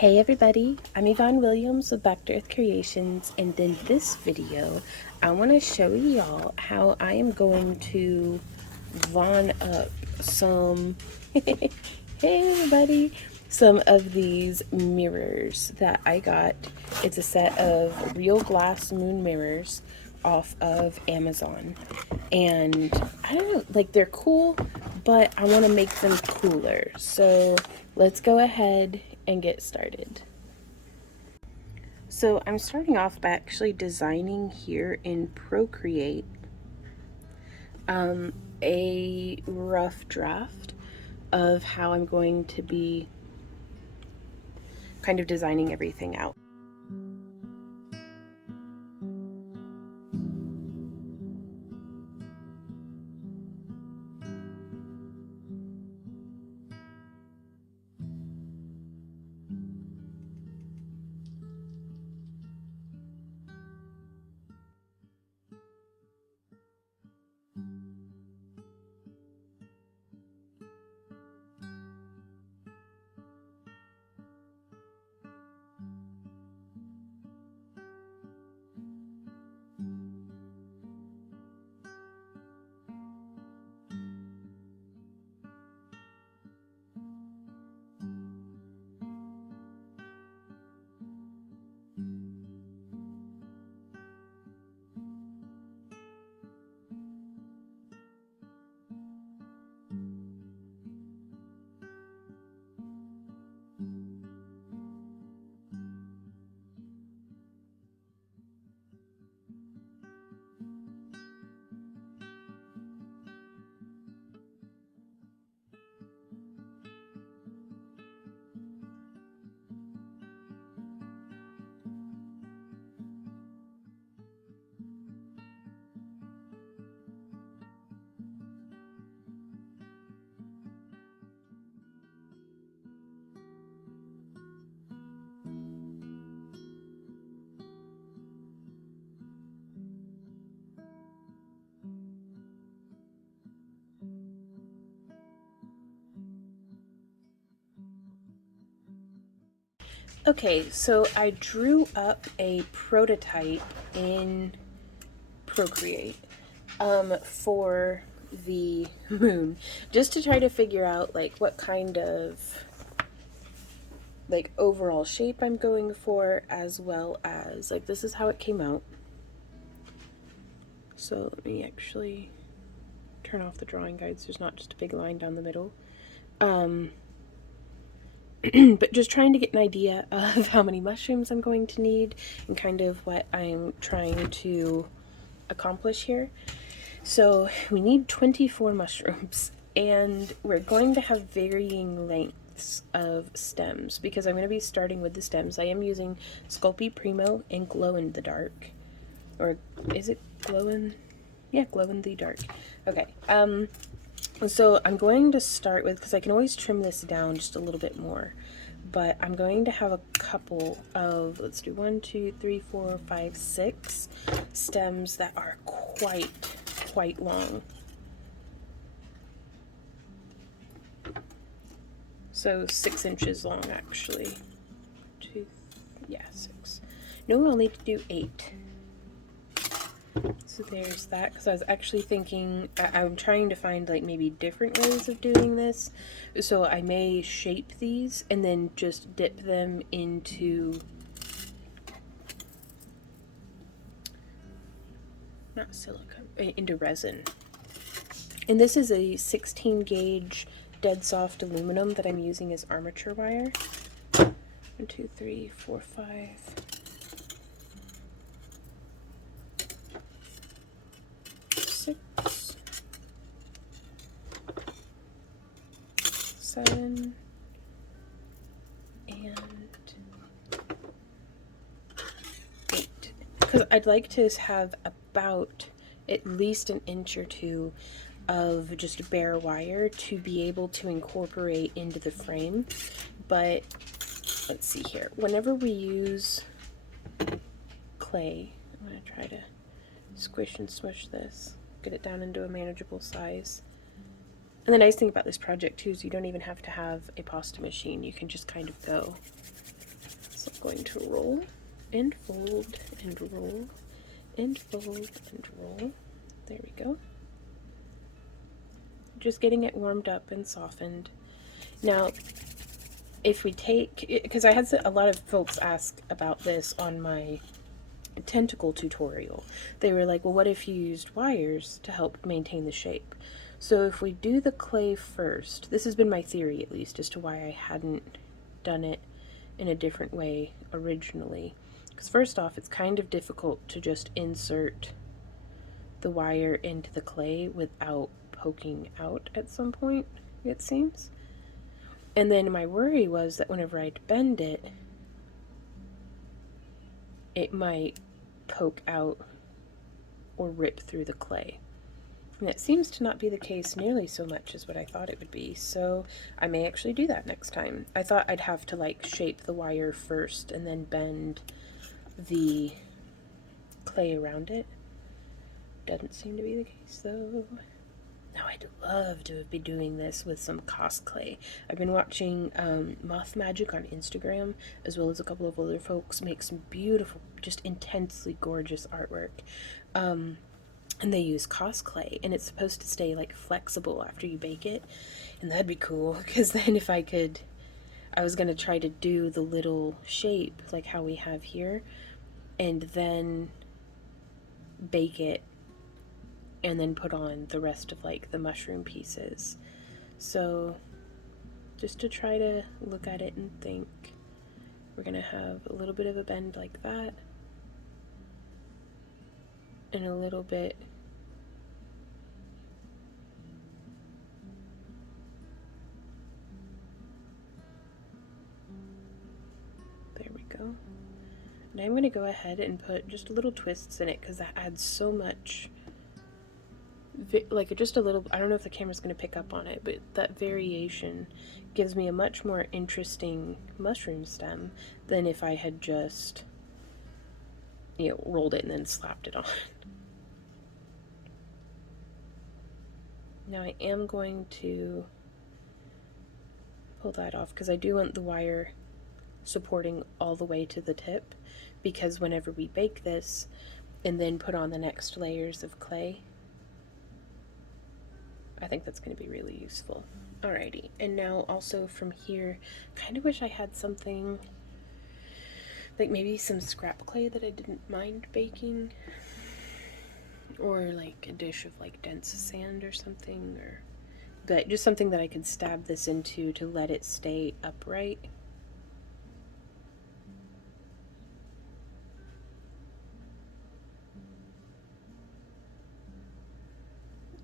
Hey everybody, I'm Yvonne Williams with Back to Earth Creations, and in this video I want to show y'all how I am going to Von up some hey everybody, some of these mirrors that I got. It's a set of real glass moon mirrors off of Amazon, and I don't know, like, they're cool, but I want to make them cooler, so let's go ahead and get started. So I'm starting off by actually designing here in Procreate a rough draft of how I'm going to be kind of designing everything out. Okay, so I drew up a prototype in Procreate for the moon, just to try to figure out like what kind of like overall shape I'm going for, as well as like this is how it came out. So let me actually turn off the drawing guides. There's not just a big line down the middle. But just trying to get an idea of how many mushrooms I'm going to need and kind of what I'm trying to accomplish here. So we need 24 mushrooms, and we're going to have varying lengths of stems because I'm going to be starting with the stems. I am using Sculpey Primo and Glow in the Dark. Or is it Glow in? Yeah, Glow in the Dark. Okay. So I'm going to start with, because I can always trim this down just a little bit more, but I'm going to have a couple of, let's do 1, 2, 3, 4, 5, 6 stems that are quite long. So 6 inches long, actually. 2, yeah, 6. No, I'll need to do 8. So there's that, because I was actually thinking, I'm trying to find like maybe different ways of doing this. So I may shape these and then just dip them into, not silicone, into resin. And this is a 16 gauge dead soft aluminum that I'm using as armature wire. 1, 2, 3, 4, 5. 6, 7, and 8. Because I'd like to have about at least an inch or two of just bare wire to be able to incorporate into the frame. But let's see here. Whenever we use clay, I'm going to try to squish and smush this, get it down into a manageable size. And the nice thing about this project too is you don't even have to have a pasta machine. You can just kind of go Going to roll and fold and roll and fold and roll. There we go. Just getting it warmed up and softened. Now, if we take, because I had a lot of folks ask about this on my tentacle tutorial. They were like, well, what if you used wires to help maintain the shape? So if we do the clay first, this has been my theory at least as to why I hadn't done it in a different way originally. Because first off, it's kind of difficult to just insert the wire into the clay without poking out at some point, it seems. And then my worry was that whenever I'd bend it, it might poke out or rip through the clay. And it seems to not be the case nearly so much as what I thought it would be, so I may actually do that next time. I thought I'd have to like shape the wire first and then bend the clay around it. Doesn't seem to be the case though. Now I'd love to be doing this with some cosplay. I've been watching Moth Magic on Instagram, as well as a couple of other folks make some beautiful, just intensely gorgeous artwork. And they use cosplay, and it's supposed to stay like flexible after you bake it, and that'd be cool, because then if I was gonna try to do the little shape like how we have here, and then bake it and then put on the rest of like the mushroom pieces. So just to try to look at it and think, we're gonna have a little bit of a bend like that, and a little bit there we go. And I'm gonna go ahead and put just little twists in it because that adds so much, like just a little, I don't know if the camera's going to pick up on it, but that variation gives me a much more interesting mushroom stem than if I had just, rolled it and then slapped it on. Now I am going to pull that off because I do want the wire supporting all the way to the tip, because whenever we bake this and then put on the next layers of clay, I think that's going to be really useful. Alrighty, and now also from here, kind of wish I had something, like maybe some scrap clay that I didn't mind baking, or like a dish of like dense sand or something, or but just something that I could stab this into to let it stay upright.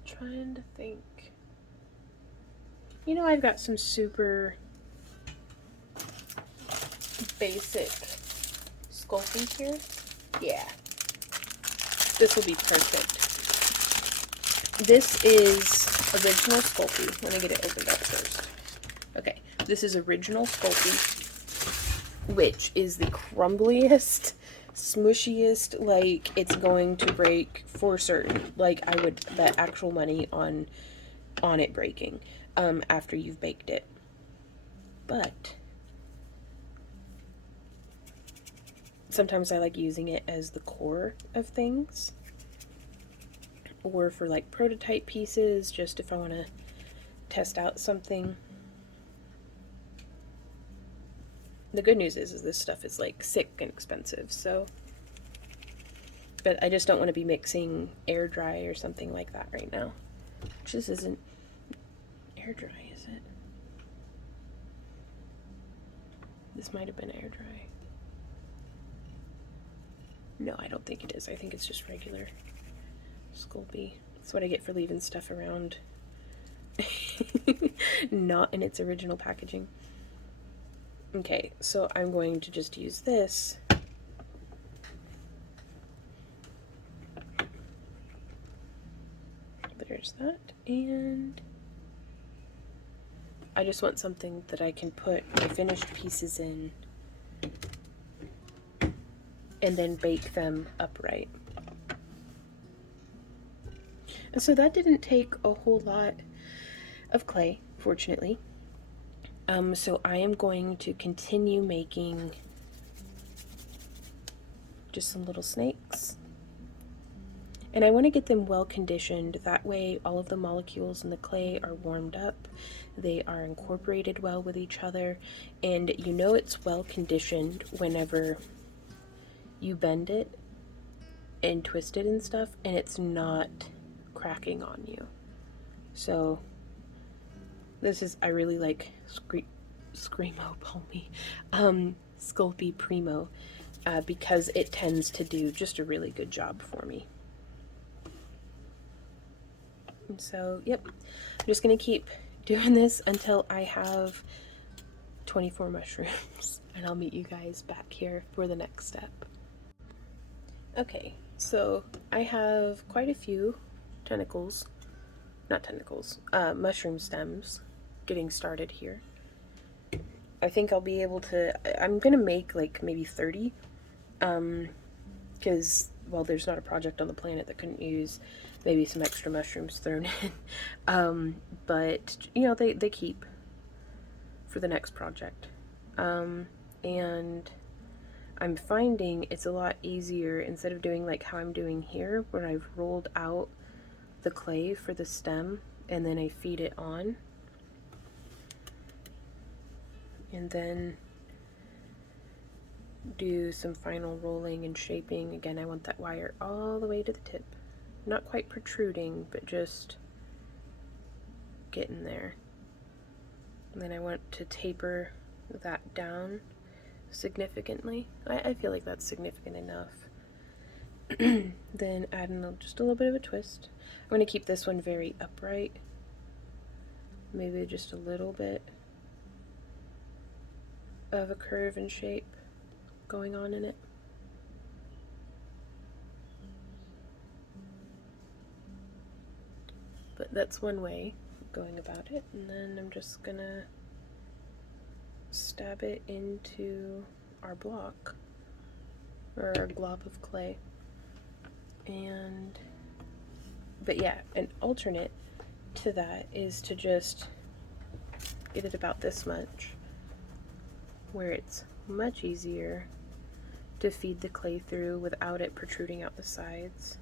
Trying to think. I've got some super basic Sculpey here. Yeah. This will be perfect. This is original Sculpey. Let me get it opened up first. Okay. This is original Sculpey, which is the crumbliest, smushiest, like it's going to break for certain. Like I would bet actual money on it breaking after you've baked it. But sometimes I like using it as the core of things, or for like prototype pieces, just if I want to test out something. The good news is this stuff is like sick and expensive, so, but I just don't want to be mixing air dry or something like that right now. Which this isn't air dry, is it? This might have been air dry. No, I don't think it is. I think it's just regular Sculpey. That's what I get for leaving stuff around not in its original packaging. Okay, so I'm going to just use this there's that, and I just want something that I can put the finished pieces in and then bake them upright. And so that didn't take a whole lot of clay, fortunately. So I am going to continue making just some little snakes. And I want to get them well conditioned. That way all of the molecules in the clay are warmed up. They are incorporated well with each other. And you know it's well conditioned whenever you bend it and twist it and stuff, and it's not cracking on you. So this is, I really like Screamo Palmy, Sculpey Primo, because it tends to do just a really good job for me. And so, yep, I'm just going to keep doing this until I have 24 mushrooms, and I'll meet you guys back here for the next step. Okay, so I have quite a few mushroom stems getting started here. I think I'll be able to, I'm going to make like maybe 30, because, well, there's not a project on the planet that couldn't use maybe some extra mushrooms thrown in. But, you know, they keep for the next project. And I'm finding it's a lot easier, instead of doing like how I'm doing here, where I've rolled out the clay for the stem and then I feed it on. And then do some final rolling and shaping. Again, I want that wire all the way to the tip. Not quite protruding, but just getting there. And then I want to taper that down significantly. I feel like that's significant enough. Then add in just a little bit of a twist. I'm going to keep this one very upright. Maybe just a little bit of a curve and shape going on in it. But that's one way of going about it. And then I'm just gonna stab it into our block, or our glob of clay. But yeah, an alternate to that is to just get it about this much, where it's much easier to feed the clay through without it protruding out the sides.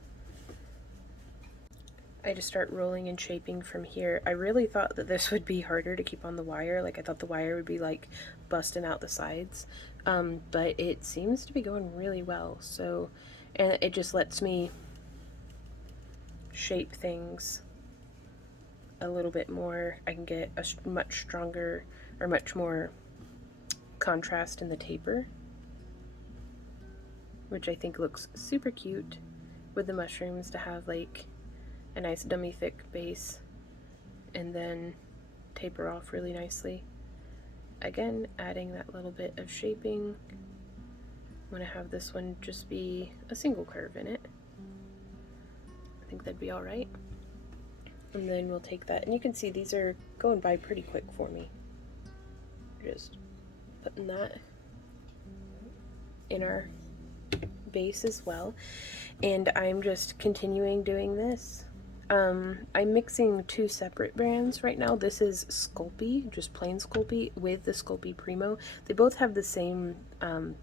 I just start rolling and shaping from here. I really thought that this would be harder to keep on the wire. Like, I thought the wire would be like busting out the sides, but it seems to be going really well. So, and it just lets me shape things a little bit more. I can get a much stronger, or much more contrast in the taper, which I think looks super cute with the mushrooms, to have like a nice dummy thick base and then taper off really nicely. Again, adding that little bit of shaping. I'm going to have this one just be a single curve in it. I think that'd be alright. And then we'll take that, and you can see these are going by pretty quick for me. Just putting that in our base as well. And I'm just continuing doing this. I'm mixing two separate brands right now. This is Sculpey, just plain Sculpey, with the Sculpey Primo. They both have the same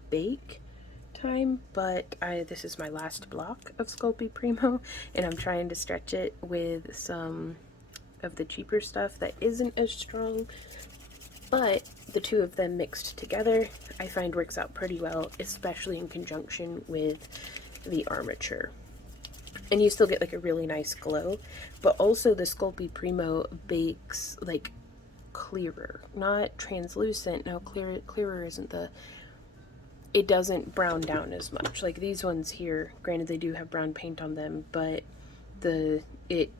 bake time, but this is my last block of Sculpey Primo, and I'm trying to stretch it with some of the cheaper stuff that isn't as strong. But the two of them mixed together, I find works out pretty well, especially in conjunction with the armature. And you still get like a really nice glow, but also the Sculpey Primo bakes like clearer, not translucent. Now clearer isn't the, it doesn't brown down as much. Like these ones here, granted they do have brown paint on them, but it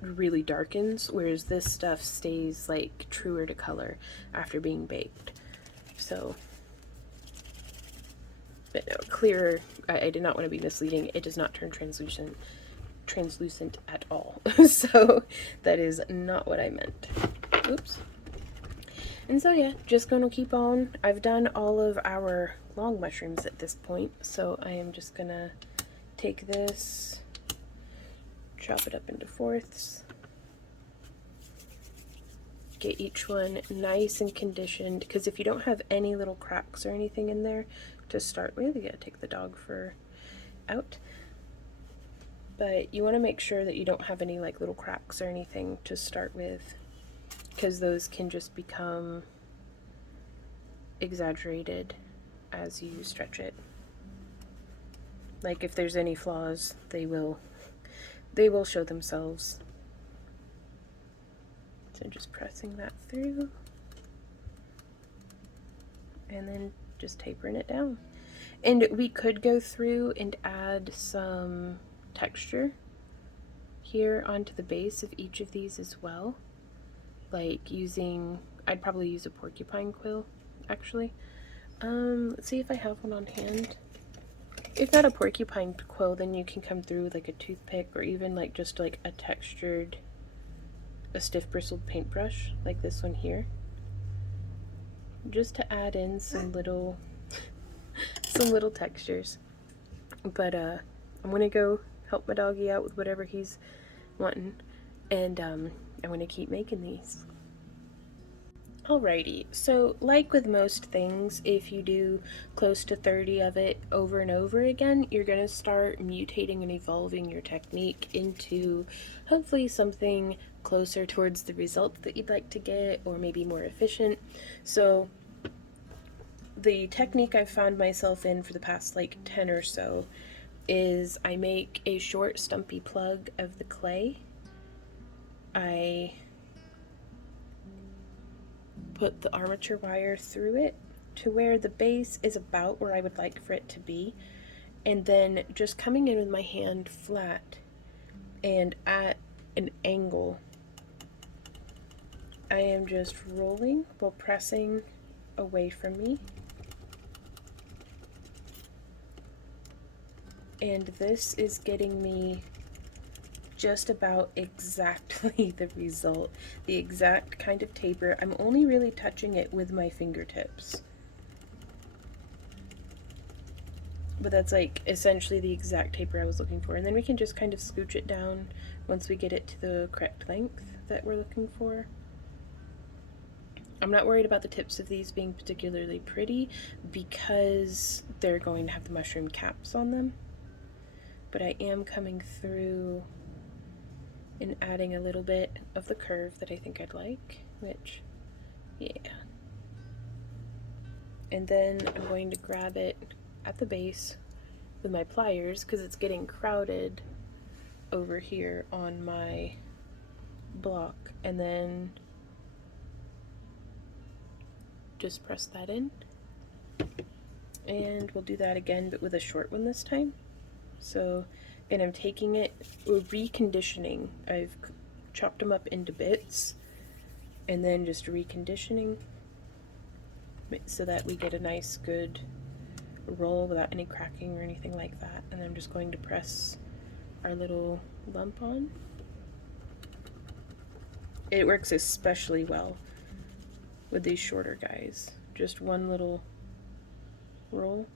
really darkens, whereas this stuff stays like truer to color after being baked. So, but no, clearer, I did not want to be misleading. It does not turn translucent at all. So that is not what I meant. Oops. And so yeah, just gonna keep on. I've done all of our long mushrooms at this point, so I am just gonna take this, chop it up into fourths, get each one nice and conditioned, because if you don't have any little cracks or anything in there to start with, you gotta take the dog for out. But you want to make sure that you don't have any like little cracks or anything to start with, because those can just become exaggerated as you stretch it. Like if there's any flaws, they will show themselves. So just pressing that through and then just tapering it down. And we could go through and add some texture here onto the base of each of these as well, like using, I'd probably use a porcupine quill actually. Let's see if I have one on hand. If not a porcupine quill, then you can come through with like a toothpick, or even like just like a stiff bristled paintbrush like this one here, just to add in some little textures. But I'm gonna go help my doggy out with whatever he's wanting, and I'm gonna keep making these. Alrighty, so like with most things, if you do close to 30 of it over and over again, you're going to start mutating and evolving your technique into hopefully something closer towards the result that you'd like to get, or maybe more efficient. So the technique I've found myself in for the past like 10 or so is I make a short stumpy plug of the clay. I put the armature wire through it to where the base is about where I would like for it to be, and then just coming in with my hand flat and at an angle, I am just rolling while pressing away from me, and this is getting me just about exactly the result, the exact kind of taper. I'm only really touching it with my fingertips, but that's like essentially the exact taper I was looking for. And then we can just kind of scooch it down once we get it to the correct length that we're looking for. I'm not worried about the tips of these being particularly pretty because they're going to have the mushroom caps on them, but I am coming through and adding a little bit of the curve that I think I'd like, which, yeah. And then I'm going to grab it at the base with my pliers because it's getting crowded over here on my block, and then just press that in. And we'll do that again, but with a short one this time. So, and I'm taking it, we're reconditioning. I've chopped them up into bits and then just reconditioning so that we get a nice good roll without any cracking or anything like that. And then I'm just going to press our little lump on. It works especially well with these shorter guys. Just one little roll.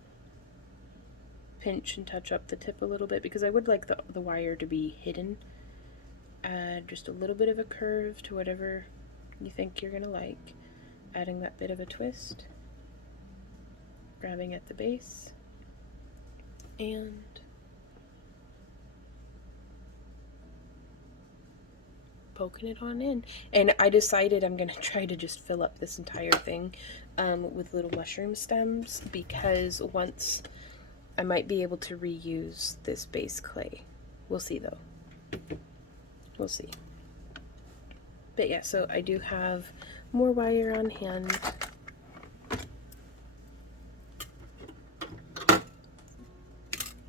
Pinch and touch up the tip a little bit because I would like the wire to be hidden. Add just a little bit of a curve to whatever you think you're gonna like. Adding that bit of a twist. Grabbing at the base. And poking it on in. And I decided I'm gonna try to just fill up this entire thing with little mushroom stems, because once I might be able to reuse this base clay. We'll see though. We'll see. But yeah, so I do have more wire on hand.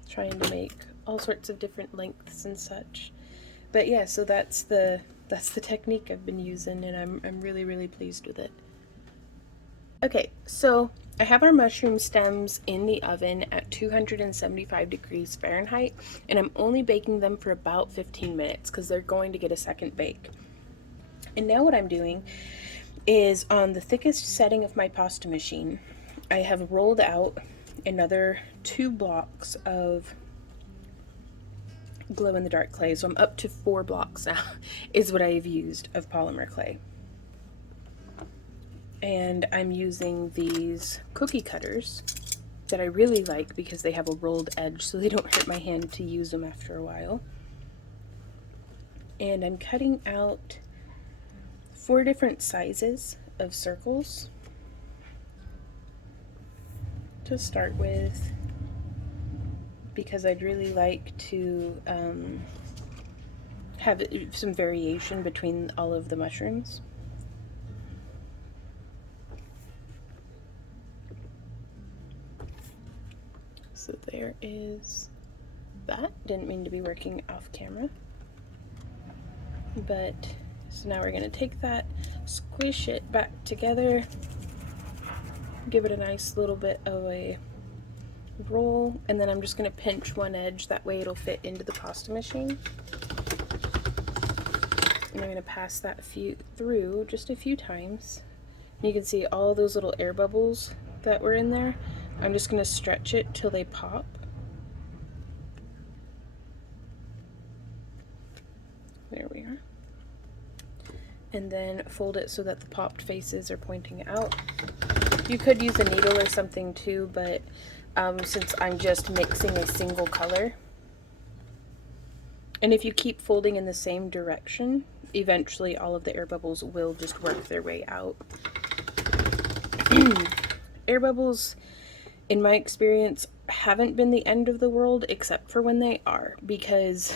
Trying to make all sorts of different lengths and such. But yeah, so that's the technique I've been using, and I'm really, really pleased with it. Okay, so I have our mushroom stems in the oven at 275 degrees Fahrenheit, and I'm only baking them for about 15 minutes because they're going to get a second bake. And now what I'm doing is, on the thickest setting of my pasta machine, I have rolled out another 2 blocks of glow-in-the-dark clay. So I'm up to 4 blocks now is what I have used of polymer clay. And I'm using these cookie cutters that I really like because they have a rolled edge so they don't hurt my hand to use them after a while. And I'm cutting out 4 different sizes of circles to start with, because I'd really like to have some variation between all of the mushrooms. So there is that. Didn't mean to be working off camera. But, so now we're going to take that, squish it back together, give it a nice little bit of a roll, and then I'm just going to pinch one edge, that way it'll fit into the pasta machine. And I'm going to pass that through just a few times. And you can see all those little air bubbles that were in there. I'm just going to stretch it till they pop. There we are. And then fold it so that the popped faces are pointing out. You could use a needle or something too, but since I'm just mixing a single color, and if you keep folding in the same direction, eventually all of the air bubbles will just work their way out. Air bubbles, in my experience, haven't been the end of the world, except for when they are, because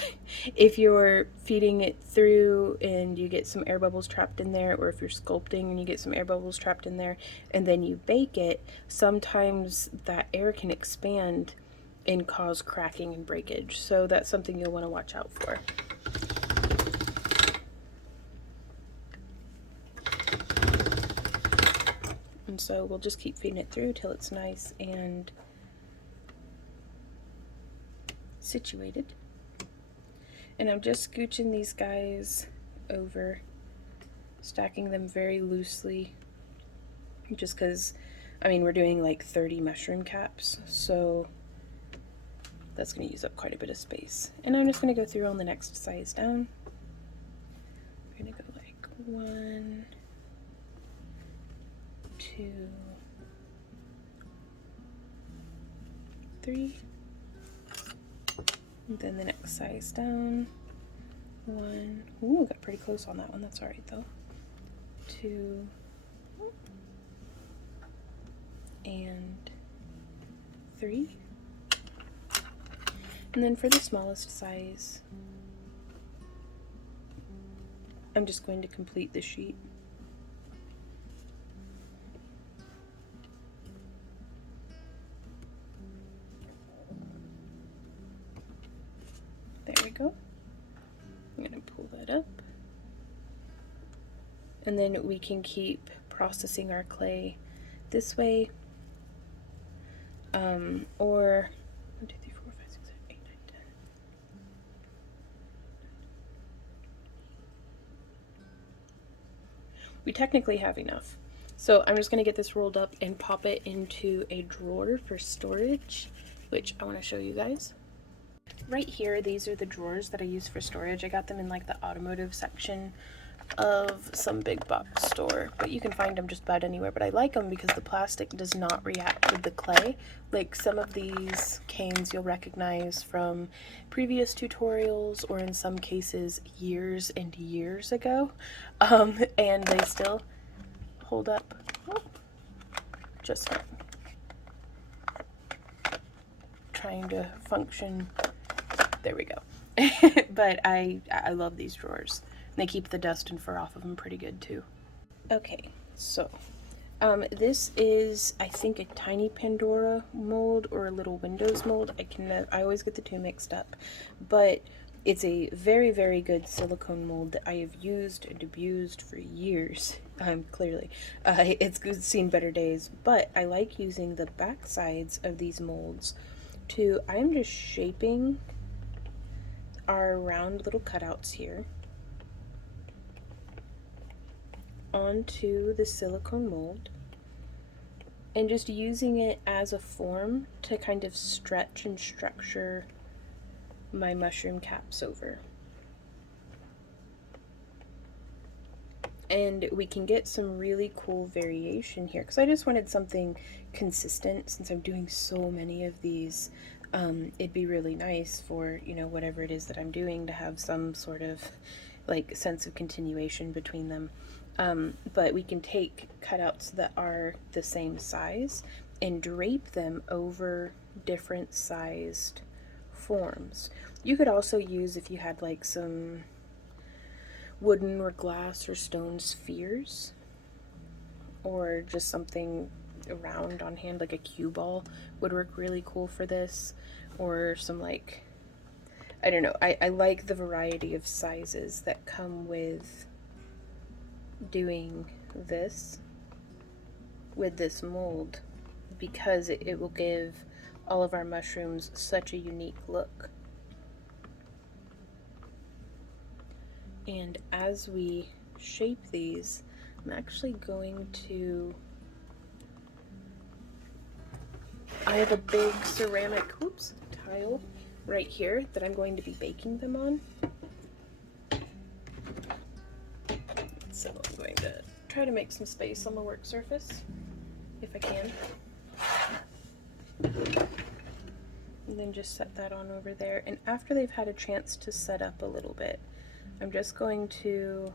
if you're feeding it through and you get some air bubbles trapped in there, or if you're sculpting and you get some air bubbles trapped in there and then you bake it, sometimes that air can expand and cause cracking and breakage. So that's something you'll want to watch out for. And so we'll just keep feeding it through till it's nice and situated. And I'm just scooching these guys over, stacking them very loosely, just because, I mean, we're doing like 30 mushroom caps, so that's going to use up quite a bit of space. And I'm just going to go through on the next size down. We're going to go like 1, 2, 3. And then the next size down. 1. Ooh, got pretty close on that one. That's alright though. 2. And 3. And then for the smallest size, I'm just going to complete the sheet. There we go. I'm going to pull that up. And then we can keep processing our clay this way. Or 1, 2, 3, 4, 5, 6, 7, 8, 9, 10. We technically have enough. So I'm just going to get this rolled up and pop it into a drawer for storage, which I want to show you guys. Right here, these are the drawers that I use for storage. I got them in like the automotive section of some big box store, but you can find them just about anywhere. But I like them because the plastic does not react with the clay. Like some of these canes you'll recognize from previous tutorials, or in some cases years and years ago, and they still hold up just fine. Trying to function. There we go. But I love these drawers. They keep the dust and fur off of them pretty good too. Okay, so this is, I think, a tiny Pandora mold or a little Windows mold. I always get the two mixed up, but it's a very, very good silicone mold that I have used and abused for years. Clearly, it's seen better days, but I like using the back sides of these molds to, I'm just shaping our round little cutouts here onto the silicone mold, and just using it as a form to kind of stretch and structure my mushroom caps over. And we can get some really cool variation here, because I just wanted something consistent since I'm doing so many of these. It'd be really nice for, you know, whatever it is that I'm doing to have some sort of like sense of continuation between them. But we can take cutouts that are the same size and drape them over different sized forms. You could also use, if you had like some wooden or glass or stone spheres, or just something round on hand, like a cue ball would work really cool for this, or some like, I don't know, I like the variety of sizes that come with doing this with this mold, because it will give all of our mushrooms such a unique look. And as we shape these, I'm actually going to, I have a big ceramic, tile right here that I'm going to be baking them on. So I'm going to try to make some space on the work surface, if I can. And then just set that on over there. And after they've had a chance to set up a little bit, I'm just going to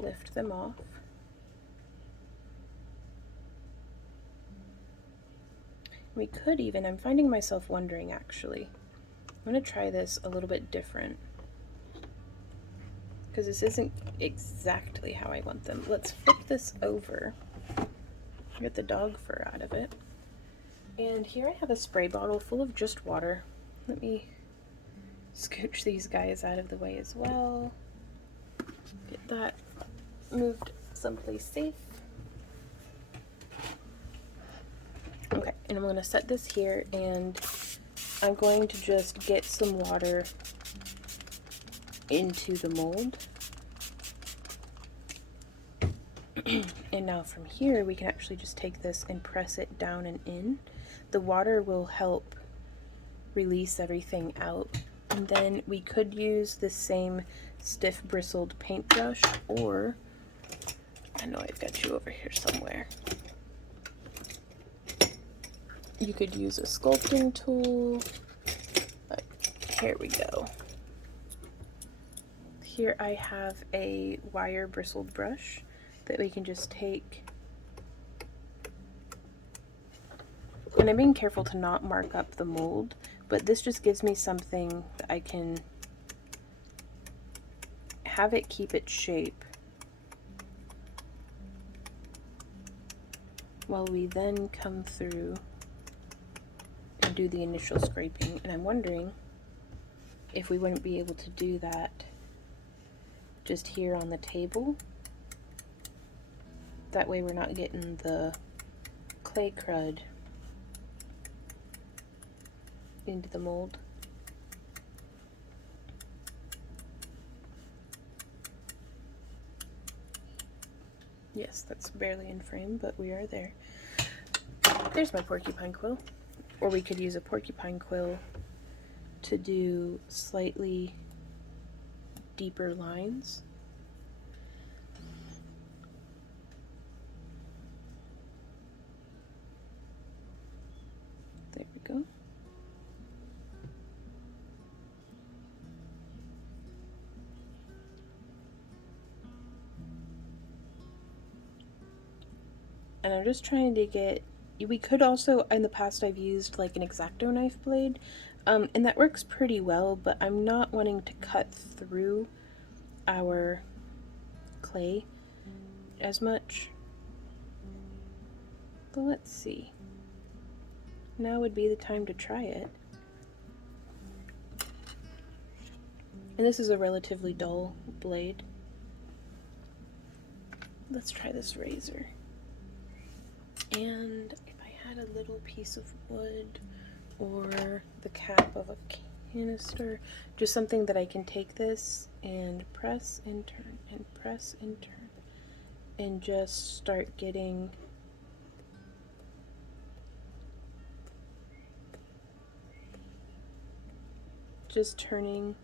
lift them off. We could even, I'm finding myself wondering actually, I'm going to try this a little bit different, because this isn't exactly how I want them. Let's flip this over, get the dog fur out of it. And here I have a spray bottle full of just water. Let me scooch these guys out of the way as well. Get that moved someplace safe. Okay, and I'm going to set this here, and I'm going to just get some water into the mold. And now from here we can actually just take this and press it down and in. The water will help release everything out. And then we could use the same stiff bristled paintbrush, or I know I've got you over here somewhere. You could use a sculpting tool. Here we go. Here I have a wire bristled brush that we can just take, and I'm being careful to not mark up the mold, but this just gives me something that I can have it keep its shape while we then come through and do the initial scraping. And I'm wondering if we wouldn't be able to do that just here on the table. That way we're not getting the clay crud into the mold. Yes, that's barely in frame, but we are there. There's my porcupine quill. Or we could use a porcupine quill to do slightly deeper lines. There we go. And I'm just trying to get, we could also, in the past I've used like an X-Acto knife blade, and that works pretty well, but I'm not wanting to cut through our clay as much. But let's see. Now would be the time to try it. And this is a relatively dull blade. Let's try this razor. And if I had a little piece of wood or the cap of a canister, just something that I can take this and press and turn and press and turn and just start getting turning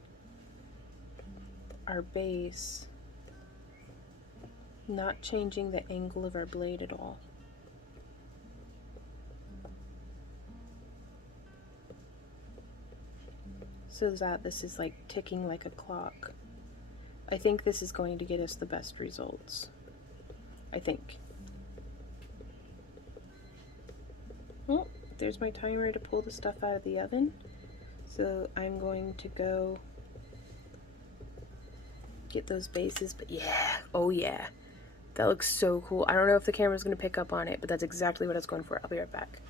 our base not changing the angle of our blade at all. So that this is like ticking like a clock. I think this is going to get us the best results. I think. Oh, there's my timer to pull the stuff out of the oven. So I'm going to go get those bases, but yeah, oh yeah. That looks so cool. I don't know if the camera's gonna pick up on it, but that's exactly what I was going for. I'll be right back.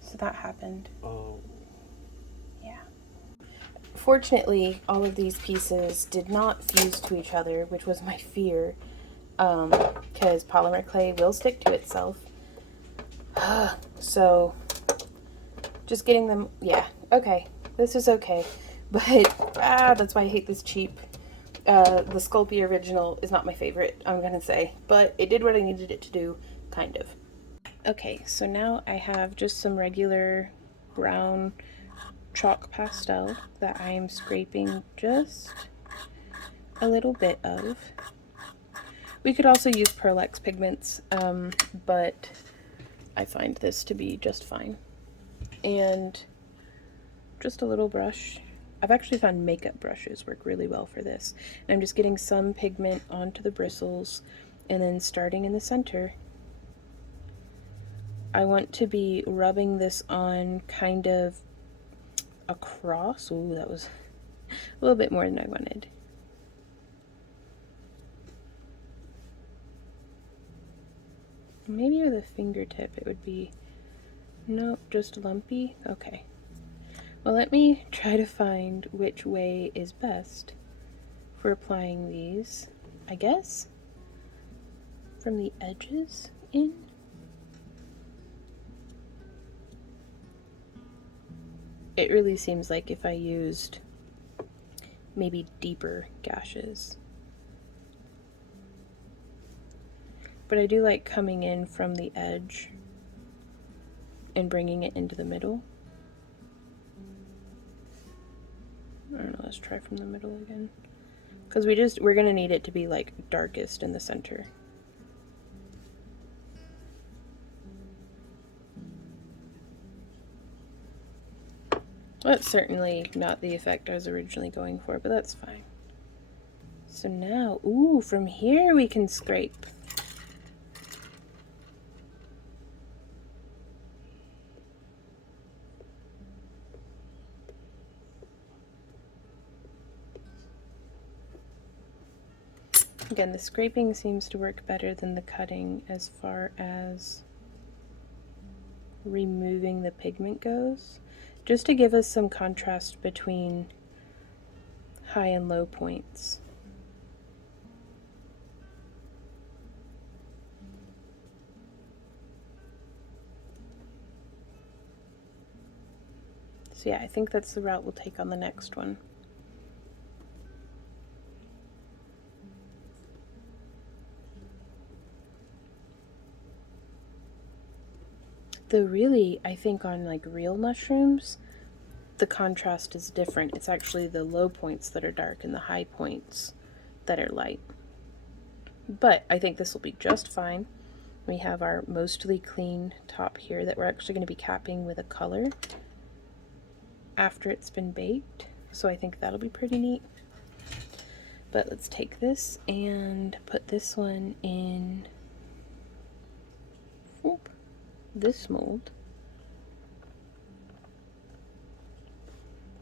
So that happened. Oh. Yeah. Fortunately, all of these pieces did not fuse to each other, which was my fear, because polymer clay will stick to itself. So, just getting them, yeah, okay. This is okay. But, that's why I hate this cheap. The Sculpey original is not my favorite, I'm gonna say. But it did what I needed it to do, kind of. Okay, so now I have just some regular brown chalk pastel that I am scraping just a little bit of. We could also use Pearl-Ex pigments, but I find this to be just fine. And just a little brush. I've actually found makeup brushes work really well for this. And I'm just getting some pigment onto the bristles, and then starting in the center, I want to be rubbing this on kind of across. Ooh, that was a little bit more than I wanted. Maybe with a fingertip it would be, nope, just lumpy. Okay. Well, let me try to find which way is best for applying these. I guess from the edges in. It really seems like if I used maybe deeper gashes. But I do like coming in from the edge and bringing it into the middle. I don't know, let's try from the middle again. Because we're gonna need it to be like darkest in the center. That's certainly not the effect I was originally going for, but that's fine. So now, ooh, from here we can scrape. Again, the scraping seems to work better than the cutting as far as removing the pigment goes, just to give us some contrast between high and low points. So yeah, I think that's the route we'll take on the next one. Though really, I think on like real mushrooms, the contrast is different. It's actually the low points that are dark and the high points that are light. But I think this will be just fine. We have our mostly clean top here that we're actually going to be capping with a color after it's been baked. So I think that'll be pretty neat. But let's take this and put this one in this mold.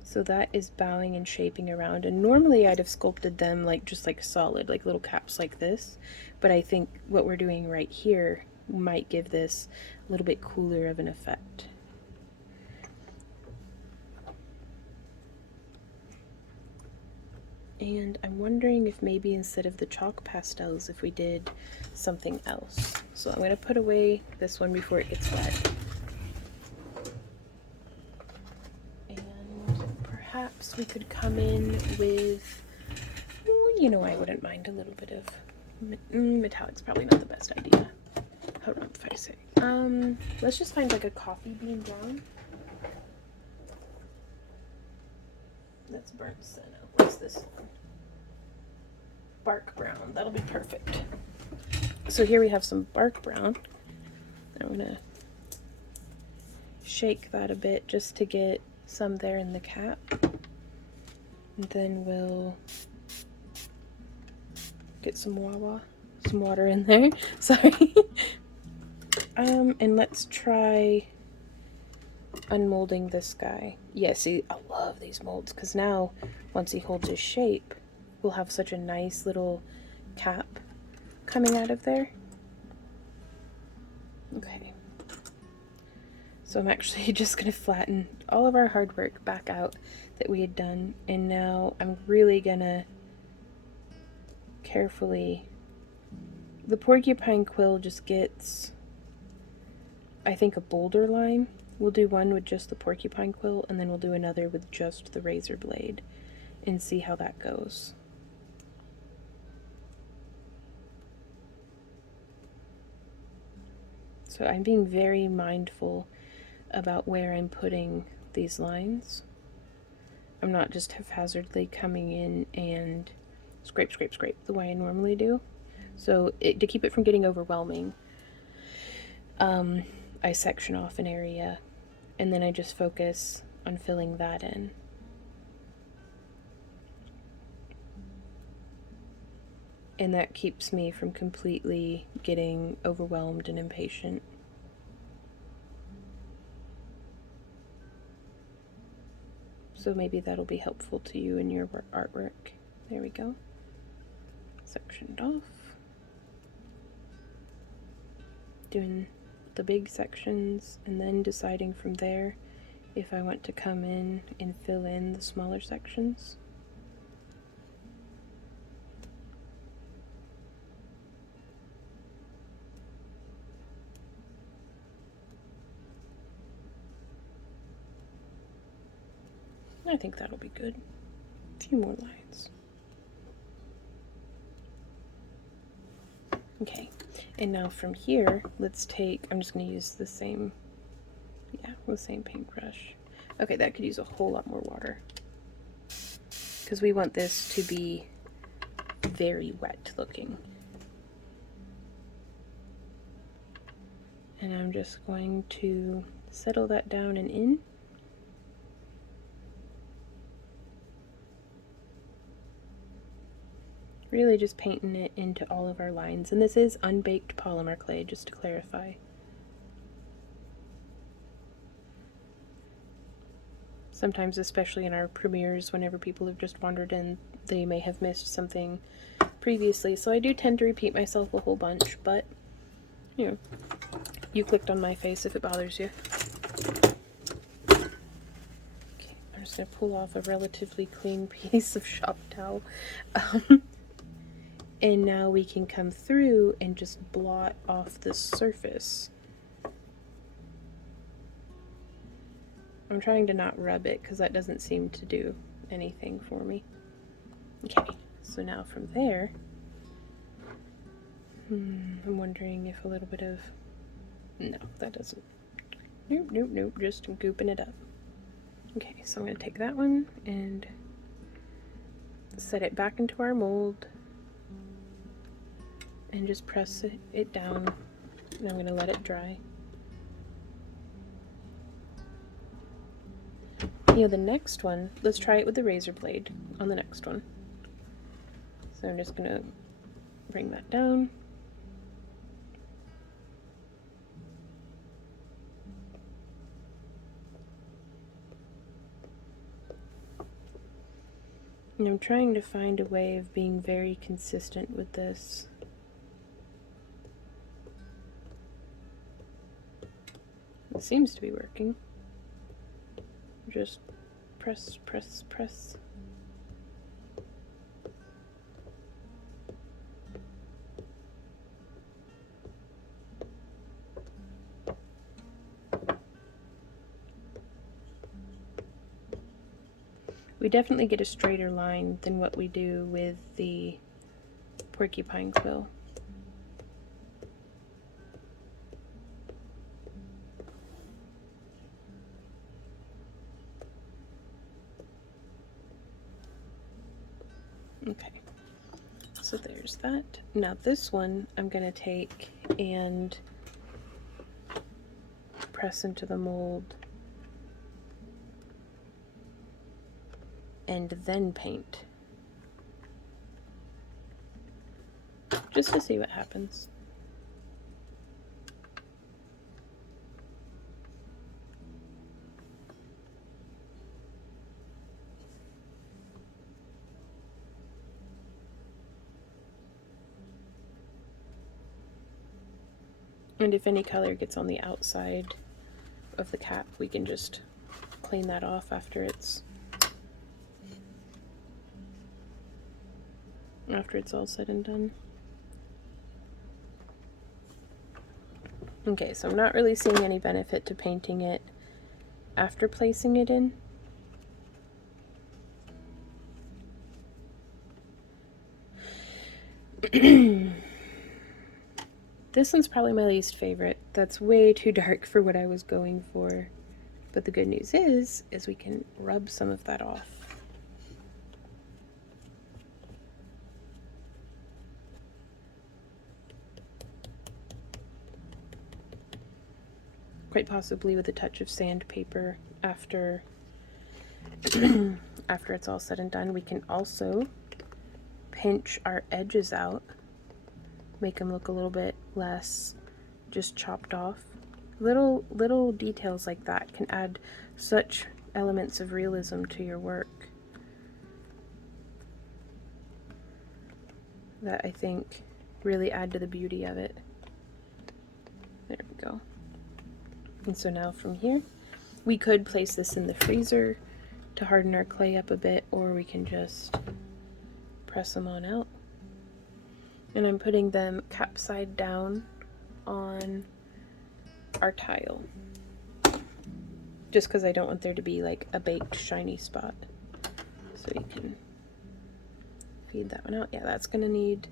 So that is bowing and shaping around, and normally I'd have sculpted them like just like solid, like little caps like this, but I think what we're doing right here might give this a little bit cooler of an effect. And I'm wondering if maybe instead of the chalk pastels, if we did something else. So I'm going to put away this one before it gets wet. And perhaps we could come in with, you know, I wouldn't mind a little bit of metallic's probably not the best idea. Hold on, if I say. Let's just find like a coffee bean brown. That's burnt senna. What's this one? bark brown. That'll be perfect. So here we have some bark brown. I'm gonna shake that a bit just to get some there in the cap. And then we'll get some water in there. Sorry. And let's try unmolding this guy. Yeah, see, I love these molds because now once he holds his shape, we'll have such a nice little cap coming out of there. Okay. So I'm actually just going to flatten all of our hard work back out that we had done, and now I'm really going to carefully... The porcupine quill just gets, I think, a bolder line. We'll do one with just the porcupine quill, and then we'll do another with just the razor blade, and see how that goes. So I'm being very mindful about where I'm putting these lines. I'm not just haphazardly coming in and scrape, scrape, scrape the way I normally do. So to keep it from getting overwhelming, I section off an area and then I just focus on filling that in. And that keeps me from completely getting overwhelmed and impatient. So maybe that'll be helpful to you in your artwork. There we go. Sectioned off. Doing the big sections and then deciding from there if I want to come in and fill in the smaller sections. I think that'll be good. A few more lines. Okay, and now from here, let's take, I'm just going to use the same paintbrush. Okay, that could use a whole lot more water, because we want this to be very wet looking. And I'm just going to settle that down and in. Really just painting it into all of our lines. And this is unbaked polymer clay, just to clarify. Sometimes, especially in our premieres, whenever people have just wandered in, they may have missed something previously. So I do tend to repeat myself a whole bunch, but, you know, you clicked on my face if it bothers you. Okay, I'm just going to pull off a relatively clean piece of shop towel. And now we can come through and just blot off the surface. I'm trying to not rub it because that doesn't seem to do anything for me. Okay, so now from there, I'm wondering if a little bit of, no, that doesn't, nope, nope, nope, just gooping it up. Okay, so I'm going to take that one and set it back into our mold. And just press it down, and I'm going to let it dry. You know, the next one, let's try it with the razor blade on the next one. So I'm just going to bring that down. And I'm trying to find a way of being very consistent with this. It seems to be working. Just press, press, press. We definitely get a straighter line than what we do with the porcupine quill. Okay, So there's that. Now this one I'm going to take and press into the mold and then paint, just to see what happens. And if any color gets on the outside of the cap, we can just clean that off after it's all said and done. Okay, so I'm not really seeing any benefit to painting it after placing it in. This one's probably my least favorite. That's way too dark for what I was going for. But the good news is we can rub some of that off. Quite possibly with a touch of sandpaper after after it's all said and done. We can also pinch our edges out, make them look a little bit less just chopped off. Little details like that can add such elements of realism to your work that I think really add to the beauty of it. There we go. And so now from here, we could place this in the freezer to harden our clay up a bit, or we can just press them on out. And I'm putting them cap side down on our tile, just because I don't want there to be like a baked shiny spot. So you can feed that one out. Yeah, that's gonna need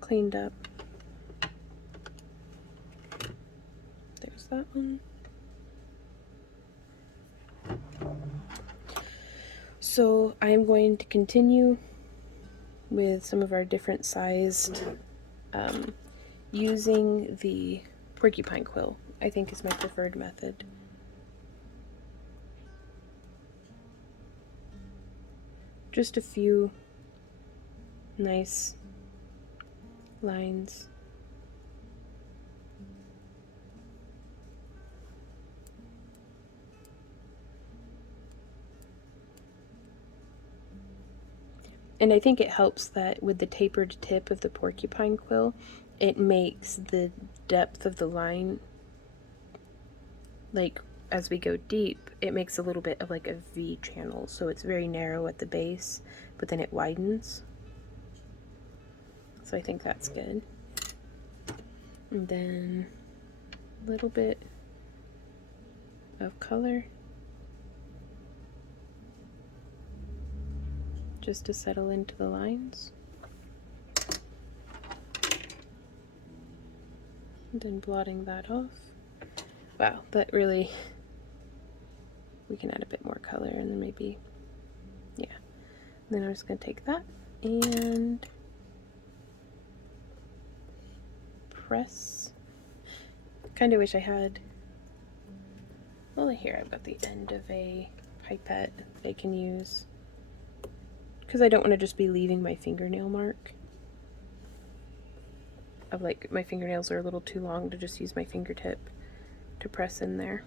cleaned up. There's that one. So I'm going to continue with some of our different sized, using the porcupine quill, I think is my preferred method. Just a few nice lines. And I think it helps that with the tapered tip of the porcupine quill, it makes the depth of the line, like as we go deep, it makes a little bit of like a V channel. So it's very narrow at the base, but then it widens. So I think that's good. And then a little bit of color, just to settle into the lines. And then blotting that off. Wow, that really, we can add a bit more color and then maybe, yeah. And then I'm just gonna take that and press. Kind of wish I had, well, here I've got the end of a pipette that I can use, because I don't want to just be leaving my fingernail mark of like my fingernails are a little too long to just use my fingertip to press in there.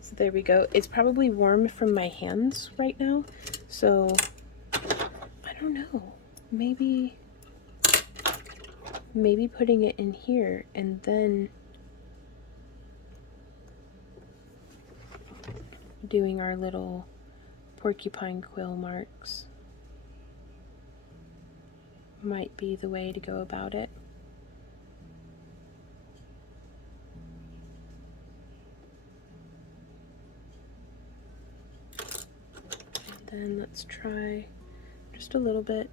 So there we go. It's probably warm from my hands right now, so I don't know, maybe putting it in here and then doing our little porcupine quill marks might be the way to go about it. Then let's try just a little bit.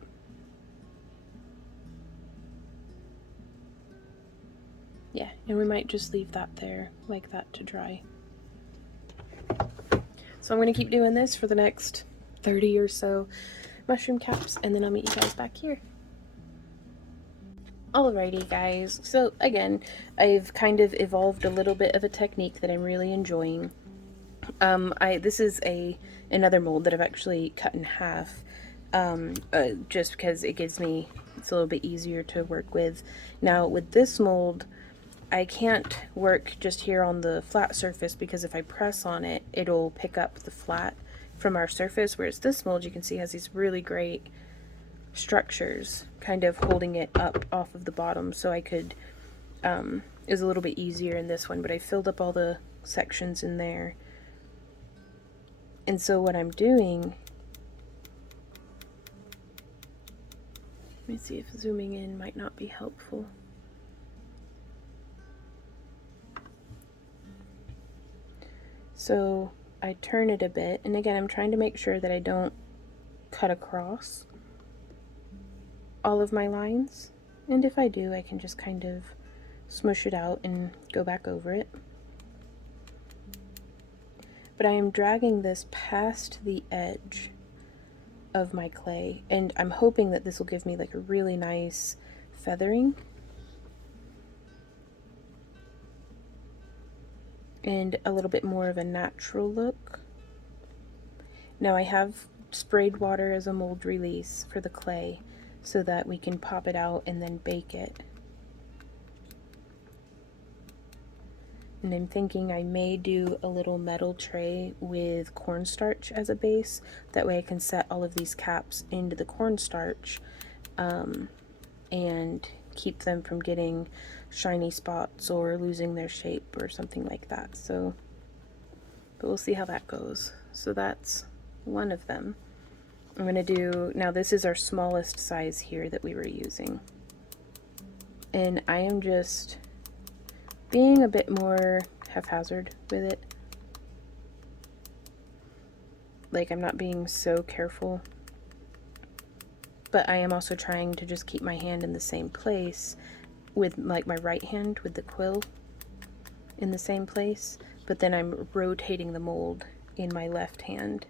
Yeah, and we might just leave that there like that to dry. So I'm going to keep doing this for the next 30 or so mushroom caps, and then I'll meet you guys back here. Alrighty guys, so again, I've kind of evolved a little bit of a technique that I'm really enjoying. This is another mold that I've actually cut in half, just because it's a little bit easier to work with. Now with this mold, I can't work just here on the flat surface because if I press on it, it'll pick up the flat from our surface, whereas this mold you can see has these really great structures kind of holding it up off of the bottom, so I could, it was a little bit easier in this one, but I filled up all the sections in there. And so what I'm doing, let me see if zooming in might not be helpful. So I turn it a bit, and again I'm trying to make sure that I don't cut across all of my lines, and if I do, I can just kind of smush it out and go back over it. But I am dragging this past the edge of my clay, and I'm hoping that this will give me like a really nice feathering and a little bit more of a natural look. Now I have sprayed water as a mold release for the clay so that we can pop it out and then bake it. And I'm thinking I may do a little metal tray with cornstarch as a base. That way I can set all of these caps into the cornstarch and keep them from getting shiny spots or losing their shape or something like that. So, but we'll see how that goes. So that's one of them. I'm going to do, now this is our smallest size here that we were using. And I am just being a bit more haphazard with it. Like, I'm not being so careful. But I am also trying to just keep my hand in the same place with like my right hand with the quill in the same place, but then I'm rotating the mold in my left hand.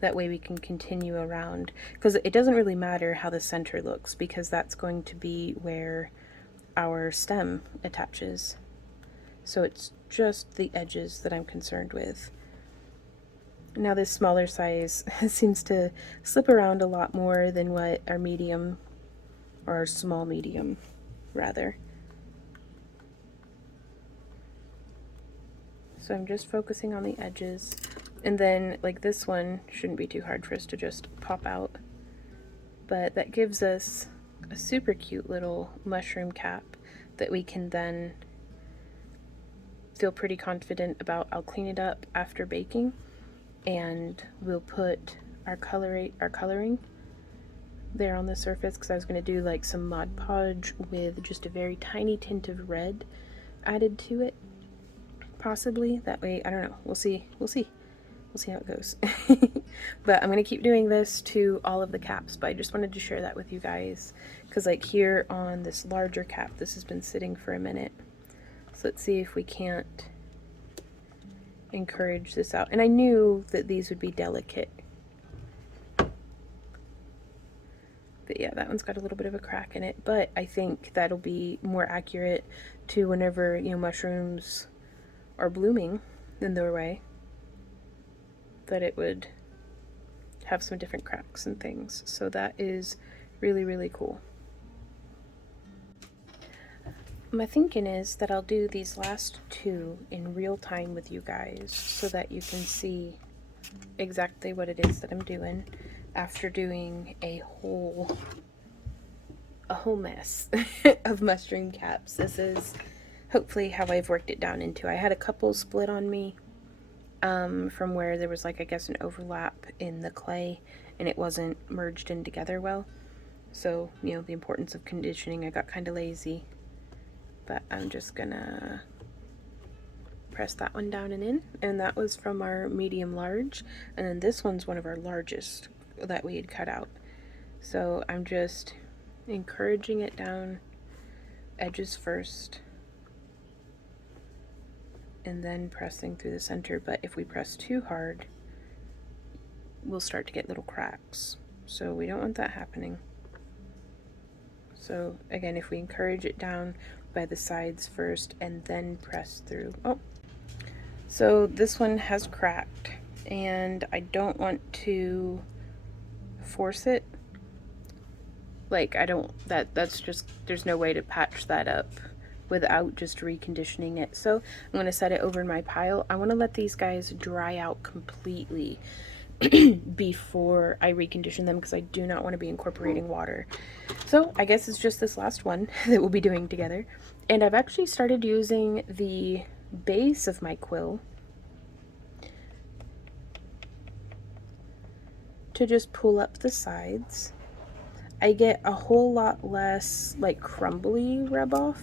That way we can continue around, because it doesn't really matter how the center looks because that's going to be where our stem attaches. So it's just the edges that I'm concerned with. Now this smaller size seems to slip around a lot more than what our medium, or our small medium rather. So I'm just focusing on the edges, and then like this one shouldn't be too hard for us to just pop out, but that gives us a super cute little mushroom cap that we can then feel pretty confident about. I'll clean it up after baking, and we'll put our coloring there on the surface, because I was going to do like some Mod Podge with just a very tiny tint of red added to it, possibly. That way, I don't know, we'll see how it goes. But I'm going to keep doing this to all of the caps, but I just wanted to share that with you guys, because like here on this larger cap, this has been sitting for a minute. So let's see if we can't encourage this out. And I knew that these would be delicate. But yeah, that one's got a little bit of a crack in it, but I think that'll be more accurate to whenever, you know, mushrooms are blooming in their way, that it would have some different cracks and things. So that is really, really cool. My thinking is that I'll do these last two in real time with you guys so that you can see exactly what it is that I'm doing after doing a whole mess of mushroom caps. This is hopefully how I've worked it down into. I had a couple split on me from where there was like, I guess, an overlap in the clay and it wasn't merged in together well. So, you know, the importance of conditioning, I got kind of lazy. But I'm just gonna press that one down and in, and that was from our medium large, and then this one's one of our largest that we had cut out. So I'm just encouraging it down, edges first, and then pressing through the center. But if we press too hard, we'll start to get little cracks, so we don't want that happening. So again, if we encourage it down by the sides first and then press through. Oh, so this one has cracked and I don't want to force it. Like that's just, there's no way to patch that up without just reconditioning it. So I'm going to set it over in my pile. I want to let these guys dry out completely before I recondition them, because I do not want to be incorporating water. So I guess it's just this last one that we'll be doing together. And I've actually started using the base of my quill to just pull up the sides. I get a whole lot less like crumbly rub off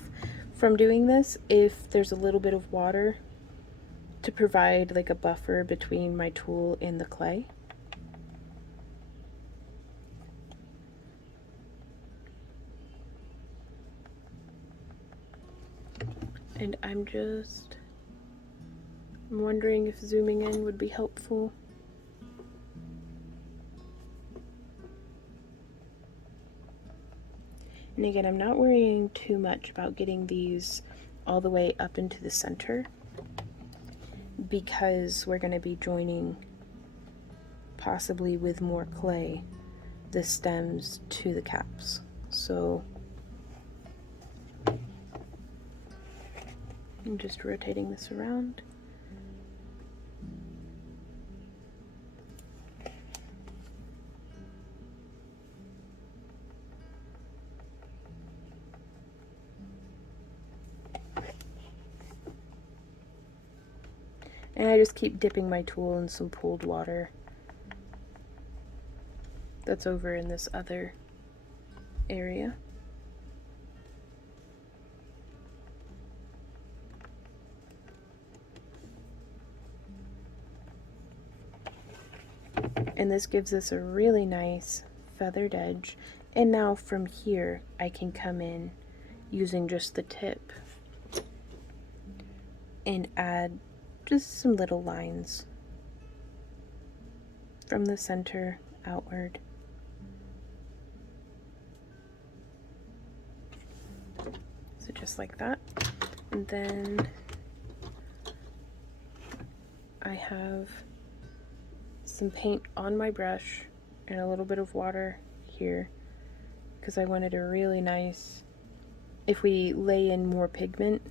from doing this if there's a little bit of water to provide like a buffer between my tool and the clay. And I'm wondering if zooming in would be helpful. And again, I'm not worrying too much about getting these all the way up into the center, because we're going to be joining, possibly with more clay, the stems to the caps. So I'm just rotating this around. And I just keep dipping my tool in some pooled water that's over in this other area. And this gives us a really nice feathered edge. And now from here, I can come in using just the tip and add just some little lines from the center outward. So just like that. And then I have some paint on my brush and a little bit of water here, because I wanted a really nice, if we lay in more pigment,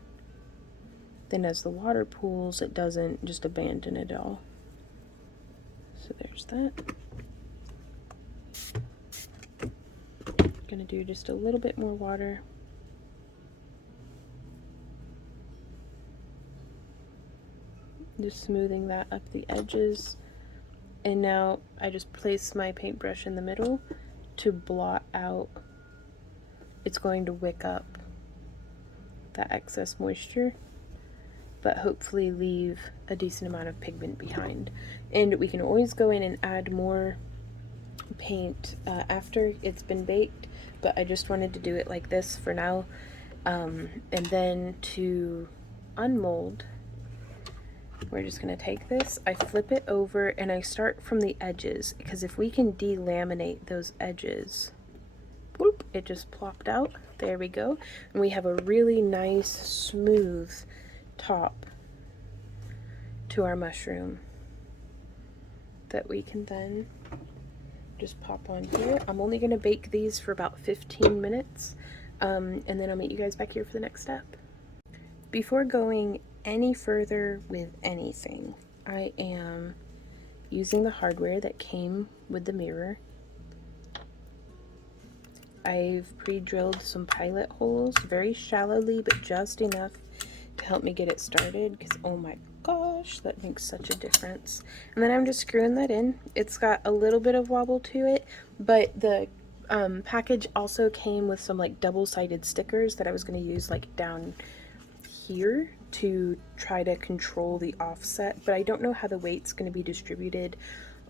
then as the water pools, it doesn't just abandon it all. So there's that. Gonna do just a little bit more water. Just smoothing that up the edges. And now I just place my paintbrush in the middle to blot out. It's going to wick up that excess moisture, but hopefully leave a decent amount of pigment behind. And we can always go in and add more paint after it's been baked, but I just wanted to do it like this for now. And then to unmold, we're just going to take this, I flip it over, and I start from the edges, because if we can delaminate those edges, whoop, it just plopped out. There we go. And we have a really nice smooth top to our mushroom that we can then just pop on here. I'm only going to bake these for about 15 minutes, and then I'll meet you guys back here for the next step. Before going any further with anything, I am using the hardware that came with the mirror. I've pre-drilled some pilot holes very shallowly, but just enough to help me get it started, because oh my gosh, that makes such a difference. And then I'm just screwing that in. It's got a little bit of wobble to it, but the package also came with some like double-sided stickers that I was going to use like down here to try to control the offset, but I don't know how the weight's going to be distributed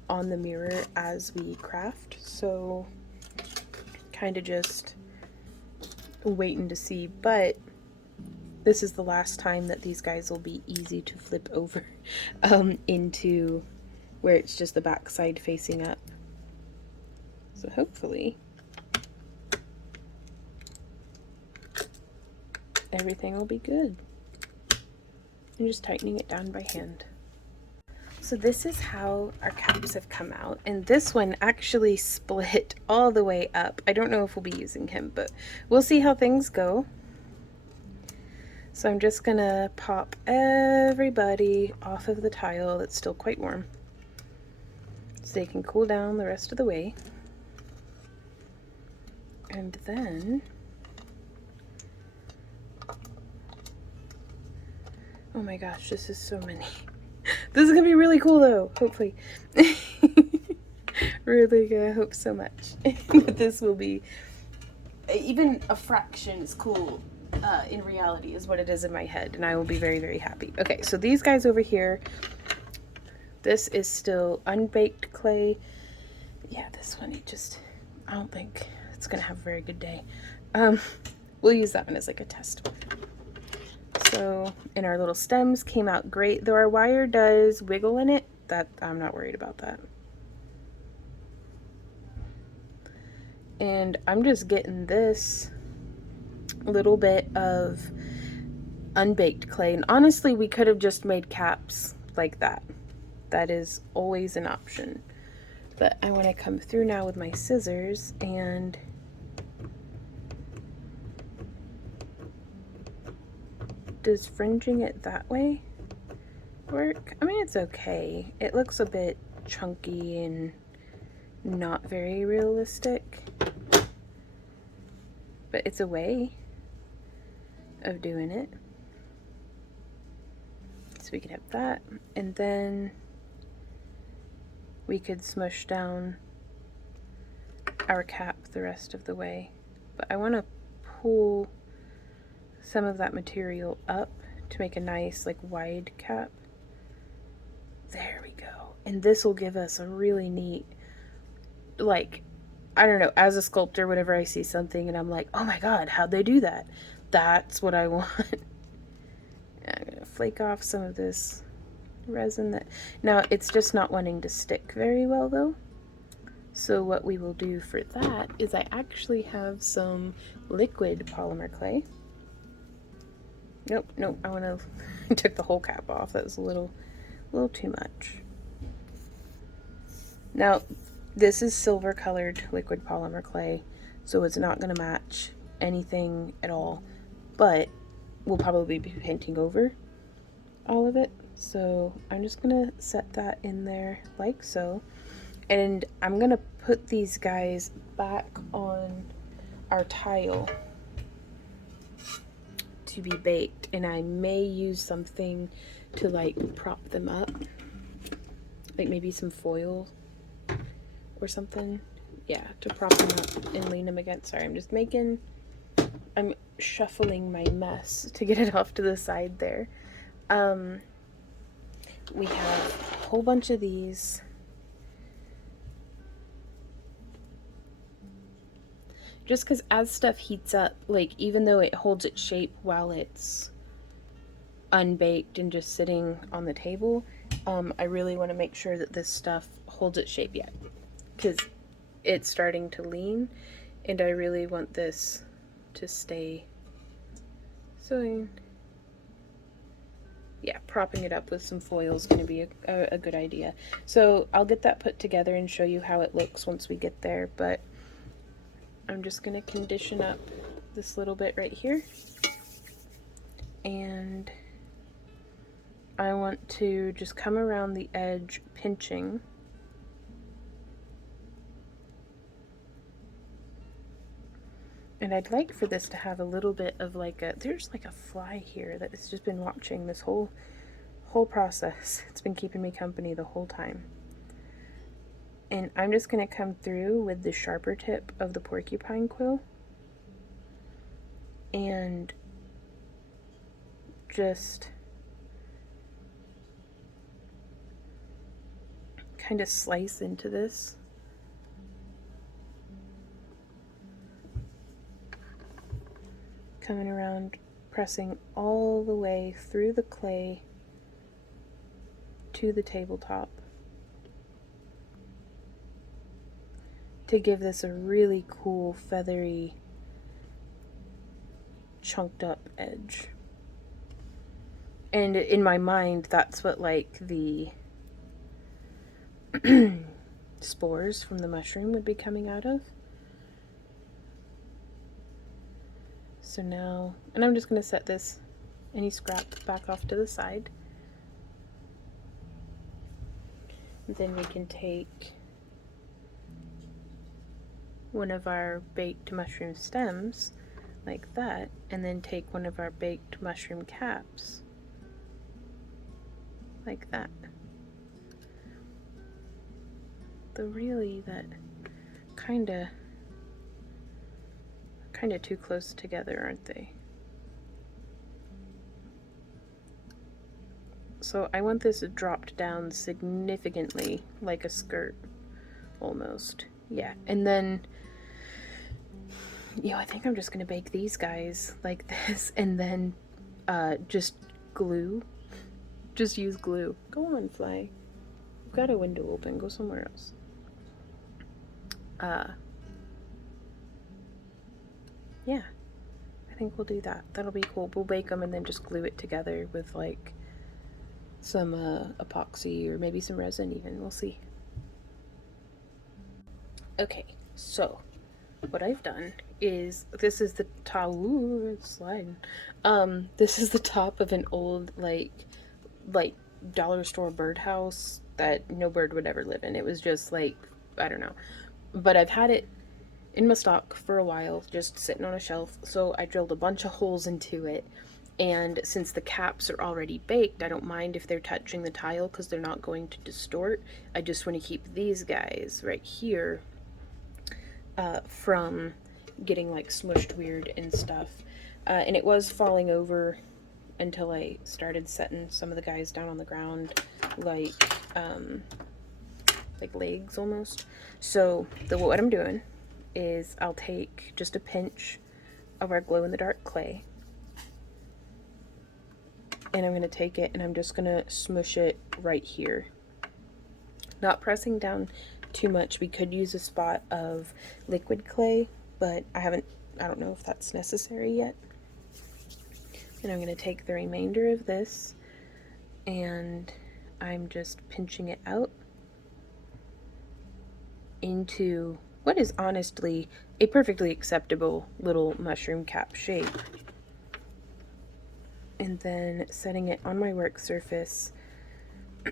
on the mirror as we craft, so kind of just waiting to see. But this is the last time that these guys will be easy to flip over into where it's just the back side facing up. So hopefully everything will be good. I'm just tightening it down by hand. So this is how our caps have come out, and this one actually split all the way up. I don't know if we'll be using him, but we'll see how things go. So I'm just gonna pop everybody off of the tile that's still quite warm so they can cool down the rest of the way. And then, oh my gosh, this is so many. This is gonna be really cool though, hopefully. Really gonna hope so much. But this will be, even a fraction is cool in reality is what it is in my head, and I will be very, very happy. Okay, so these guys over here, this is still unbaked clay. Yeah, this one, I don't think it's gonna have a very good day. We'll use that one as like a test. So, and our little stems came out great, though our wire does wiggle in it. That I'm not worried about that. And I'm just getting this little bit of unbaked clay, and honestly we could have just made caps like that. That is always an option. But I want to come through now with my scissors and does fringing it that way work? I mean, it's okay. It looks a bit chunky and not very realistic, but it's a way of doing it. So we could have that, and then we could smush down our cap the rest of the way. But I want to pull some of that material up to make a nice like wide cap. There we go. And this will give us a really neat, like, I don't know, as a sculptor, whenever I see something and I'm like, oh my god, how'd they do that? That's what I want. I'm gonna flake off some of this resin that, now it's just not wanting to stick very well though. So what we will do for that is I actually have some liquid polymer clay. Nope, I took the whole cap off. That was a little too much. Now, this is silver colored liquid polymer clay, so it's not going to match anything at all, but we'll probably be painting over all of it. So I'm just going to set that in there like so. And I'm going to put these guys back on our tile to be baked, and I may use something to like prop them up, like maybe some foil or something, yeah, to prop them up and lean them against. Sorry, I'm shuffling my mess to get it off to the side there. We have a whole bunch of these. Just because as stuff heats up, like even though it holds its shape while it's unbaked and just sitting on the table, I really want to make sure that this stuff holds its shape yet, because it's starting to lean and I really want this to stay. So yeah, propping it up with some foil is going to be a good idea. So I'll get that put together and show you how it looks once we get there, but I'm just going to condition up this little bit right here, and I want to just come around the edge pinching, and I'd like for this to have a little bit of like there's like a fly here that has just been watching this whole process. It's been keeping me company the whole time. And I'm just going to come through with the sharper tip of the porcupine quill and just kind of slice into this. Coming around, pressing all the way through the clay to the tabletop, to give this a really cool feathery chunked up edge. And in my mind, that's what like the spores from the mushroom would be coming out of. So now, and I'm just going to set this, any scrap, back off to the side. Then we can take one of our baked mushroom stems, like that, and then take one of our baked mushroom caps, like that. Though really, that kinda too close together, aren't they? So I want this dropped down significantly, like a skirt, almost. Yeah, and then, I think I'm just gonna bake these guys like this, and then just glue. Just use glue. Go on, fly. You've got a window open. Go somewhere else. Yeah, I think we'll do that. That'll be cool. We'll bake them and then just glue it together with like some epoxy or maybe some resin even. We'll see. Okay, so what I've done is, this is the top. Ooh, it's sliding. This is the top of an old like dollar store birdhouse that no bird would ever live in. It was just like, I don't know, but I've had it in my stock for a while, just sitting on a shelf. So I drilled a bunch of holes into it, and since the caps are already baked, I don't mind if they're touching the tile because they're not going to distort. I just want to keep these guys right here from getting like smushed weird and stuff. And it was falling over until I started setting some of the guys down on the ground like legs almost. So what I'm doing is I'll take just a pinch of our glow-in-the-dark clay, and I'm going to take it and I'm just going to smush it right here. Not pressing down too much. We could use a spot of liquid clay, but I don't know if that's necessary yet. And I'm going to take the remainder of this and I'm just pinching it out into what is honestly a perfectly acceptable little mushroom cap shape. And then setting it on my work surface,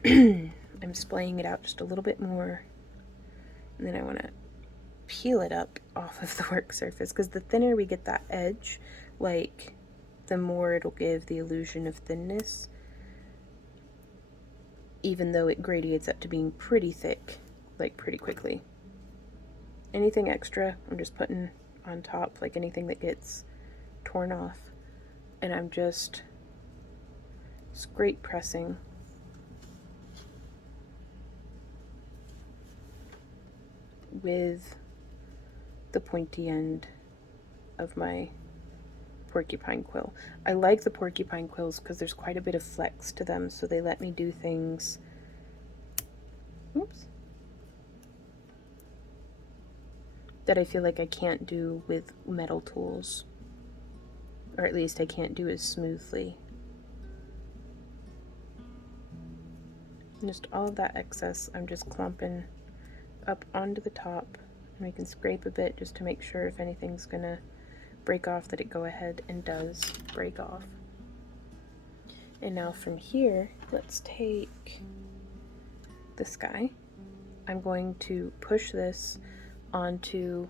I'm splaying it out just a little bit more. And then I want to peel it up off of the work surface, because the thinner we get that edge, like, the more it'll give the illusion of thinness, even though it gradiates up to being pretty thick, like, pretty quickly. Anything extra, I'm just putting on top, like anything that gets torn off. And I'm just scrape pressing with the pointy end of my porcupine quill. I like the porcupine quills because there's quite a bit of flex to them, so they let me do things. Oops. That I feel like I can't do with metal tools, or at least I can't do as smoothly. And just all of that excess I'm just clumping up onto the top, and we can scrape a bit just to make sure if anything's gonna break off that it go ahead and does break off. And now from here, let's take this guy. I'm going to push this onto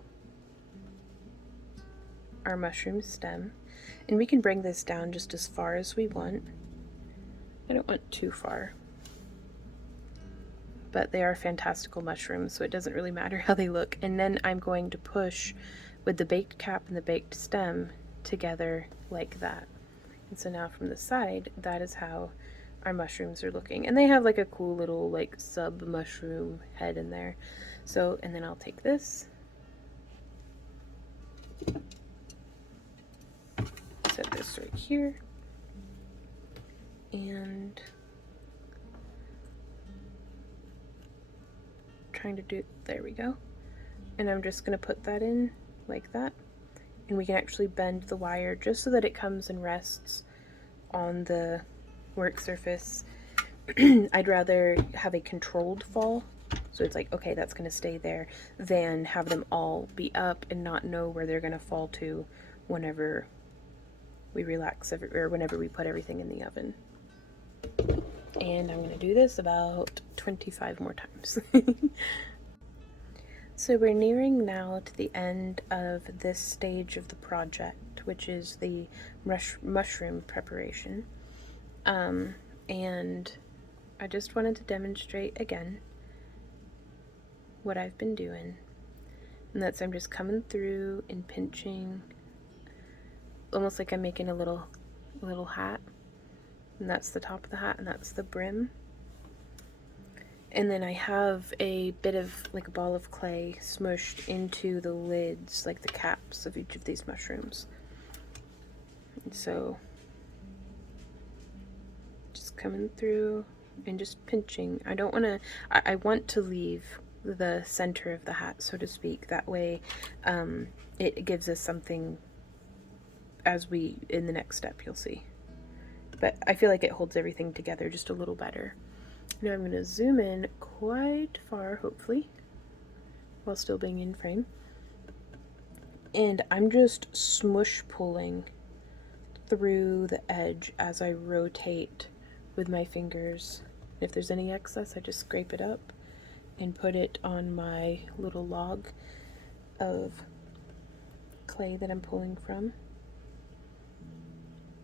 our mushroom stem, and we can bring this down just as far as we want. I don't want too far, but they are fantastical mushrooms, so it doesn't really matter how they look. And then I'm going to push with the baked cap and the baked stem together like that. And so now from the side, that is how our mushrooms are looking. And they have like a cool little like sub mushroom head in there. So, and then I'll take this, set this right here, and trying to do, there we go. And I'm just gonna put that in like that. and we can actually bend the wire just so that it comes and rests on the work surface. I'd rather have a controlled fall, so it's like, okay, that's going to stay there, than have them all be up and not know where they're going to fall to whenever we relax or whenever we put everything in the oven. And I'm going to do this about 25 more times. So we're nearing now to the end of this stage of the project, which is the mushroom preparation. And I just wanted to demonstrate again what I've been doing. And that's I'm just coming through and pinching, almost like I'm making a little hat. And that's the top of the hat, and that's the brim. And then I have a bit of like a ball of clay smushed into the lids, like the caps of each of these mushrooms. And so just coming through and just pinching. I don't want to, I want to leave the center of the hat, so to speak. That way it gives us something as we, in the next step, you'll see. But I feel like it holds everything together just a little better. Now I'm going to zoom in quite far, hopefully, while still being in frame. And I'm just smush pulling through the edge as I rotate with my fingers. If there's any excess, I just scrape it up and put it on my little log of clay that I'm pulling from.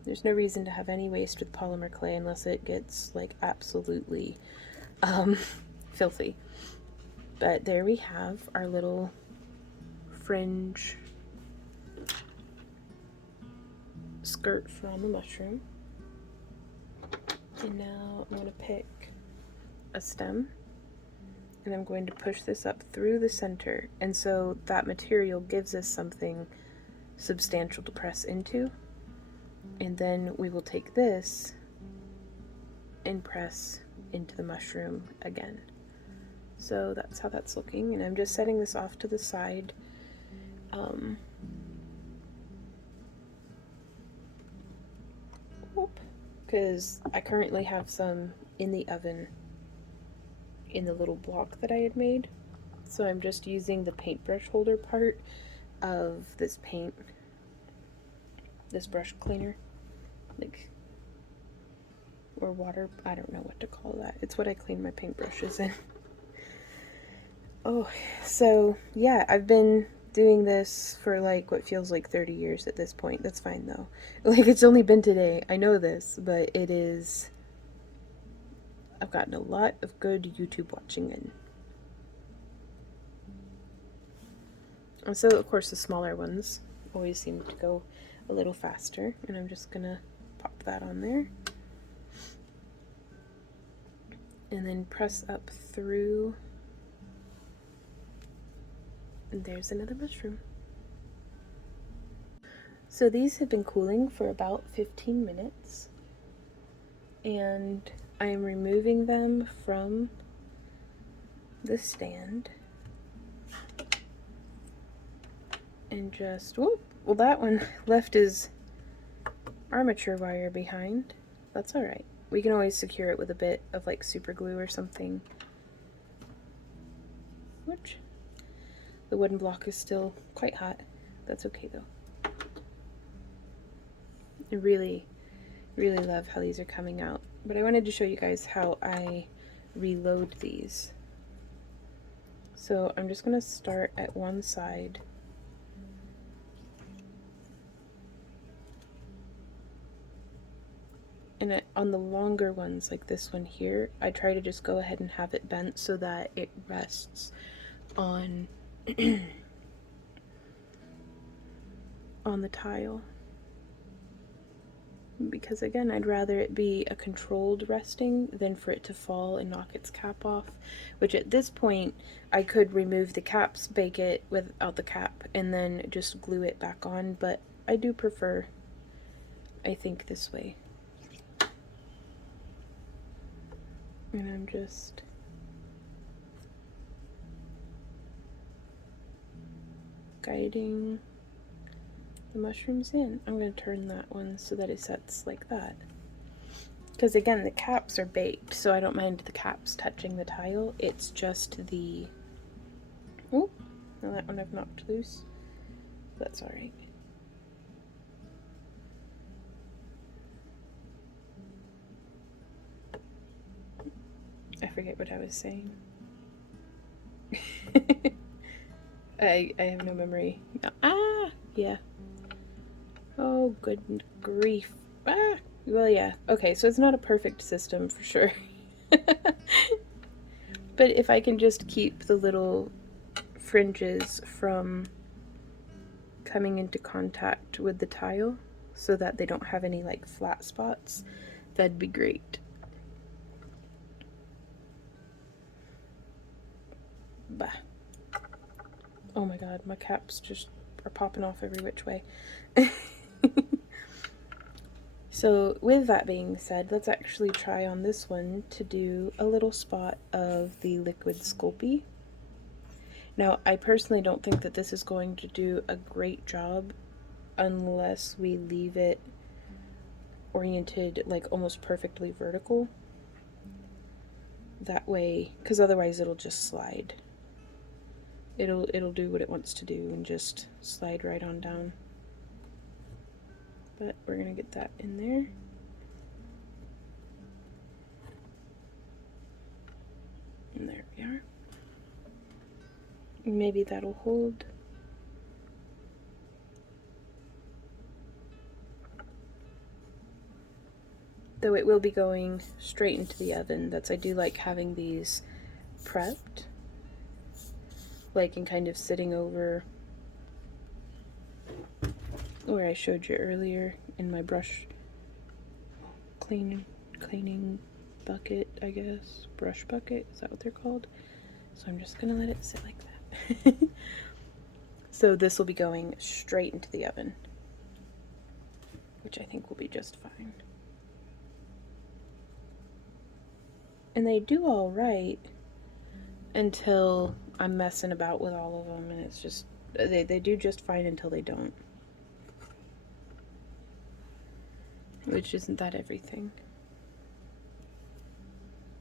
There's no reason to have any waste with polymer clay unless it gets like absolutely filthy. But there we have our little fringe skirt from a mushroom. And now I'm going to pick a stem and I'm going to push this up through the center, and so that material gives us something substantial to press into. And then we will take this and press into the mushroom again. So that's how that's looking, and I'm just setting this off to the side. Because I currently have some in the oven in the little block that I had made. So I'm just using the paintbrush holder part of this paint, this brush cleaner, like, or water, I don't know what to call that. It's what I clean my paintbrushes in. Oh, so yeah, I've been doing this for like what feels like 30 years at this point. That's fine though. Like, it's only been today. I know this, but it is, I've gotten a lot of good YouTube watching in. And so of course the smaller ones always seem to go a little faster, and I'm just gonna pop that on there and then press up through, and there's another mushroom. So these have been cooling for about 15 minutes, and I am removing them from the stand and just, whoop, well, that one left his armature wire behind. That's alright. We can always secure it with a bit of like super glue or something. Which, the wooden block is still quite hot. That's okay though. I really, really love how these are coming out. But I wanted to show you guys how I reload these. So I'm just going to start at one side. And on the longer ones, like this one here, I try to just go ahead and have it bent so that it rests on on the tile. Because again, I'd rather it be a controlled resting than for it to fall and knock its cap off, which at this point I could remove the caps, bake it without the cap, and then just glue it back on, but I do prefer, I think, this way. And I'm just guiding the mushrooms in. I'm going to turn that one so that it sets like that. Because again, the caps are baked, so I don't mind the caps touching the tile. It's just the... Oh, now that one I've knocked loose. That's alright. I forget what I was saying. I have no memory. Ah, yeah. Oh, good grief. Ah, well, yeah. Okay, so it's not a perfect system for sure. But if I can just keep the little fringes from coming into contact with the tile so that they don't have any like flat spots, that'd be great. Bah. Oh my god, my caps just are popping off every which way. So with that being said, let's actually try on this one to do a little spot of the liquid Sculpey. Now, I personally don't think that this is going to do a great job unless we leave it oriented like almost perfectly vertical. That way, because otherwise it'll just slide. It'll do what it wants to do and just slide right on down. But we're gonna get that in there. And there we are. Maybe that'll hold. Though it will be going straight into the oven. I do like having these prepped. Like, and kind of sitting over where I showed you earlier in my brush cleaning bucket, I guess. Brush bucket, is that what they're called? So I'm just gonna let it sit like that. So this will be going straight into the oven, which I think will be just fine. And they do all right until I'm messing about with all of them, and it's just, they do just fine until they don't. Which isn't that everything.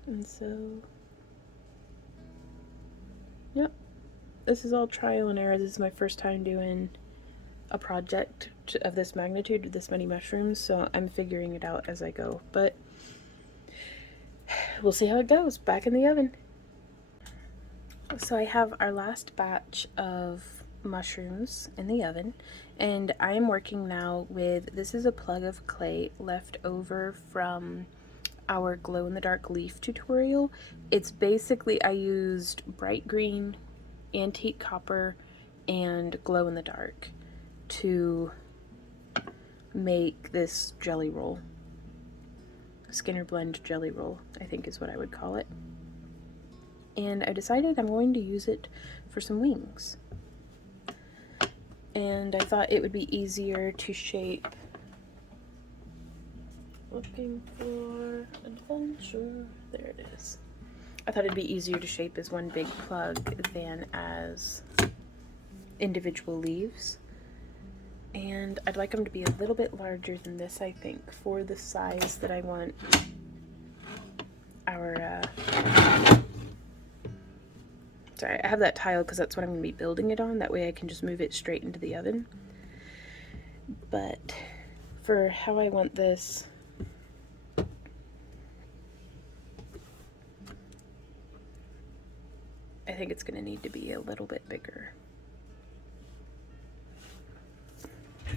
And so, yep, this is all trial and error. This is my first time doing a project of this magnitude with this many mushrooms, so I'm figuring it out as I go, but we'll see how it goes. Back in the oven. So I have our last batch of mushrooms in the oven, and I am working now with, this is a plug of clay left over from our glow-in-the-dark leaf tutorial. It's basically, I used bright green, antique copper, and glow-in-the-dark to make this jelly roll. Skinner blend jelly roll, I think is what I would call it. And I decided I'm going to use it for some wings. And I thought it would be easier to shape. Looking for adventure. There it is. I thought it'd be easier to shape as one big plug than as individual leaves. And I'd like them to be a little bit larger than this, I think, for the size that I want our sorry, I have that tile because that's what I'm going to be building it on. That way I can just move it straight into the oven. But for how I want this, I think it's going to need to be a little bit bigger.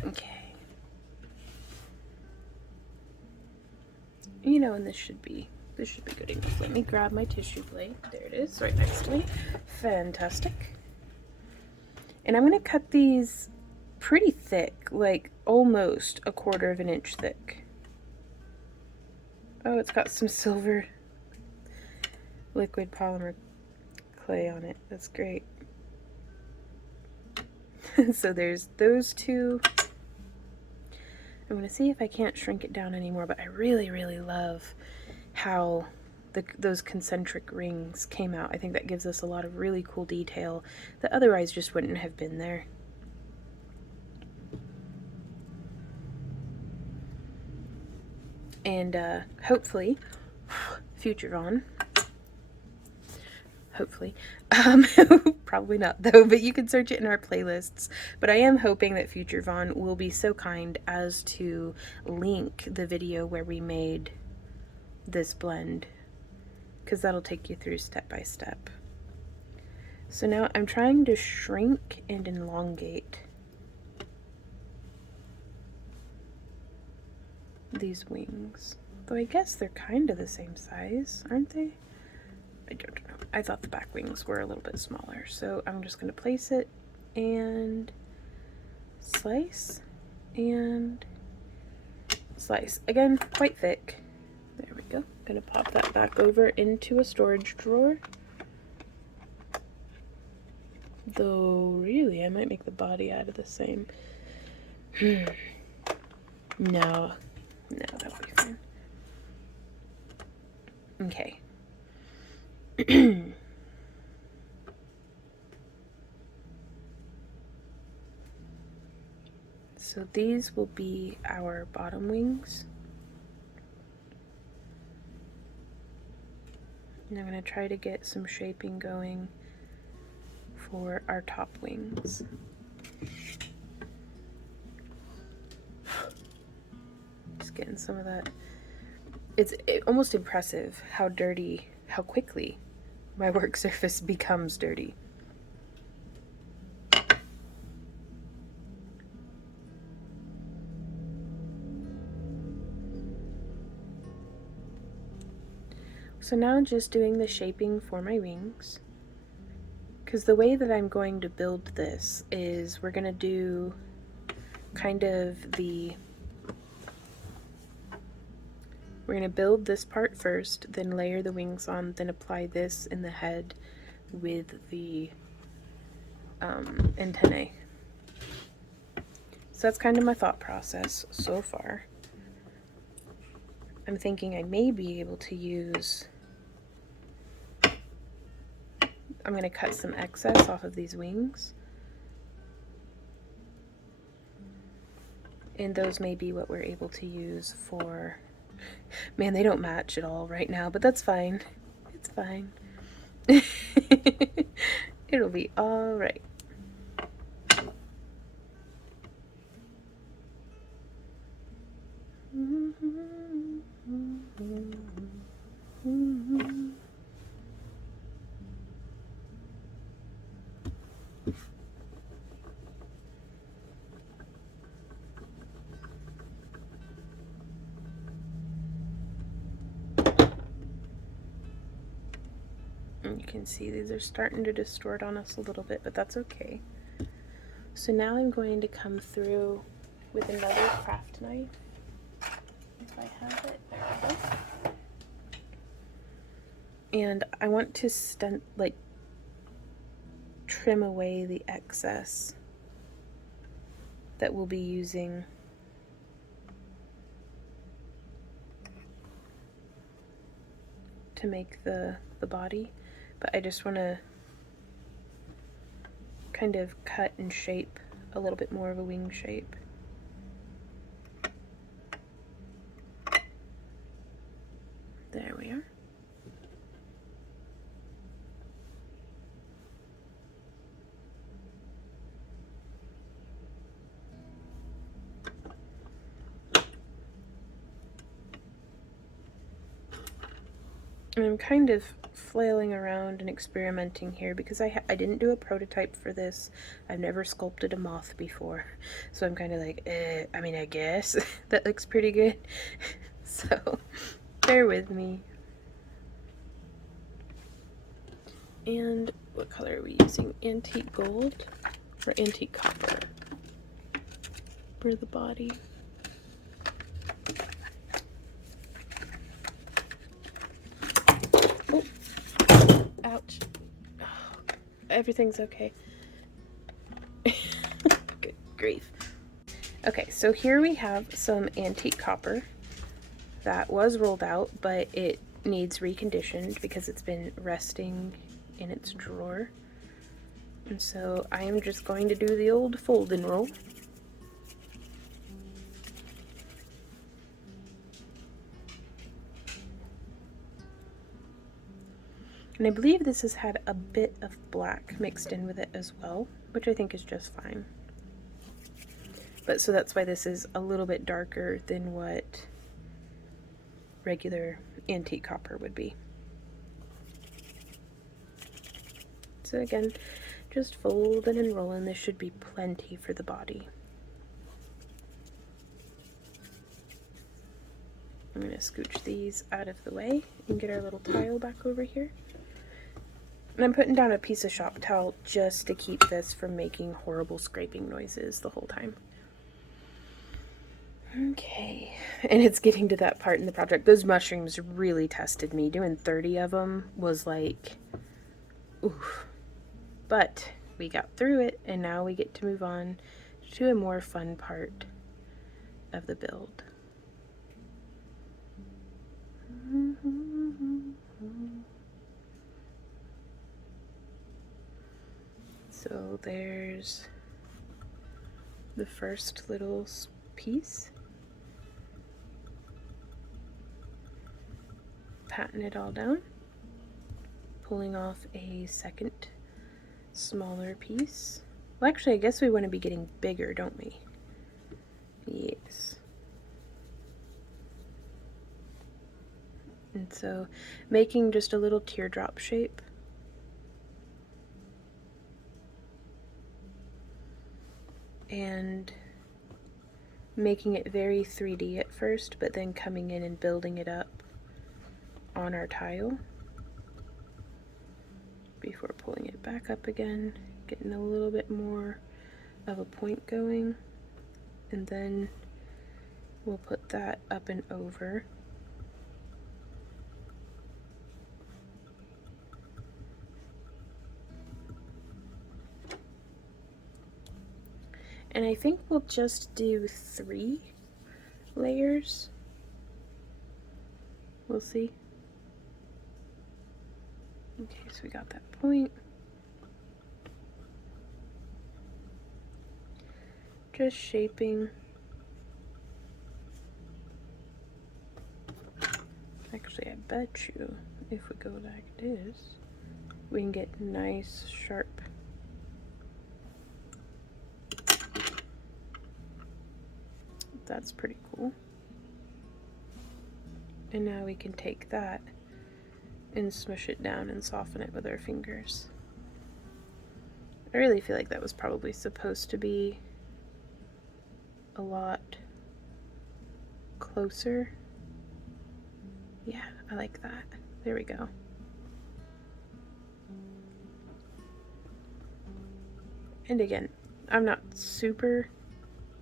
Okay. You know, and this should be good enough. Let me grab my tissue plate. There it is, right next to me. Fantastic. And I'm going to cut these pretty thick, like almost 1/4 of an inch thick. Oh, it's got some silver liquid polymer clay on it. That's great. So there's those two. I'm going to see if I can't shrink it down anymore, but I really, really love how those concentric rings came out. I think that gives us a lot of really cool detail that otherwise just wouldn't have been there. And hopefully, future Vaughn, hopefully, probably not though, but you can search it in our playlists. But I am hoping that future Vaughn will be so kind as to link the video where we made this blend, because that'll take you through step by step. So now I'm trying to shrink and elongate these wings. Though I guess they're kind of the same size, aren't they? I don't know. I thought the back wings were a little bit smaller. So I'm just going to place it and slice and slice. Again, quite thick. There we go. Going to pop that back over into a storage drawer. Though, really, I might make the body out of the same. No, that'll be fine. Okay. So these will be our bottom wings. And I'm going to try to get some shaping going for our top wings. Just getting some of that. It's almost impressive how dirty, how quickly my work surface becomes dirty. So now just doing the shaping for my wings. Because the way that I'm going to build this is we're going to do kind of we're going to build this part first, then layer the wings on, then apply this in the head with the antennae. So that's kind of my thought process so far. I'm thinking I may be able to use, I'm going to cut some excess off of these wings. And those may be what we're able to use for, man, they don't match at all right now, but that's fine. It's fine. It'll be all right. And you can see these are starting to distort on us a little bit, but that's okay. So now I'm going to come through with another craft knife. If I have it, there we go. And I want to trim away the excess that we'll be using to make the body. But I just want to kind of cut and shape a little bit more of a wing shape. There we are. And I'm kind of flailing around and experimenting here because I didn't do a prototype for this. I've never sculpted a moth before. So I'm kind of like, I mean, I guess that looks pretty good. So bear with me. And what color are we using? Antique gold or antique copper for the body. Oh, ouch. Oh, everything's okay. Good grief. Okay, so here we have some antique copper that was rolled out, but it needs reconditioned because it's been resting in its drawer. And so I am just going to do the old fold and roll. And I believe this has had a bit of black mixed in with it as well, which I think is just fine. But so that's why this is a little bit darker than what regular antique copper would be. So again, just folding and rolling. This should be plenty for the body. I'm going to scooch these out of the way and get our little tile back over here. And I'm putting down a piece of shop towel just to keep this from making horrible scraping noises the whole time. Okay, and it's getting to that part in the project. Those mushrooms really tested me. Doing 30 of them was like, oof. But we got through it, and now we get to move on to a more fun part of the build. So there's the first little piece. Patting it all down, pulling off a second smaller piece. Well, actually, I guess we want to be getting bigger, don't we? Yes. And so making just a little teardrop shape. And making it very 3D at first, but then coming in and building it up on our tile before pulling it back up again, getting a little bit more of a point going, and then we'll put that up and over. And I think we'll just do 3 layers. We'll see. Okay, so we got that point. Just shaping. Actually, I bet you if we go like this, we can get nice, sharp. That's pretty cool. And now we can take that and smush it down and soften it with our fingers. I really feel like that was probably supposed to be a lot closer. Yeah, I like that. There we go. And again, I'm not super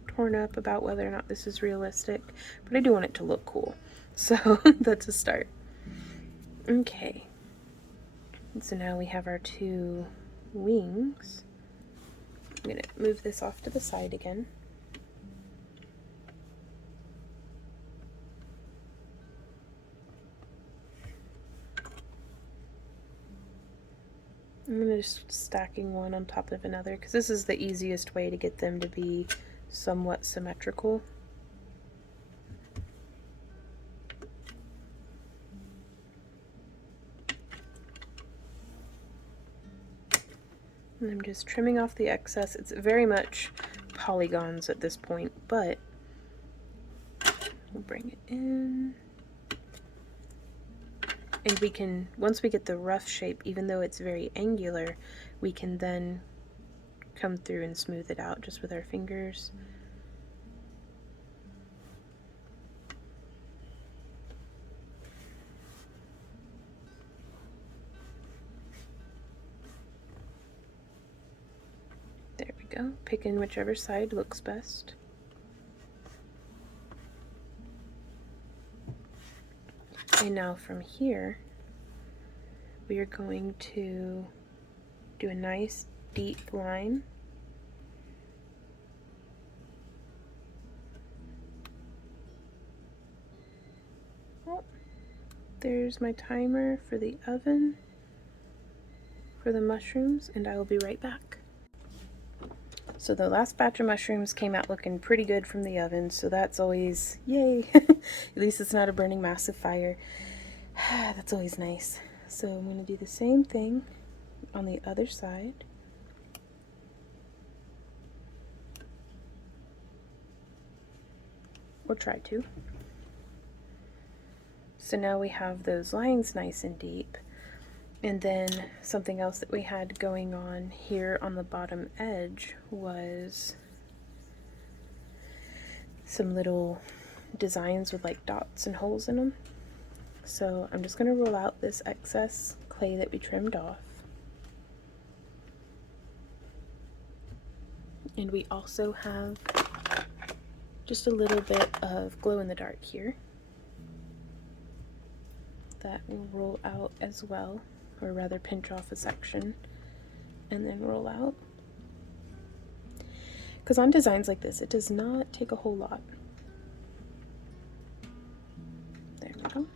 torn up about whether or not this is realistic, but I do want it to look cool. So that's a start. Okay. And so now we have our 2 wings. I'm going to move this off to the side again. I'm going to just stacking one on top of another because this is the easiest way to get them to be somewhat symmetrical. And I'm just trimming off the excess. It's very much polygons at this point, but we'll bring it in. And we can, once we get the rough shape, even though it's very angular, we can then come through and smooth it out just with our fingers. There we go. Picking whichever side looks best. And now from here, we are going to do a nice deep line. Oh, there's my timer for the oven for the mushrooms, and I will be right back. So the last batch of mushrooms came out looking pretty good from the oven, so that's always, yay! At least it's not a burning massive fire. That's always nice. So I'm going to do the same thing on the other side. Or try to. So now we have those lines nice and deep. And then something else that we had going on here on the bottom edge was some little designs with like dots and holes in them. So I'm just going to roll out this excess clay that we trimmed off. And we also have just a little bit of glow in the dark here that will roll out as well, or rather pinch off a section and then roll out. Because on designs like this, it does not take a whole lot. There we go.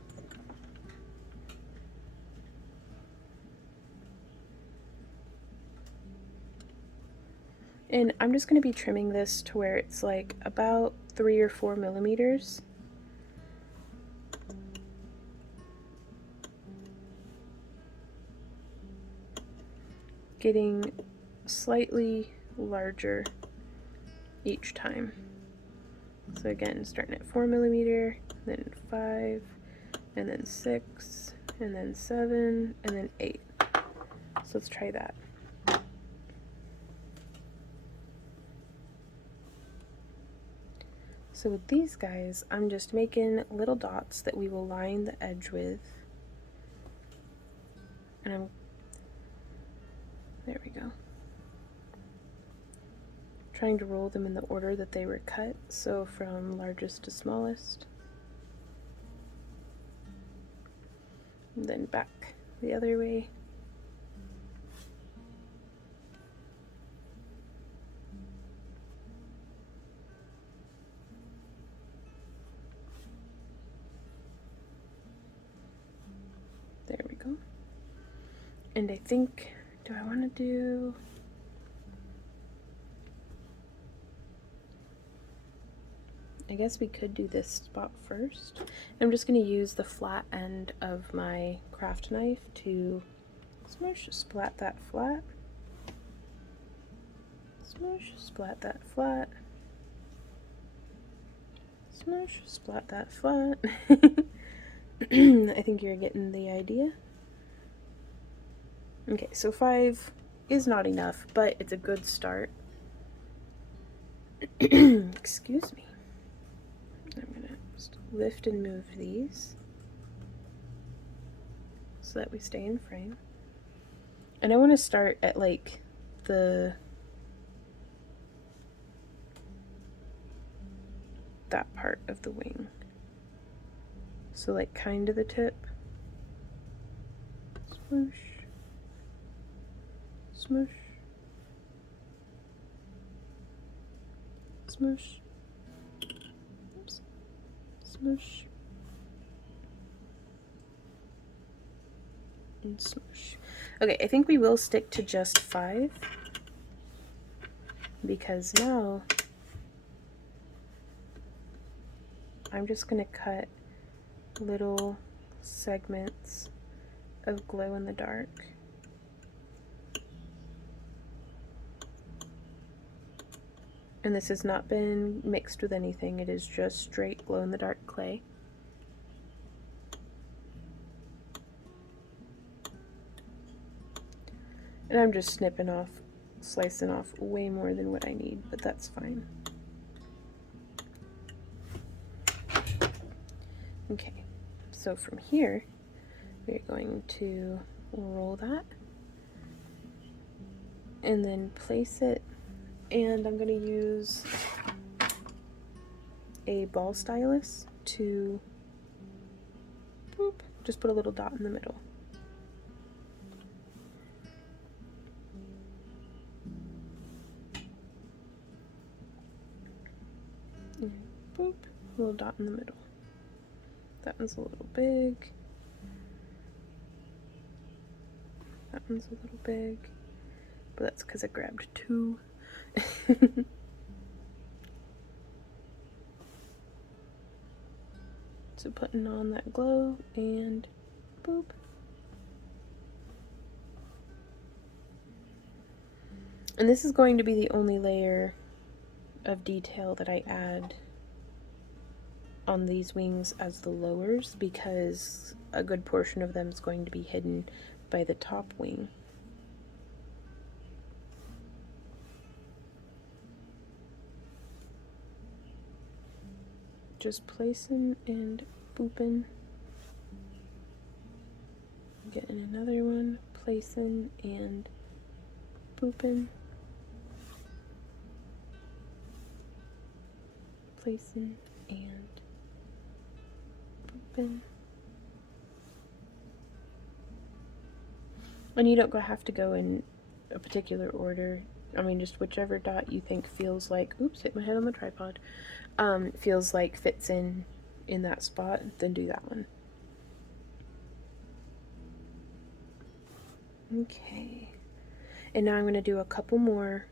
And I'm just going to be trimming this to where it's like about 3 or 4 millimeters. Getting slightly larger each time. So again, starting at 4 millimeter, then 5, and then 6, and then 7, and then 8. So let's try that. So with these guys, I'm just making little dots that we will line the edge with. And there we go. Trying to roll them in the order that they were cut, so from largest to smallest. And then back the other way. There we go. And I think, do I want to do... I guess we could do this spot first. I'm just going to use the flat end of my craft knife to smoosh, splat that flat. Smoosh, splat that flat. Smoosh, splat that flat. I think you're getting the idea. Okay, so 5 is not enough, but it's a good start. Excuse me. I'm gonna just lift and move these so that we stay in frame. And I want to start at like that part of the wing. So like kind of the tip. Smoosh. Smoosh. Smoosh. Oops. Smoosh. And smoosh. Okay, I think we will stick to just 5 because now I'm just going to cut little segments of glow in the dark. And this has not been mixed with anything, it is just straight glow in the dark clay. And I'm just snipping off, slicing off way more than what I need, but that's fine. Okay, so from here, we're going to roll that and then place it, and I'm going to use a ball stylus to boop, just put a little dot in the middle. And boop, a little dot in the middle. That one's a little big. That one's a little big. But that's because I grabbed 2. So putting on that glow and boop. And this is going to be the only layer of detail that I add on these wings as the lowers, because a good portion of them is going to be hidden by the top wing. Just placing and booping. Getting another one, placing and booping. Placing and booping. And you don't have to go in a particular order. I mean, just whichever dot you think feels like, oops, hit my head on the tripod, feels like fits in that spot, then do that one. Okay. And now I'm going to do a couple more,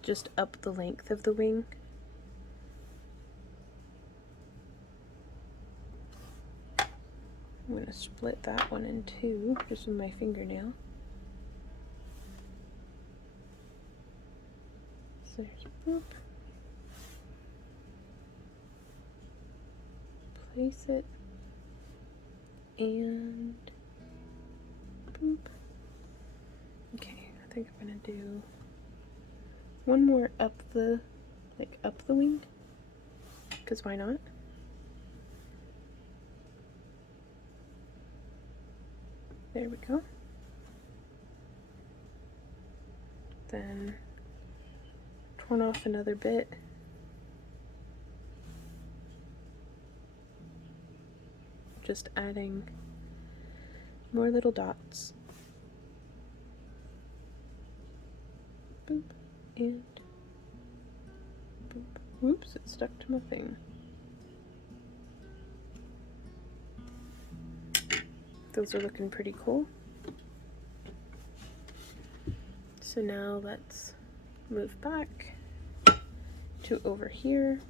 just up the length of the wing. I'm going to split that one in two, just with my fingernail. So there's boop. Place it. And boop. Okay, I think I'm going to do one more up the wing, because why not? There we go. Then torn off another bit. Just adding more little dots. Boop and boop. Whoops, it stuck to my thing. Those are looking pretty cool. So now let's move back to over here.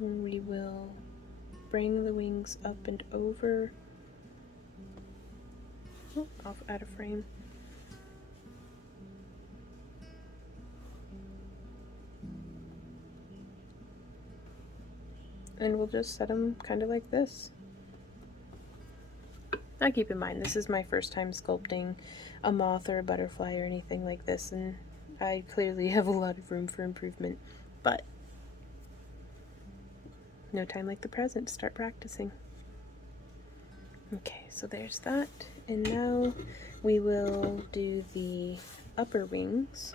And we will bring the wings up and over. Oh, off out of frame. And we'll just set them kind of like this. Now keep in mind, this is my first time sculpting a moth or a butterfly or anything like this, and I clearly have a lot of room for improvement, but no time like the present to start practicing. Okay, so there's that, and now we will do the upper wings,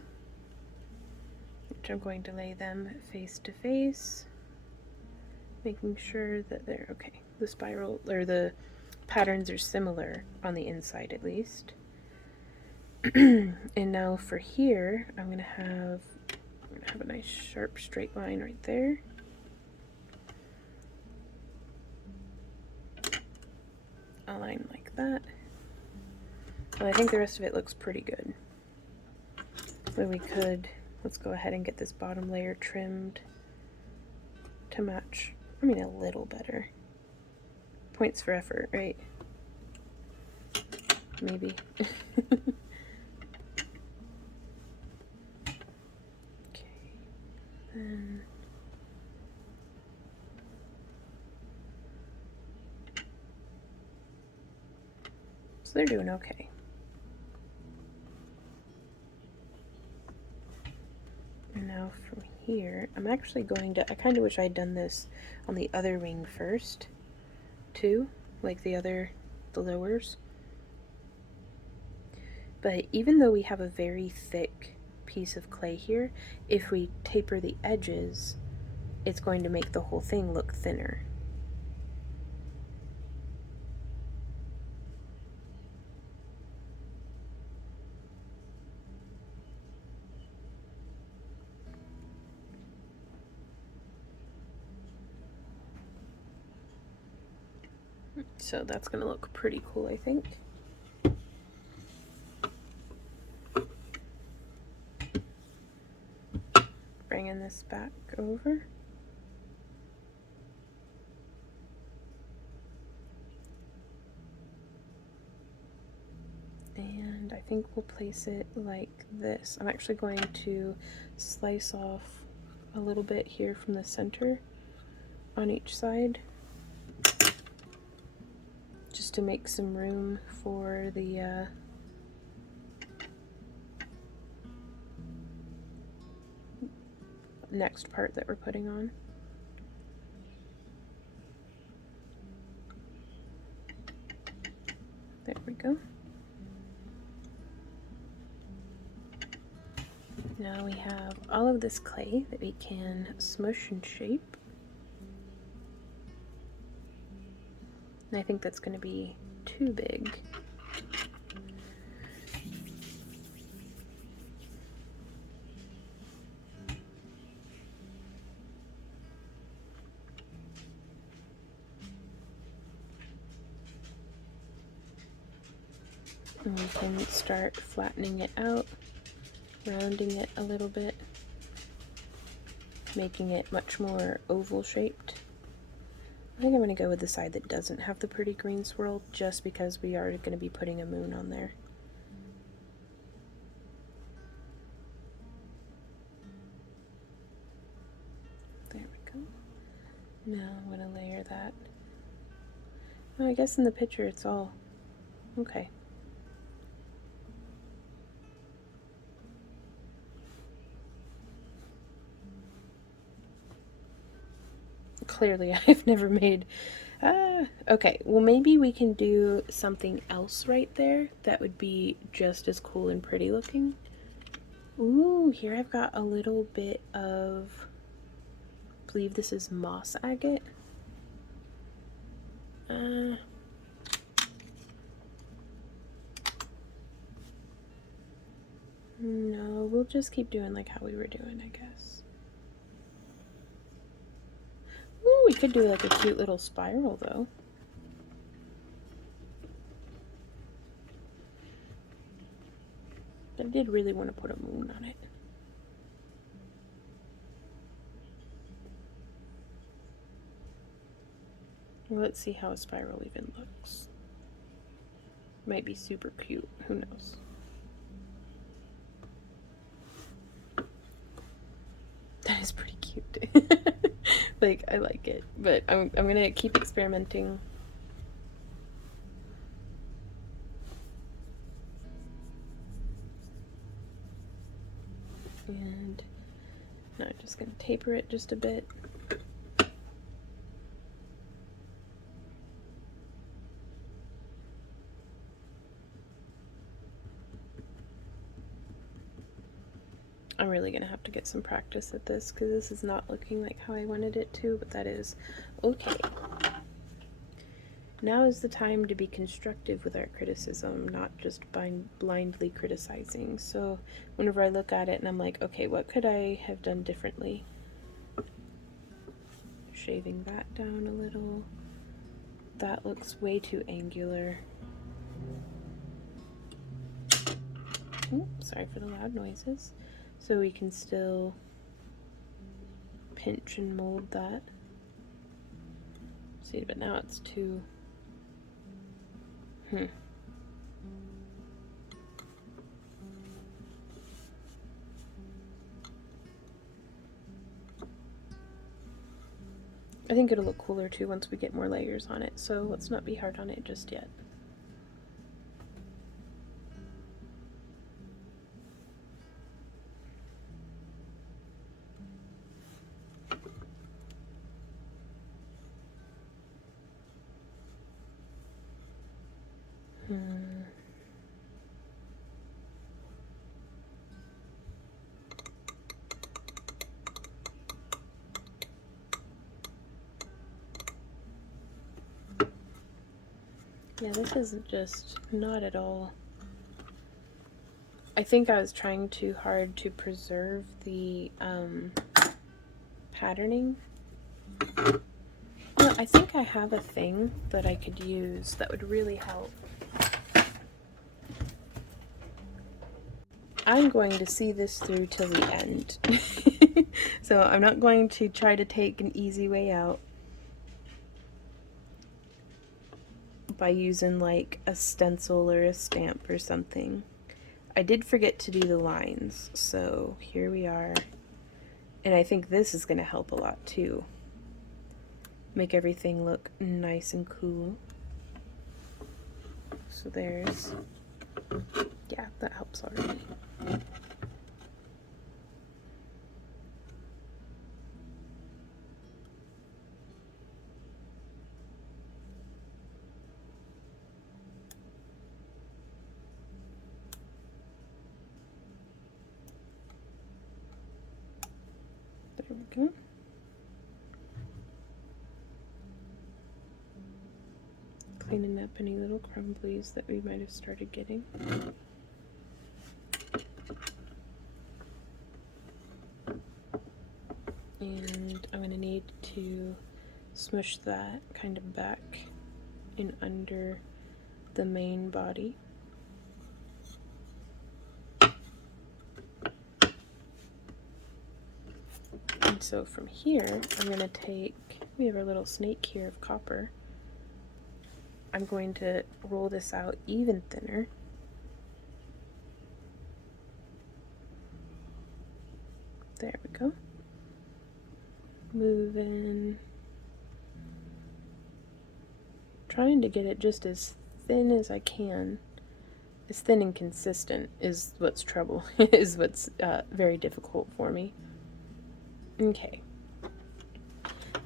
which I'm going to lay them face to face, making sure that they're okay. The spiral, or the patterns are similar on the inside at least. And now for here, I'm gonna have a nice sharp straight line right there. A line like that. And I think the rest of it looks pretty good. So let's go ahead and get this bottom layer trimmed to match, I mean, a little better. Points for effort, right? Maybe. Okay. Then so they're doing okay. And now from here, I'm actually going to, I kind of wish I'd done this on the other wing first, too, like the lowers. But even though we have a very thick piece of clay here, if we taper the edges, it's going to make the whole thing look thinner. So that's going to look pretty cool, I think. Bringing this back over. think we'll place it like this. I'm actually going to slice off a little bit here from the center on each side, just to make some room for the next part that we're putting on. There we go. Now we have all of this clay that we can smush and shape. And I think that's going to be too big. And we can start flattening it out, rounding it a little bit, making it much more oval shaped. I think I'm going to go with the side that doesn't have the pretty green swirl, just because we are going to be putting a moon on there. There we go. Now I'm going to layer that. Oh, I guess in the picture it's all okay. Clearly I've never made okay, well maybe we can do something else right there that would be just as cool and pretty looking. Ooh, here I've got a little bit of, I believe this is moss agate. No, we'll just keep doing like how we were doing, I guess. Ooh, we could do like a cute little spiral though. But I did really want to put a moon on it. Let's see how a spiral even looks. Might be super cute, who knows. That is pretty cute. Like, I like it, but I'm gonna keep experimenting. And now I'm just gonna taper it just a bit. I'm really gonna have to get some practice at this because this is not looking like how I wanted it to, but that is okay. Now is the time to be constructive with our criticism, not just blindly criticizing. So whenever I look at it and I'm like, okay, what could I have done differently? Shaving that down a little. That looks way too angular. Ooh, sorry for the loud noises. So we can still pinch and mold that. See, but now it's too... I think it'll look cooler too once we get more layers on it, so let's not be hard on it just yet. Yeah, this is just not at all. I think I was trying too hard to preserve the patterning. Well, I think I have a thing that I could use that would really help. I'm going to see this through till the end. So I'm not going to try to take an easy way out by using like a stencil or a stamp or something. I did forget to do the lines, so here we are. And I think this is going to help a lot too. Make everything look nice and cool. So there's, yeah, that helps already. There we go. Cleaning up any little crumblies that we might have started getting. And I'm going to need to smush that kind of back in under the main body. And so from here, I'm going to take, we have our little snake here of copper. I'm going to roll this out even thinner. There we go. Moving. Trying to get it just as thin as I can. As thin and consistent is what's trouble, is what's very difficult for me. Okay.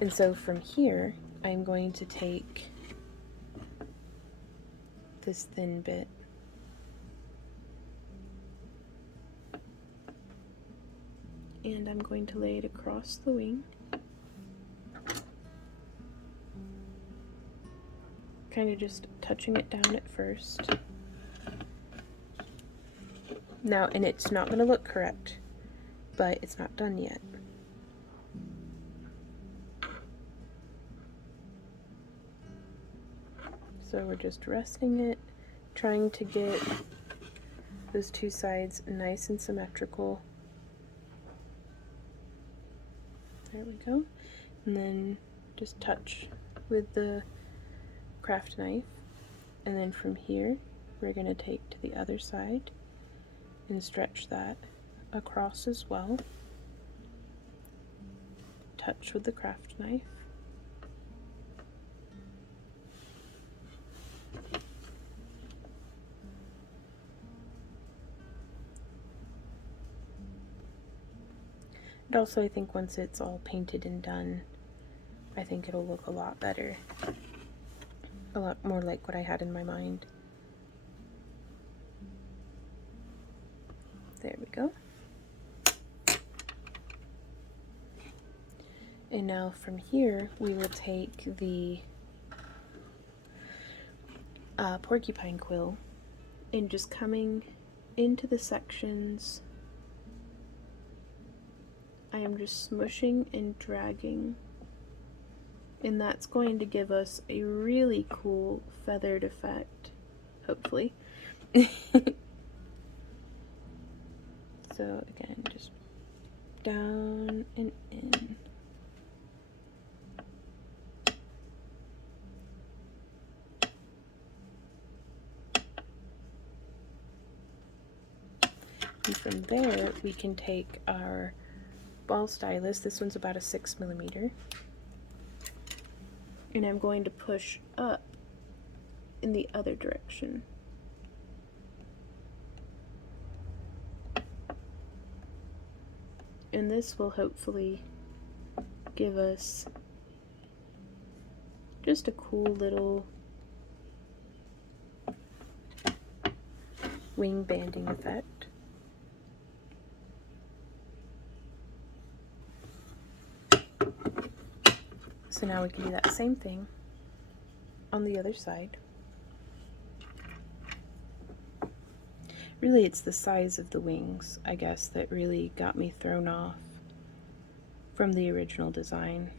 And so from here, I'm going to take this thin bit and I'm going to lay it across the wing. Kind of just touching it down at first. Now, and it's not going to look correct, but it's not done yet. So we're just resting it, trying to get those two sides nice and symmetrical. There we go. And then just touch with the craft knife. And then from here, we're going to take to the other side and stretch that across as well. Touch with the craft knife. And also I think once it's all painted and done, I think it'll look a lot better. A lot more like what I had in my mind. There we go. And now from here, we will take the porcupine quill and just coming into the sections, I am just smushing and dragging, and that's going to give us a really cool feathered effect, hopefully. So again, just down and in. And from there, we can take our ball stylus. This one's about a 6mm. And I'm going to push up in the other direction. And this will hopefully give us just a cool little wing banding effect. So now we can do that same thing on the other side. Really, it's the size of the wings, I guess, that really got me thrown off from the original design.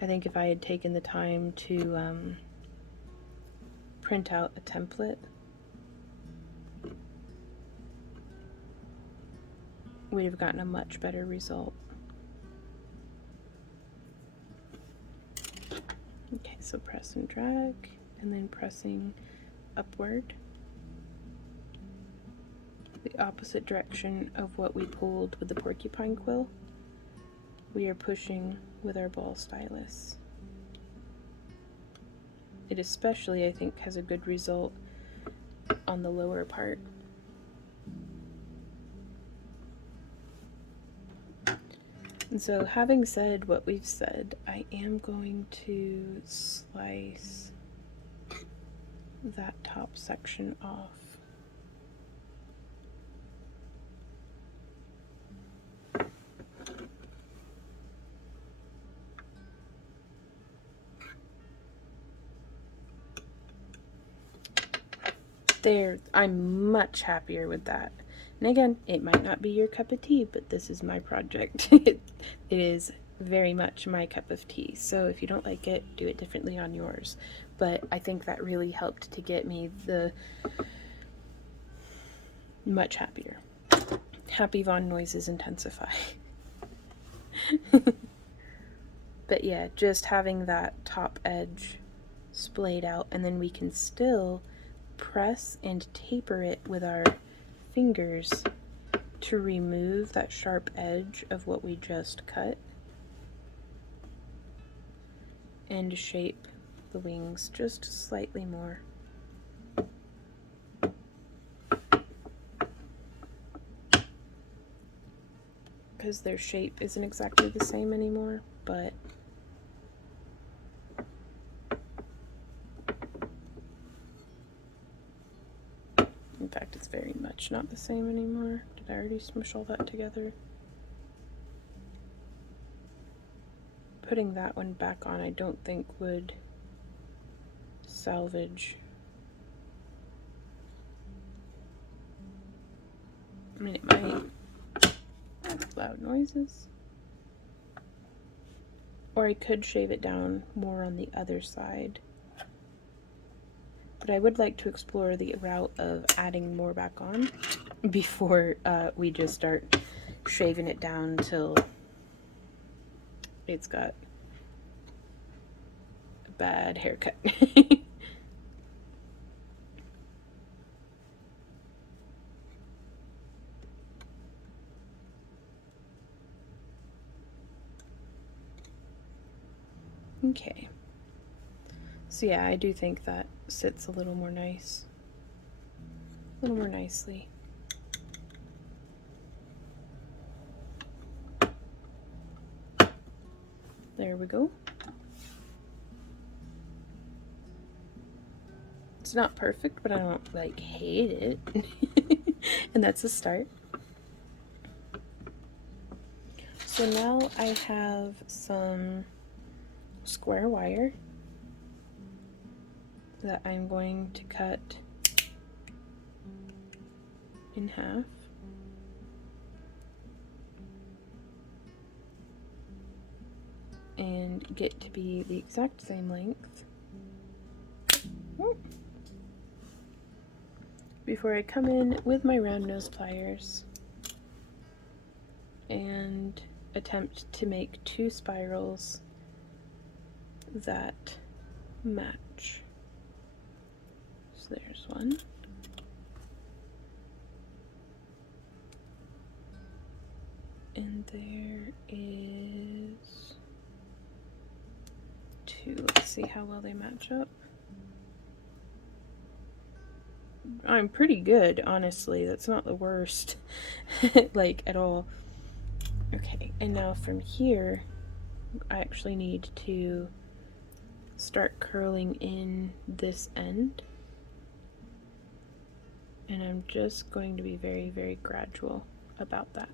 I think if I had taken the time to print out a template, we'd have gotten a much better result. Okay, so press and drag, and then pressing upward. the opposite direction of what we pulled with the porcupine quill, we are pushing with our ball stylus. It especially, I think, has a good result on the lower part. And so, having said what we've said, I am going to slice that top section off. There, I'm much happier with that. And again, it might not be your cup of tea, but this is my project. It is very much my cup of tea. So if you don't like it, do it differently on yours. But I think that really helped to get me the much happier. Happy Von noises intensify. But yeah, just having that top edge splayed out, and then we can still press and taper it with our fingers to remove that sharp edge of what we just cut and shape the wings just slightly more. Because their shape isn't exactly the same anymore, but in fact, it's very much not the same anymore. Did I already smush all that together? Putting that one back on, I don't think would salvage. I mean, it might. Loud noises. Or I could shave it down more on the other side. But I would like to explore the route of adding more back on before we just start shaving it down till it's got a bad haircut. Okay. So yeah, I do think that sits a little more nice. A little more nicely. There we go. It's not perfect, but I don't like hate it. And that's a start. So now I have some square wire that I'm going to cut in half. And get to be the exact same length. Before I come in with my round nose pliers and attempt to make 2 spirals that match. So there's one. And there is 2. Let's see how well they match up. I'm pretty good, honestly. That's not the worst, like, at all. Okay, and now from here, I actually need to start curling in this end. And I'm just going to be very, very gradual about that.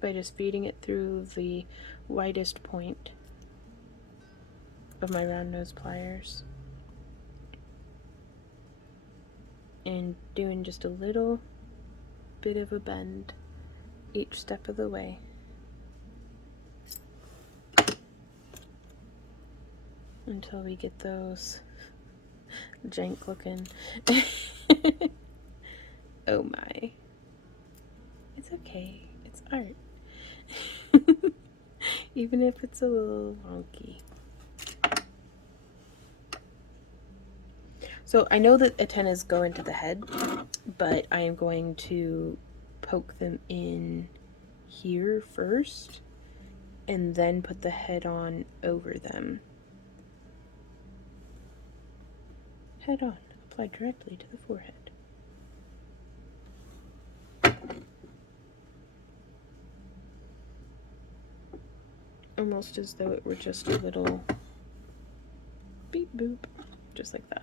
By just feeding it through the widest point of my round nose pliers. And doing just a little bit of a bend each step of the way. Until we get those jank looking. Oh my. It's okay. It's art. Even if it's a little wonky. So I know that antennas go into the head, but I am going to poke them in here first and then put the head on over them. Head on, apply directly to the forehead. Almost as though it were just a little beep boop, just like that.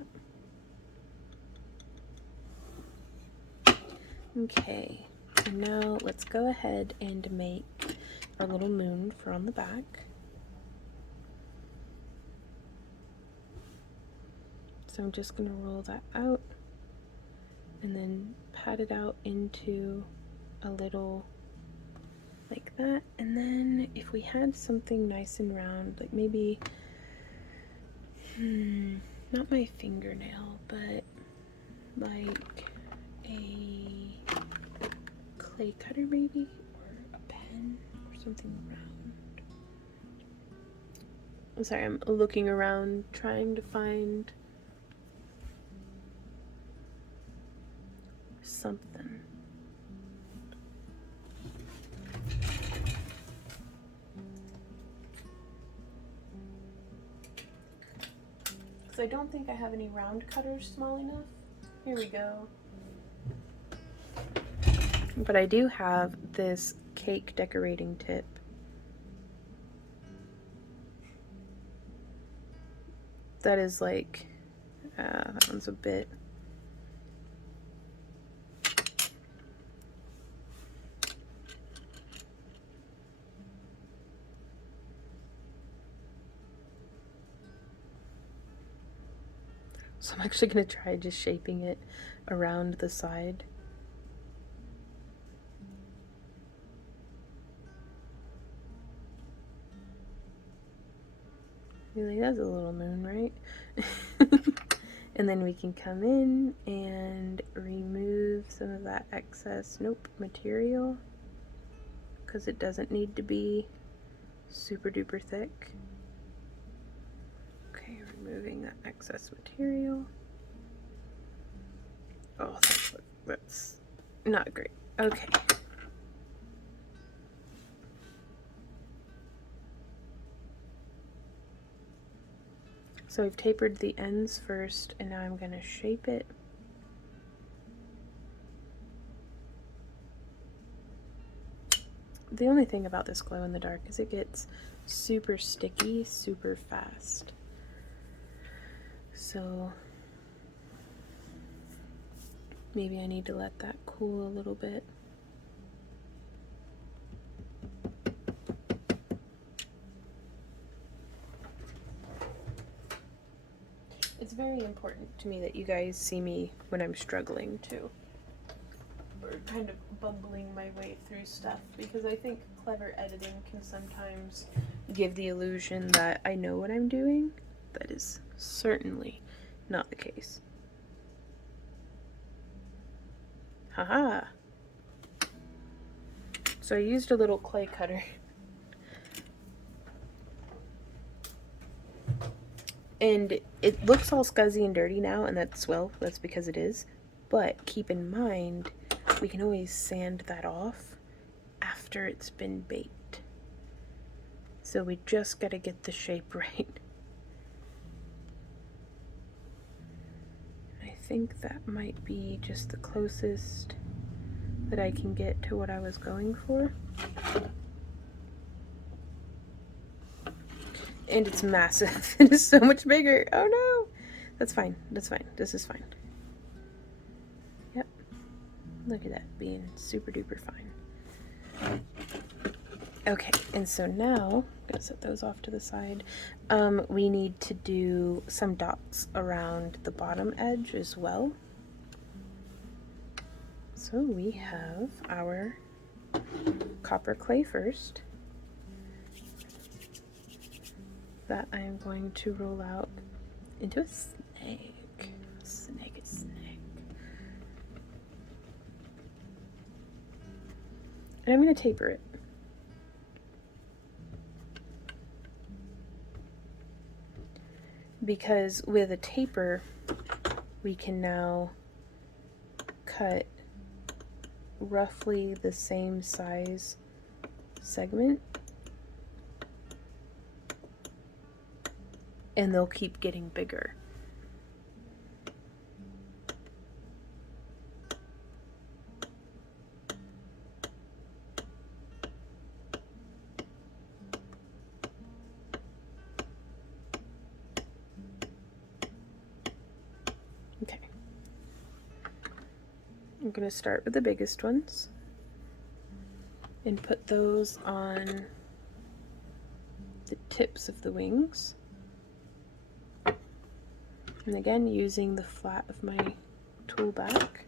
Okay, and now let's go ahead and make our little moon for on the back. So I'm just going to roll that out and then pat it out into a little like that. And then if we had something nice and round, like maybe, not my fingernail, but like a clay cutter maybe, or a pen or something round. I'm sorry, I'm looking around trying to find something. So I don't think I have any round cutters small enough. Here we go. But I do have this cake decorating tip. That is like, that one's a bit. So I'm actually going to try just shaping it around the side. Really, that's a little moon, right? And then we can come in and remove some of that excess, material, because it doesn't need to be super duper thick. Okay, removing that excess material. Oh, that's not great. Okay. So I've tapered the ends first, and now I'm going to shape it. The only thing about this glow in the dark is it gets super sticky super fast. So maybe I need to let that cool a little bit. It's very important to me that you guys see me when I'm struggling too, or kind of bumbling my way through stuff, because I think clever editing can sometimes give the illusion that I know what I'm doing. That is certainly not the case. Haha! So I used a little clay cutter. And it looks all scuzzy and dirty now, and that's because it is. But keep in mind, we can always sand that off after it's been baked. So we just gotta get the shape right. I think that might be just the closest that I can get to what I was going for. And it's massive. It is so much bigger. Oh no! That's fine. That's fine. This is fine. Yep. Look at that being super duper fine. Okay, and so now, I'm gonna set those off to the side. We need to do some dots around the bottom edge as well. So we have our copper clay first. That I am going to roll out into a snake. Snake. And I'm going to taper it. Because with a taper, we can now cut roughly the same size segment, and they'll keep getting bigger. Okay. I'm going to start with the biggest ones and put those on the tips of the wings. And again, using the flat of my tool back.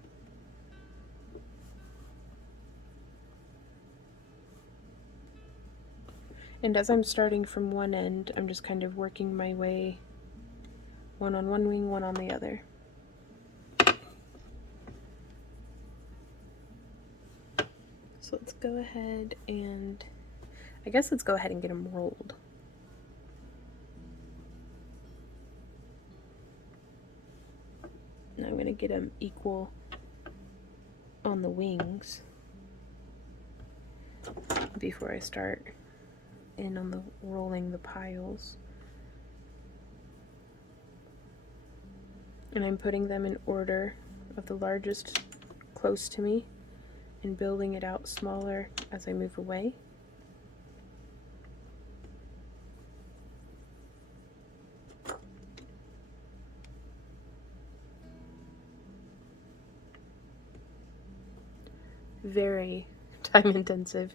And as I'm starting from one end, I'm just kind of working my way, one on one wing, one on the other. So let's go ahead and, I guess let's go ahead and get them rolled. Now I'm going to get them equal on the wings before I start in on the rolling the piles. And I'm putting them in order of the largest close to me and building it out smaller as I move away. Very time intensive,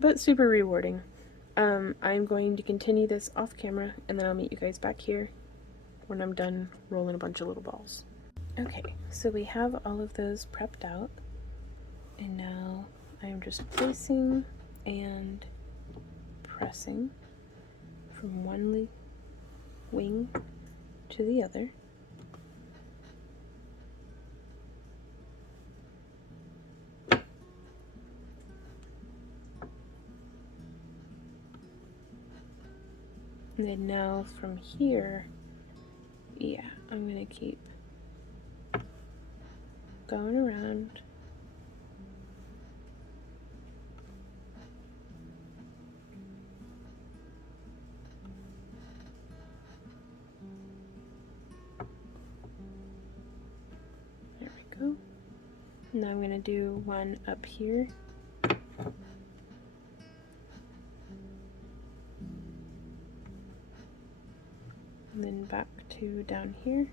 but super rewarding. I'm going to continue this off camera, and then I'll meet you guys back here when I'm done rolling a bunch of little balls. Okay, so we have all of those prepped out, and now I'm just placing and pressing from one wing to the other. And then now from here, yeah, I'm gonna keep going around. There we go. Now I'm gonna do one up here. And then back to down here.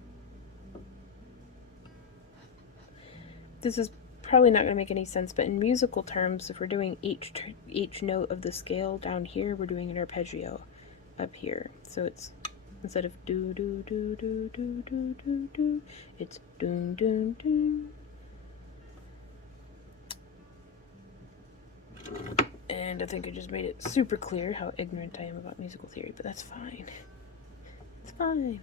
This is probably not going to make any sense, but in musical terms, if we're doing each note of the scale down here, we're doing an arpeggio up here. So it's, instead of do do do do do do do do, it's doon doon doon. And I think I just made it super clear how ignorant I am about musical theory, but that's fine. It's fine.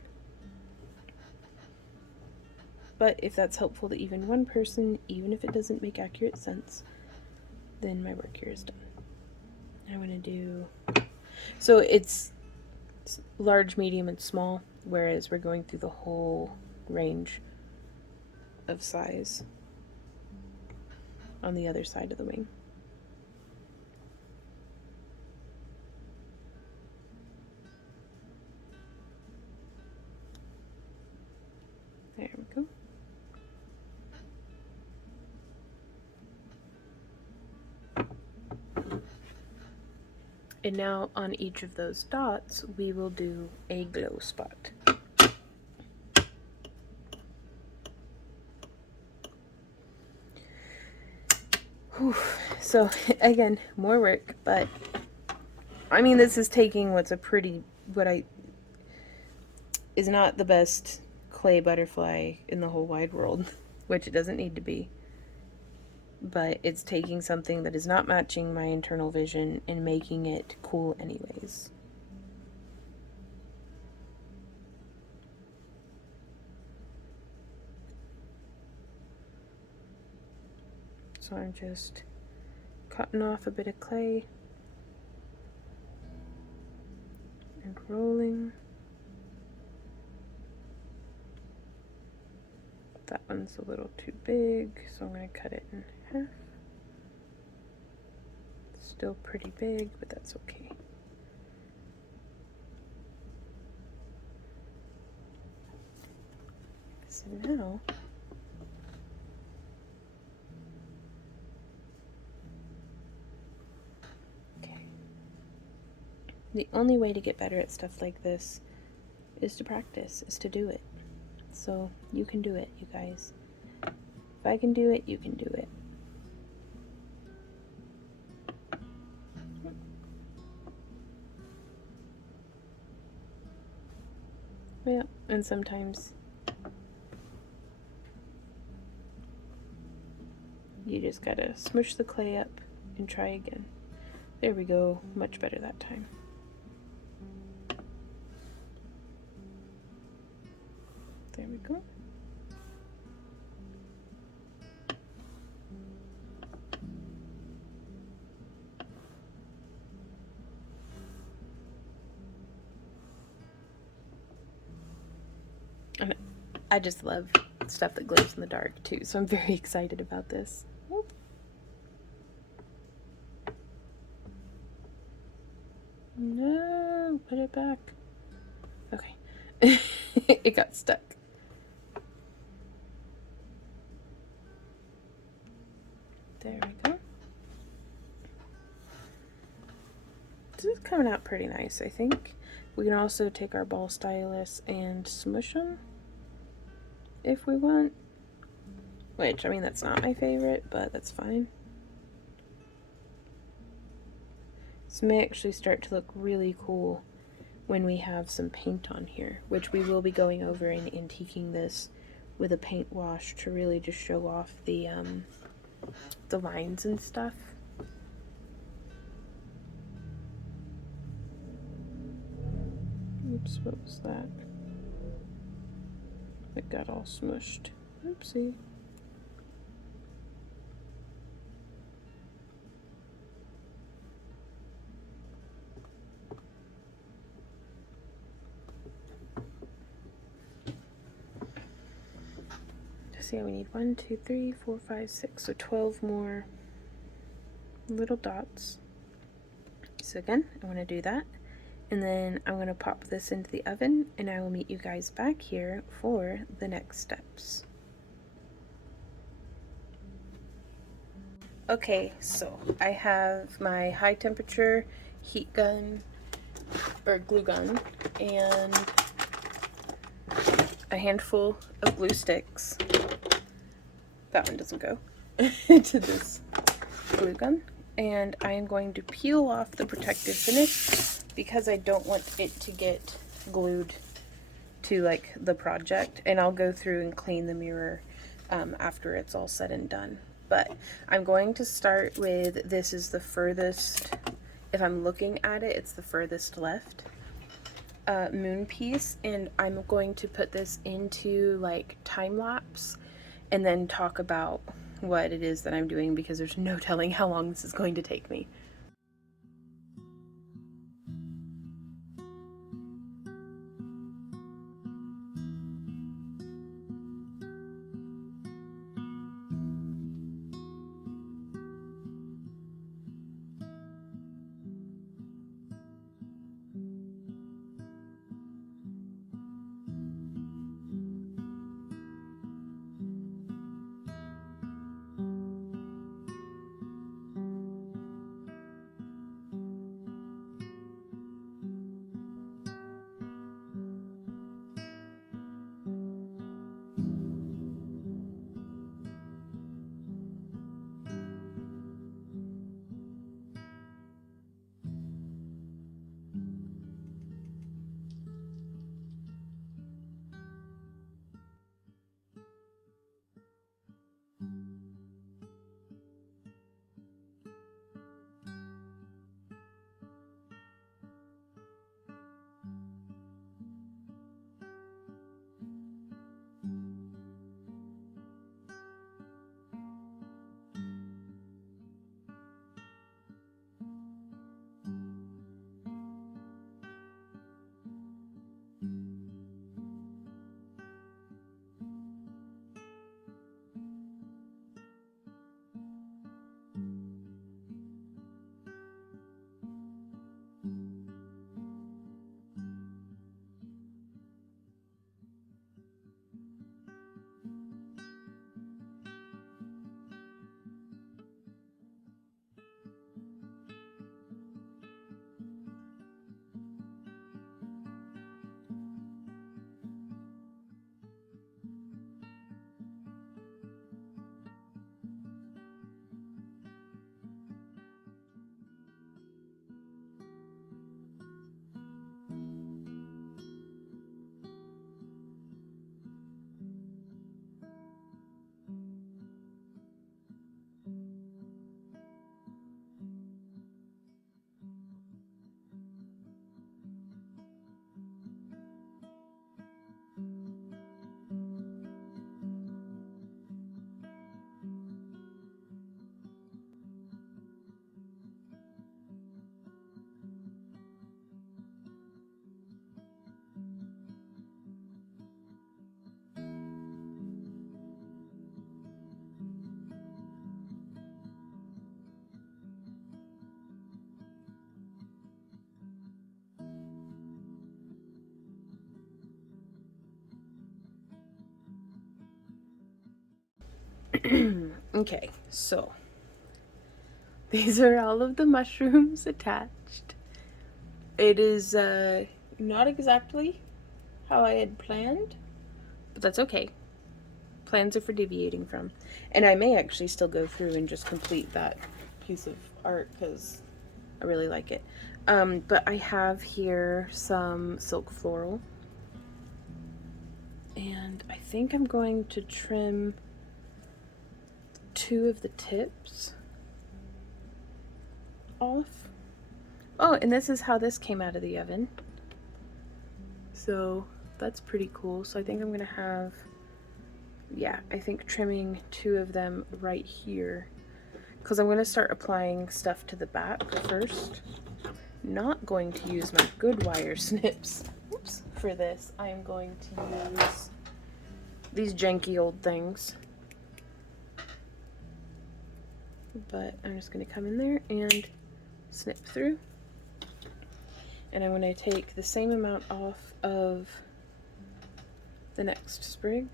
But if that's helpful to even one person, even if it doesn't make accurate sense, then my work here is done. I'm going to do... So it's large, medium, and small, whereas we're going through the whole range of size on the other side of the wing. There we go. And now on each of those dots, we will do a glow spot. Whew. So again, more work, but I mean, this is taking is not the best clay butterfly in the whole wide world, which it doesn't need to be. But it's taking something that is not matching my internal vision and making it cool anyways. So I'm just cutting off a bit of clay and rolling. That one's a little too big, so I'm going to cut it in half. It's still pretty big, but that's okay. So now, okay. The only way to get better at stuff like this is to practice, is to do it. So you can do it, you guys. If I can do it, you can do it. Yeah, and sometimes you just gotta smush the clay up and try again. There we go, much better that time. There we go. And I just love stuff that glows in the dark too, so I'm very excited about this. Whoop. No, put it back. Okay. It got stuck. There we go. This is coming out pretty nice, I think. We can also take our ball stylus and smush them if we want. Which, I mean, that's not my favorite, but that's fine. This may actually start to look really cool when we have some paint on here, which we will be going over and antiquing this with a paint wash to really just show off the lines and stuff. Oops, what was that? It got all smushed. Oopsie. So yeah, we need 1, 2, 3, 4, 5, 6, so 12 more little dots. So again, I'm going to do that, and then I'm going to pop this into the oven, and I will meet you guys back here for the next steps. Okay, so I have my high temperature heat gun, or glue gun, and a handful of glue sticks. That one doesn't go to this glue gun. And I am going to peel off the protective finish because I don't want it to get glued to like the project. And I'll go through and clean the mirror after it's all said and done. But I'm going to start with, this is the furthest, if I'm looking at it, it's the furthest left moon piece. And I'm going to put this into like time lapse and then talk about what it is that I'm doing, because there's no telling how long this is going to take me. Okay, so these are all of the mushrooms attached. It is not exactly how I had planned, but that's okay. Plans are for deviating from. And I may actually still go through and just complete that piece of art because I really like it. But I have here some silk floral. And I think I'm going to trim 2 of the tips off. Oh, and this is how this came out of the oven. So that's pretty cool. So I think I'm gonna have, yeah, I think trimming 2 of them right here, because I'm gonna start applying stuff to the back first. Not going to use my good wire snips, oops, for this. I am going to use these janky old things. But I'm just gonna come in there and snip through. And I'm going to take the same amount off of the next sprig.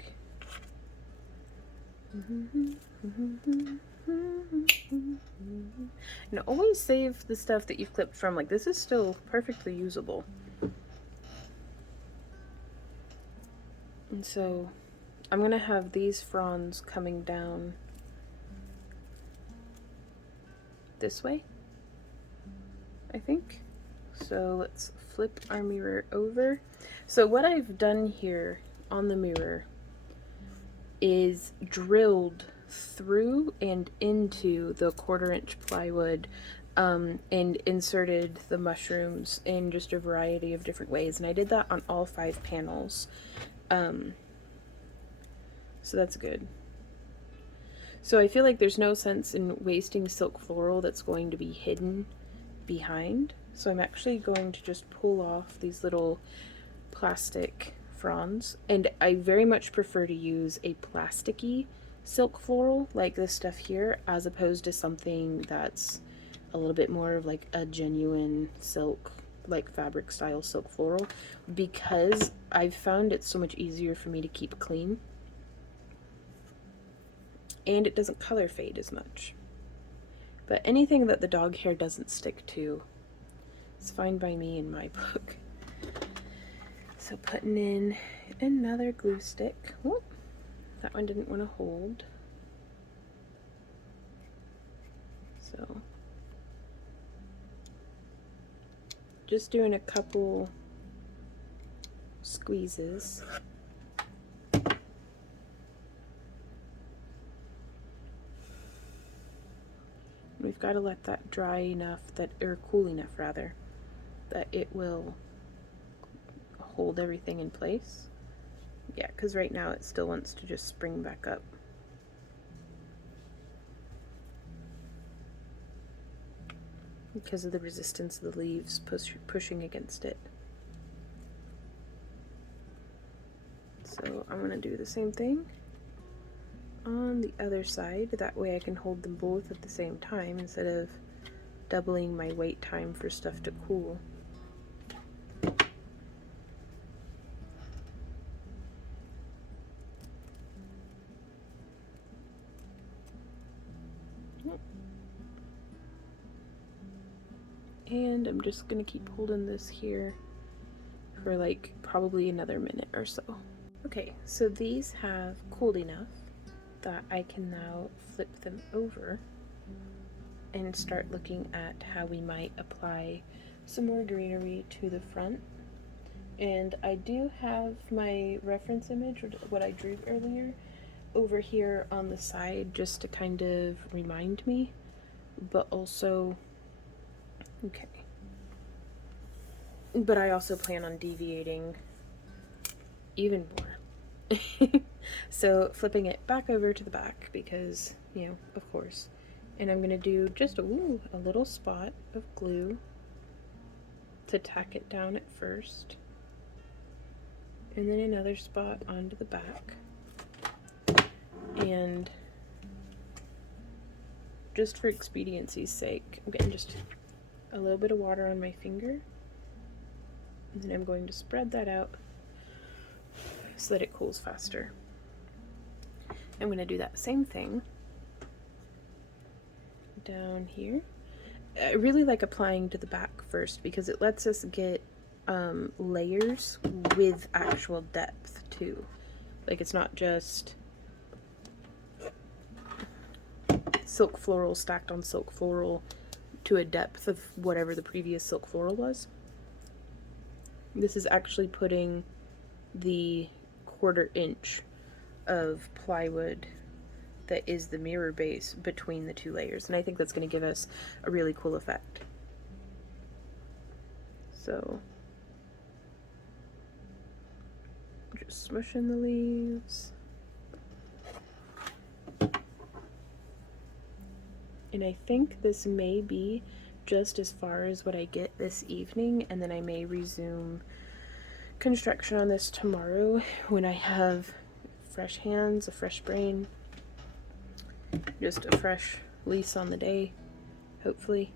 And always save the stuff that you've clipped from. Like, this is still perfectly usable. And so I'm going to have these fronds coming down this way, I think. So let's flip our mirror over. So what I've done here on the mirror is drilled through and into the 1/4-inch plywood and inserted the mushrooms in just a variety of different ways. And I did that on all 5 panels. So that's good. So I feel like there's no sense in wasting silk floral that's going to be hidden behind. So I'm actually going to just pull off these little plastic fronds, and I very much prefer to use a plasticky silk floral like this stuff here, as opposed to something that's a little bit more of like a genuine silk, like fabric style silk floral, because I've found it's so much easier for me to keep clean, and it doesn't color fade as much. But anything that the dog hair doesn't stick to, it's fine by me in my book. So putting in another glue stick. Whoop, that one didn't want to hold. So just doing a couple squeezes. We've got to let that dry enough, or cool enough rather, that it will hold everything in place. Yeah, because right now it still wants to just spring back up. Because of the resistance of the leaves pushing against it. So I'm going to do the same thing on the other side. That way I can hold them both at the same time instead of doubling my wait time for stuff to cool. And I'm just gonna keep holding this here for like probably another minute or so. Okay, so these have cooled enough that I can now flip them over and start looking at how we might apply some more greenery to the front. And I do have my reference image, or what I drew earlier, over here on the side just to kind of remind me, but also, okay. But I also plan on deviating even more. So flipping it back over to the back because, you know, of course. And I'm gonna do just a little spot of glue to tack it down at first. And then another spot onto the back. And just for expediency's sake, I'm getting just a little bit of water on my finger. And then I'm going to spread that out so that it cools faster. I'm going to do that same thing down here. I really like applying to the back first because it lets us get layers with actual depth too. Like it's not just silk floral stacked on silk floral to a depth of whatever the previous silk floral was. This is actually putting the 1/4 inch of plywood that is the mirror base between the two layers, and I think that's going to give us a really cool effect. So just smushing the leaves. And I think this may be just as far as what I get this evening, and then I may resume construction on this tomorrow when I have fresh hands, a fresh brain, just a fresh lease on the day, hopefully.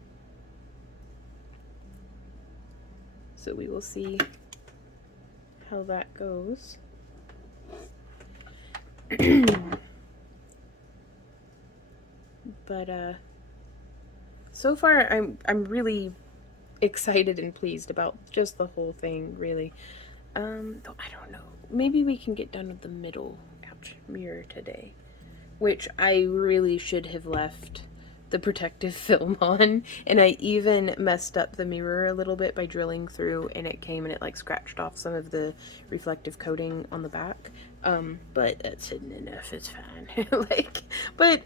So we will see how that goes. But so far I'm really excited and pleased about just the whole thing, really. Though I don't know. Maybe we can get done with the middle mirror today, which I really should have left the protective film on, and I even messed up the mirror a little bit by drilling through, and it came and it like scratched off some of the reflective coating on the back. But that's hidden enough, it's fine. But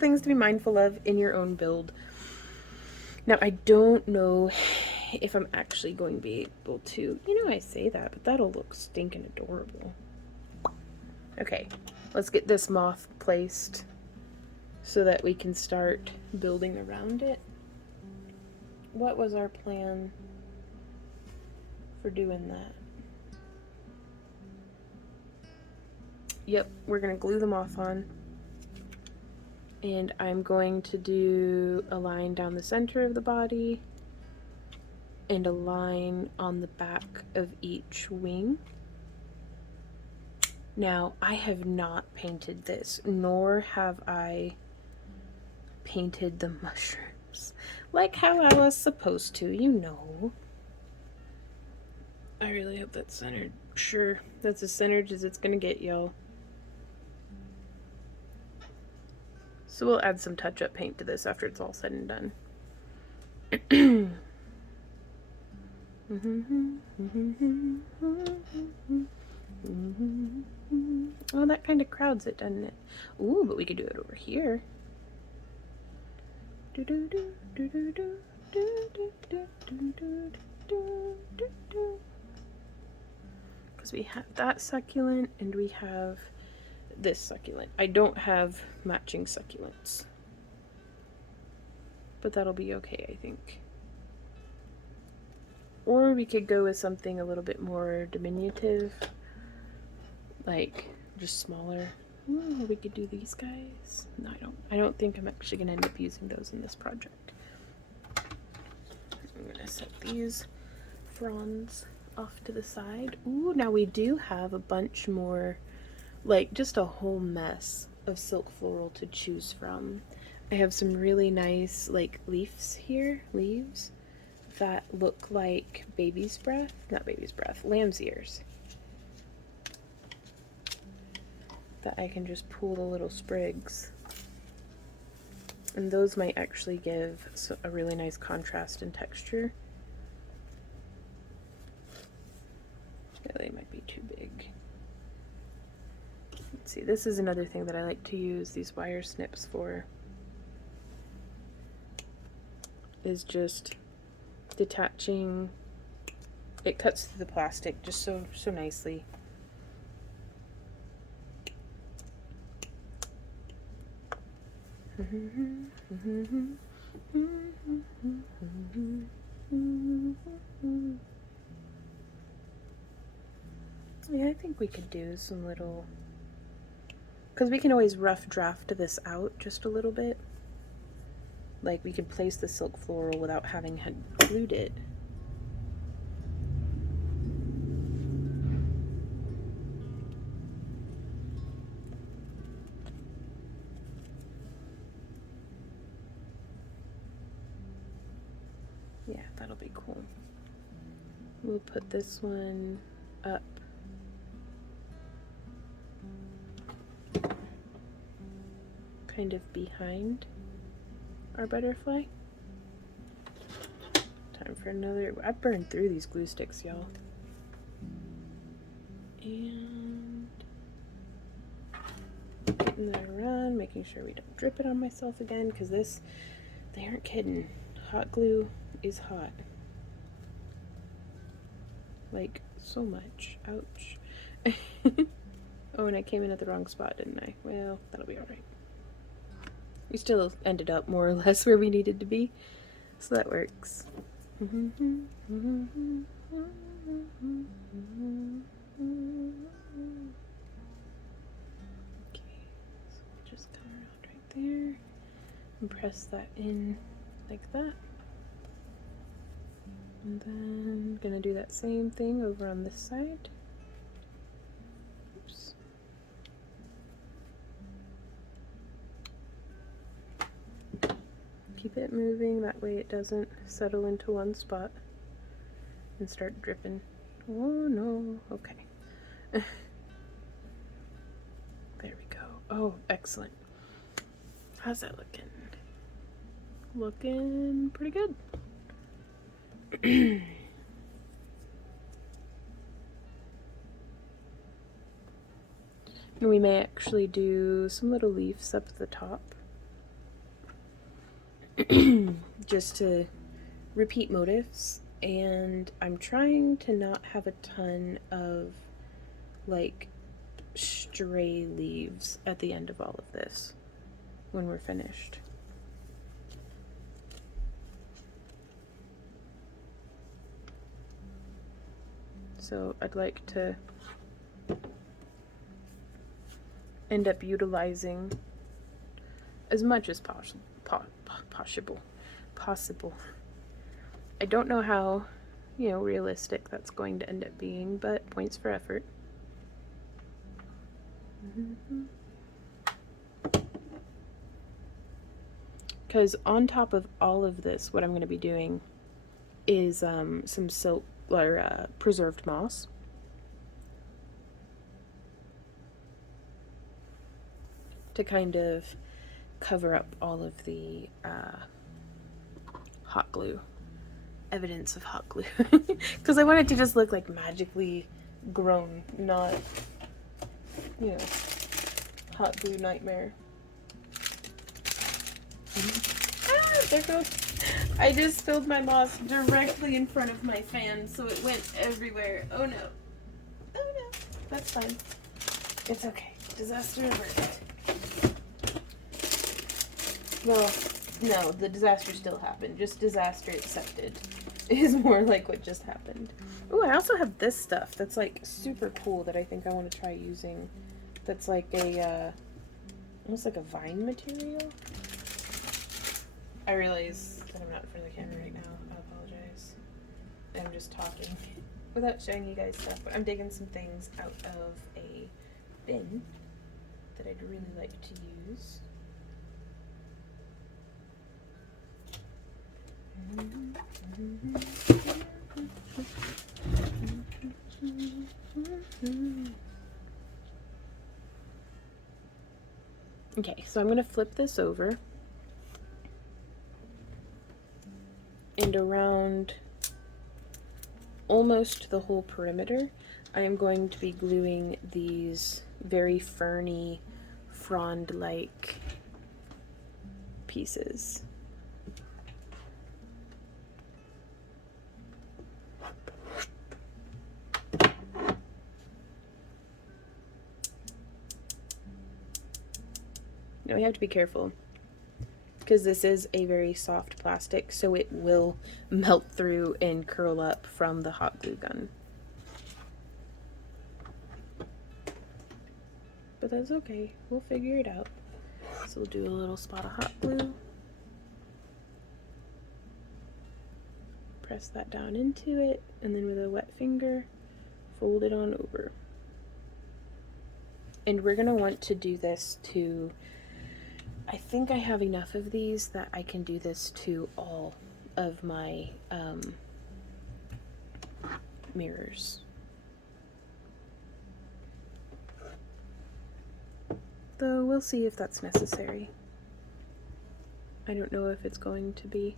things to be mindful of in your own build. Now, I don't know if I'm actually going to be able to, I say that, but that'll look stinking adorable. Okay, let's get this moth placed so that we can start building around it. What was our plan for doing that? Yep, we're going to glue the moth on. And I'm going to do a line down the center of the body and a line on the back of each wing. Now, I have not painted this, nor have I painted the mushrooms like how I was supposed to, I really hope that's centered. Sure, that's as centered as it's gonna get, y'all. So we'll add some touch-up paint to this after it's all said and done. Oh, that kind of crowds it, doesn't it? Ooh, but we could do it over here. Because we have that succulent and we have this succulent. I don't have matching succulents, but that'll be okay, I think. Or we could go with something a little bit more diminutive, like just smaller. Ooh, we could do these guys. No, I don't think I'm actually gonna end up using those in this project. I'm gonna set these fronds off to the side. Ooh, now we do have a bunch more, like just a whole mess of silk floral to choose from. I have some really nice like leaves that look like baby's breath, not baby's breath, lamb's ears. That I can just pull the little sprigs. And those might actually give a really nice contrast and texture. Yeah, they might be too big. Let's see, this is another thing that I like to use these wire snips for, is just detaching. It cuts through the plastic just so nicely. Yeah, I think we could do some little, because we can always rough draft this out just a little bit. Like we could place the silk floral without having glued it. Yeah, that'll be cool. We'll put this one up kind of behind our butterfly. Time for another. I burned through these glue sticks, y'all. And getting that around, making sure we don't drip it on myself again, because this, they aren't kidding. Hot glue is hot. Like, so much. Ouch. Oh, and I came in at the wrong spot, didn't I? Well, that'll be alright. We still ended up more or less where we needed to be, so that works. Okay, so just come around right there and press that in like that. And then gonna do that same thing over on this side. Oops. Keep it moving, that way it doesn't settle into one spot and start dripping. Oh no, okay. There we go. Oh, excellent. How's that looking? Looking pretty good. And we may actually do some little leaves up at the top. Just to repeat motifs, and I'm trying to not have a ton of like stray leaves at the end of all of this when we're finished. So I'd like to end up utilizing as much as possible. I don't know how, realistic that's going to end up being, but points for effort. Because on top of all of this, what I'm going to be doing is some silk or preserved moss. To kind of cover up all of the hot glue, evidence of hot glue, because I want it to just look like magically grown, not, hot glue nightmare. Ah, there goes. I just spilled my moss directly in front of my fan, so it went everywhere. Oh no. Oh no. That's fine. It's okay. Disaster averted. Well, no, the disaster still happened. Just disaster accepted is more like what just happened. Ooh, I also have this stuff that's like super cool that I think I want to try using. That's like a, almost like a vine material. I realize that I'm not in front of the camera right now. I apologize. I'm just talking without showing you guys stuff, but I'm digging some things out of a bin that I'd really like to use. Okay, so I'm going to flip this over, and around almost the whole perimeter, I am going to be gluing these very ferny, frond-like pieces. Now we have to be careful because this is a very soft plastic, so it will melt through and curl up from the hot glue gun. But that's okay, we'll figure it out. So we'll do a little spot of hot glue. Press that down into it, and then with a wet finger, fold it on over. And we're gonna want to do this to, I think I have enough of these that I can do this to all of my mirrors. Though we'll see if that's necessary. I don't know if it's going to be.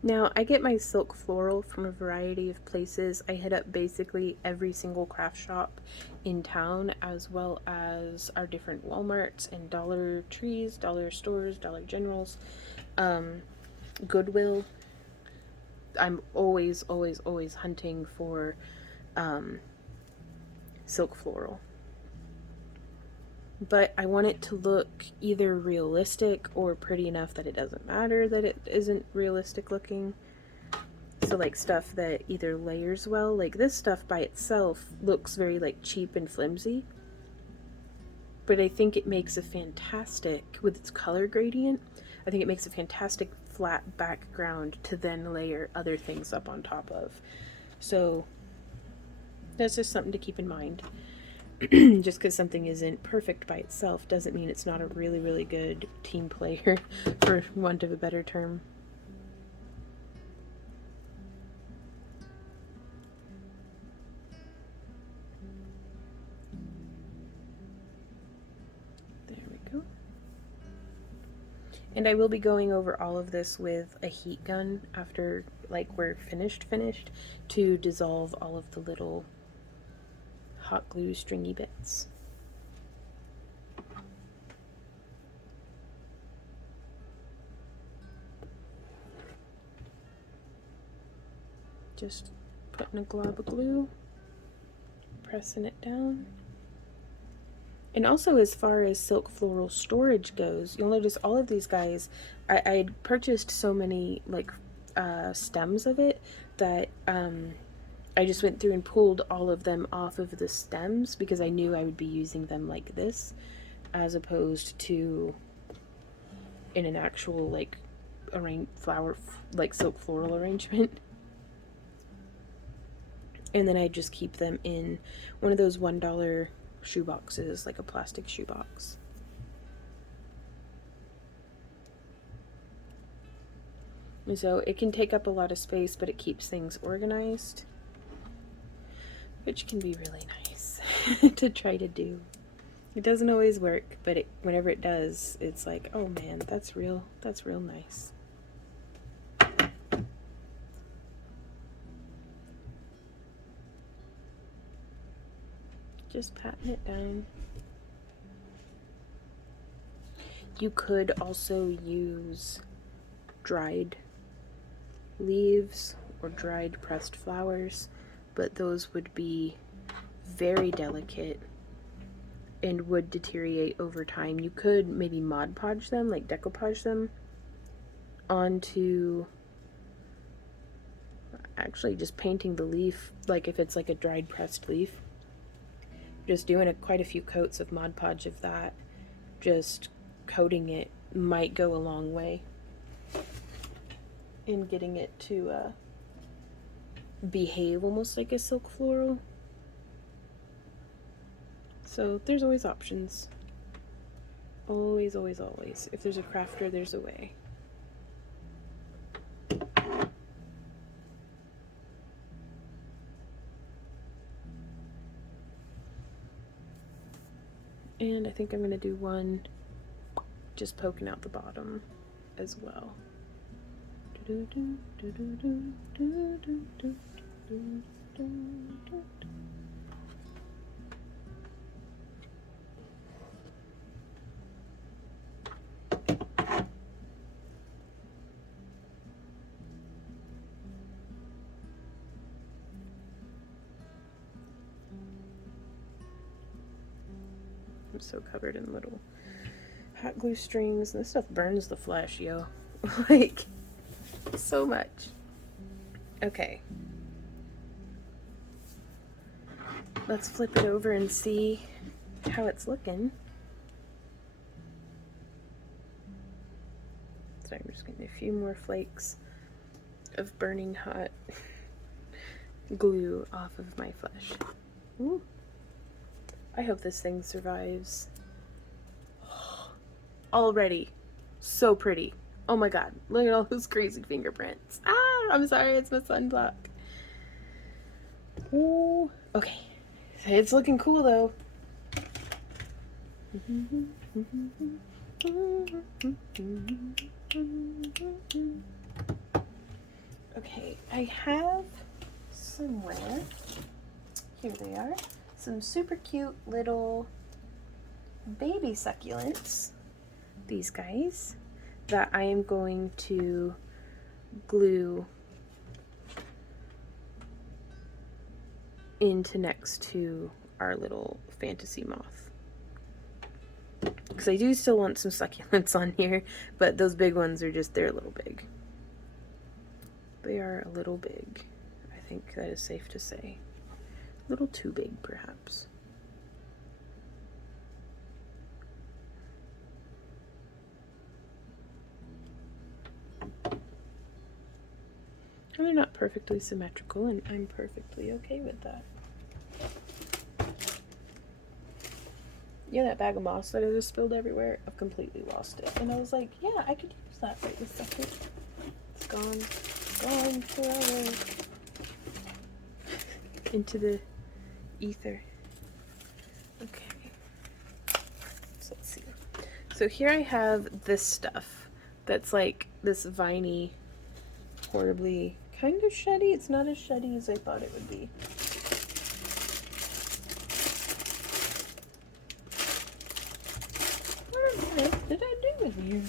Now, I get my silk floral from a variety of places. I hit up basically every single craft shop in town, as well as our different Walmarts and Dollar Trees, Dollar Stores, Dollar Generals, Goodwill. I'm always hunting for silk floral. But I want it to look either realistic or pretty enough that it doesn't matter that it isn't realistic looking. So like stuff that either layers well, like this stuff by itself looks very like cheap and flimsy. But I think it makes a fantastic, with its color gradient, I think it makes a fantastic flat background to then layer other things up on top of. So that's just something to keep in mind. Just because something isn't perfect by itself doesn't mean it's not a really, really good team player, for want of a better term. There we go. And I will be going over all of this with a heat gun after, like, we're finished, to dissolve all of the little hot glue stringy bits. Just putting a glob of glue, pressing it down. And also, as far as silk floral storage goes, you'll notice all of these guys, I purchased so many like stems of it that I just went through and pulled all of them off of the stems because I knew I would be using them like this, as opposed to in an actual like flower, like silk floral arrangement. And then I just keep them in one of those $1 shoe boxes, like a plastic shoe box. And so it can take up a lot of space, but it keeps things organized, which can be really nice to try to do. It doesn't always work, but whenever it does, it's like, oh man, that's real nice. Just patting it down. You could also use dried leaves or dried pressed flowers, but those would be very delicate and would deteriorate over time. You could maybe Mod Podge them, like decoupage them onto actually just painting the leaf, like if it's like a dried pressed leaf, just doing quite a few coats of Mod Podge of that, just coating it might go a long way in getting it to behave almost like a silk floral. So there's always options. Always. If there's a crafter, there's a way. And I think I'm going to do one just poking out the bottom as well. I'm so covered in little hot glue strings, and this stuff burns the flesh, yo. Like, so much. Okay. Let's flip it over and see how it's looking. So I'm just getting a few more flakes of burning hot glue off of my flesh. Ooh. I hope this thing survives. Already so pretty. Oh my god, look at all those crazy fingerprints. Ah, I'm sorry, it's my sunblock. Ooh, okay. It's looking cool though. Okay, I have somewhere, here they are, some super cute little baby succulents, these guys, that I am going to glue into next to our little fantasy moth. Because I do still want some succulents on here, but those big ones are just, they're a little big. They are a little big. I think that is safe to say. A little too big, perhaps. And they're not perfectly symmetrical, and I'm perfectly okay with that. Yeah, that bag of moss that I just spilled everywhere, I've completely lost it. And I was like, yeah, I could use that right this second. It's gone. Gone forever. Into the ether. Okay. So let's see. So here I have this stuff that's like this viney, horribly kind of sheddy. It's not as sheddy as I thought it would be. What did I do with you?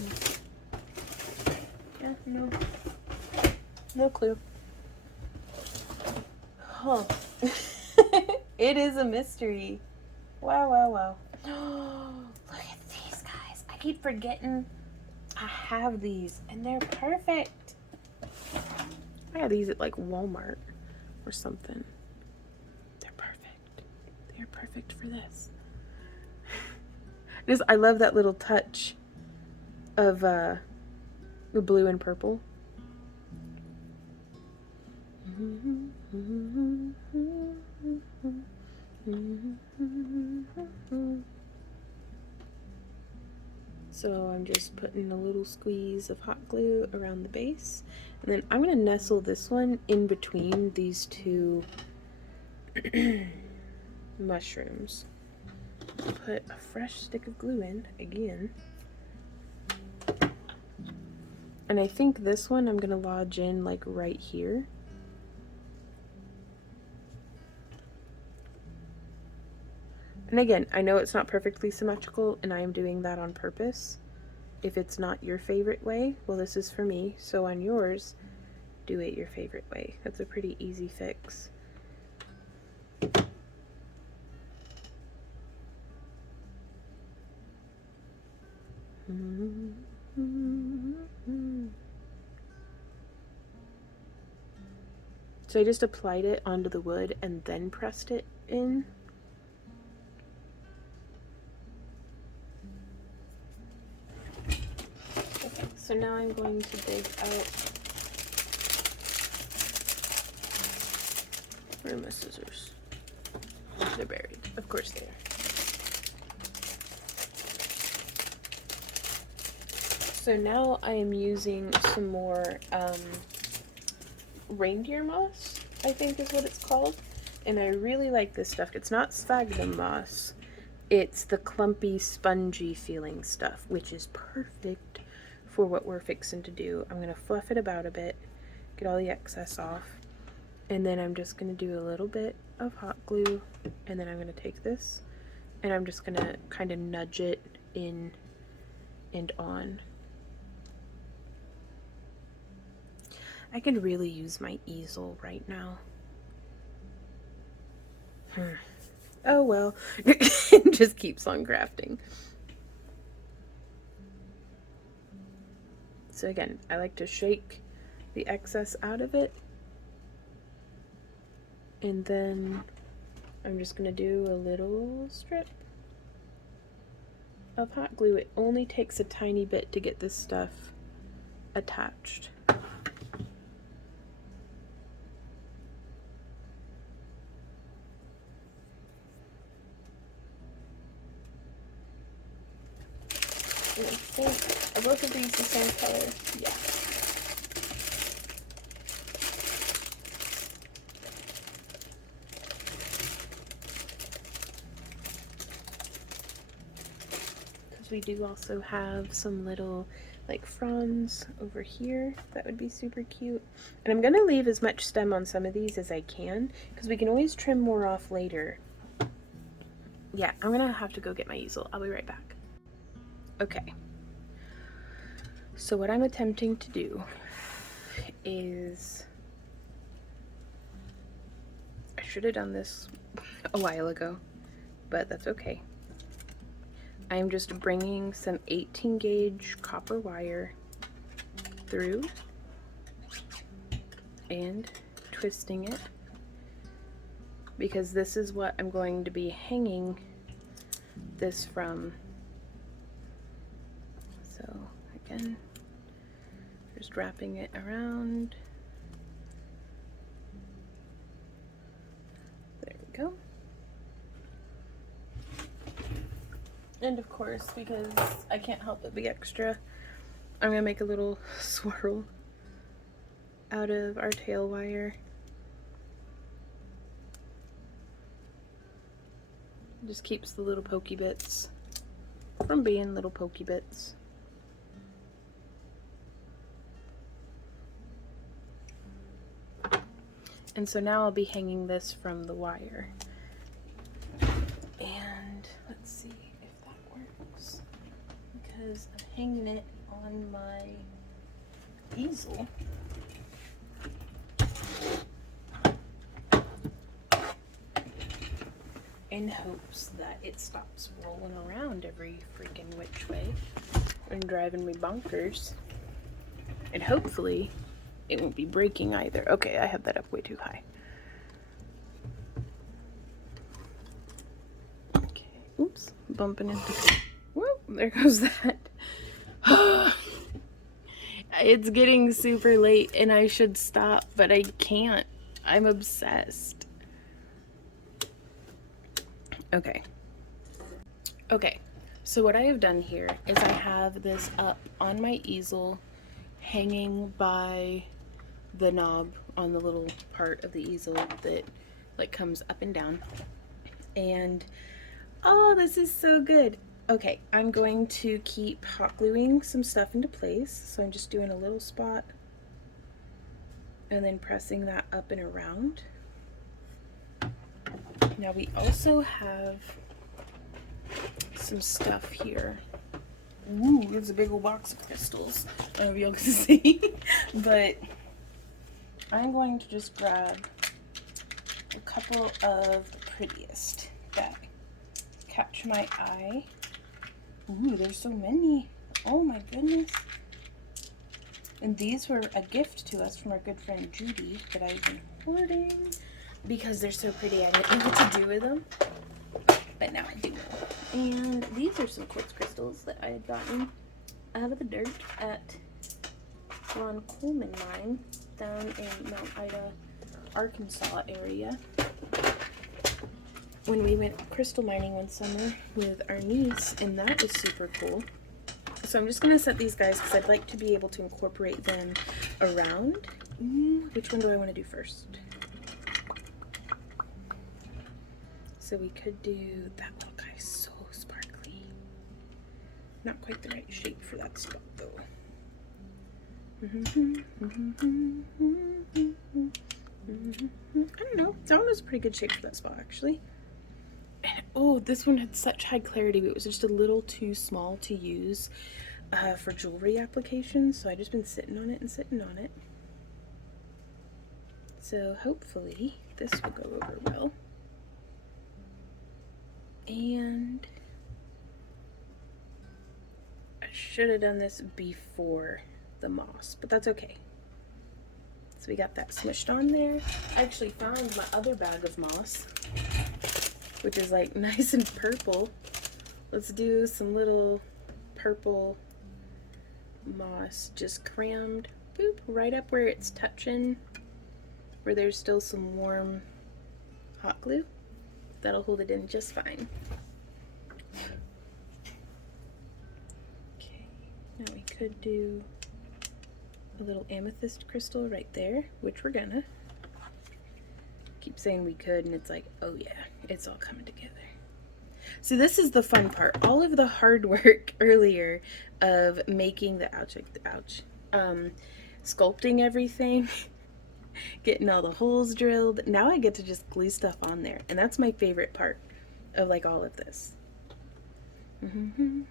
Yeah, no clue. Huh. It is a mystery. Wow, wow, wow. Look at these guys. I keep forgetting I have these, and they're perfect. I had these at like Walmart or something. They're perfect. They're perfect for this. I love that little touch of the blue and purple. So I'm just putting a little squeeze of hot glue around the base, and then I'm going to nestle this one in between these two mushrooms. Put a fresh stick of glue in again. And I think this one I'm going to lodge in like right here. And again, I know it's not perfectly symmetrical, and I am doing that on purpose. If it's not your favorite way, well, this is for me. So on yours, do it your favorite way. That's a pretty easy fix. So I just applied it onto the wood and then pressed it in. Okay, so now I'm going to dig out. Where are my scissors? They're buried. Of course they are. So now I am using some more Reindeer Moss, I think is what it's called. And I really like this stuff. It's not sphagnum moss. It's the clumpy, spongy feeling stuff, which is perfect for what we're fixing to do. I'm going to fluff it about a bit, get all the excess off, and then I'm just going to do a little bit of hot glue, and then I'm going to take this, and I'm just going to kind of nudge it in and on. I could really use my easel right now. Oh well. It just keeps on crafting. So again, I like to shake the excess out of it. And then I'm just going to do a little strip of hot glue. It only takes a tiny bit to get this stuff attached. And I think, are both of these the same color? Yeah. Because we do also have some little like fronds over here that would be super cute. And I'm gonna leave as much stem on some of these as I can because we can always trim more off later. Yeah, I'm gonna have to go get my easel. I'll be right back. Okay, so what I'm attempting to do is, I should have done this a while ago, but that's okay. I'm just bringing some 18 gauge copper wire through and twisting it, because this is what I'm going to be hanging this from. So again, just wrapping it around. There we go. And of course, because I can't help but be extra, I'm gonna make a little swirl out of our tail wire. Just keeps the little pokey bits from being little pokey bits. And so now I'll be hanging this from the wire. And let's see if that works, because I'm hanging it on my easel. In hopes that it stops rolling around every freaking which way and driving me bonkers. And hopefully it won't be breaking either. Okay, I have that up way too high. Okay, oops, bumping into, whoop, there goes that. It's getting super late and I should stop, but I can't. I'm obsessed. Okay. Okay, so what I have done here is I have this up on my easel, hanging by the knob on the little part of the easel that like comes up and down. And oh, this is so good. Okay, I'm going to keep hot gluing some stuff into place. So I'm just doing a little spot and then pressing that up and around. Now we also have some stuff here. Ooh, there's a big old box of crystals. I don't know if y'all can see, but I'm going to just grab a couple of the prettiest that catch my eye. Ooh, there's so many. Oh my goodness. And these were a gift to us from our good friend Judy that I've been hoarding because they're so pretty. I didn't know what to do with them, but now I do know. And these are some quartz crystals that I had gotten out of the dirt at Ron Coleman mine down in Mount Ida, Arkansas area. When we went crystal mining one summer with our niece, and that was super cool. So I'm just going to set these guys because I'd like to be able to incorporate them around. Which one do I want to do first? So we could do that little guy, so sparkly. Not quite the right shape for that spot though. I don't know, that one was a pretty good shape for that spot actually. And oh, this one had such high clarity, but it was just a little too small to use for jewelry applications, so I've just been sitting on it and sitting on it. So hopefully this will go over well. And I should have done this before the moss, but that's okay. So we got that smushed on there. I actually found my other bag of moss, which is like nice and purple. Let's do some little purple moss just crammed, boop, right up where it's touching, where there's still some warm hot glue. That'll hold it in just fine. Okay, now we could do a little amethyst crystal right there, which we're gonna. Keep saying we could, and it's like, oh yeah, it's all coming together. So this is the fun part. All of the hard work earlier of making the sculpting everything, getting all the holes drilled. Now I get to just glue stuff on there, and that's my favorite part of like all of this. Okay, I'm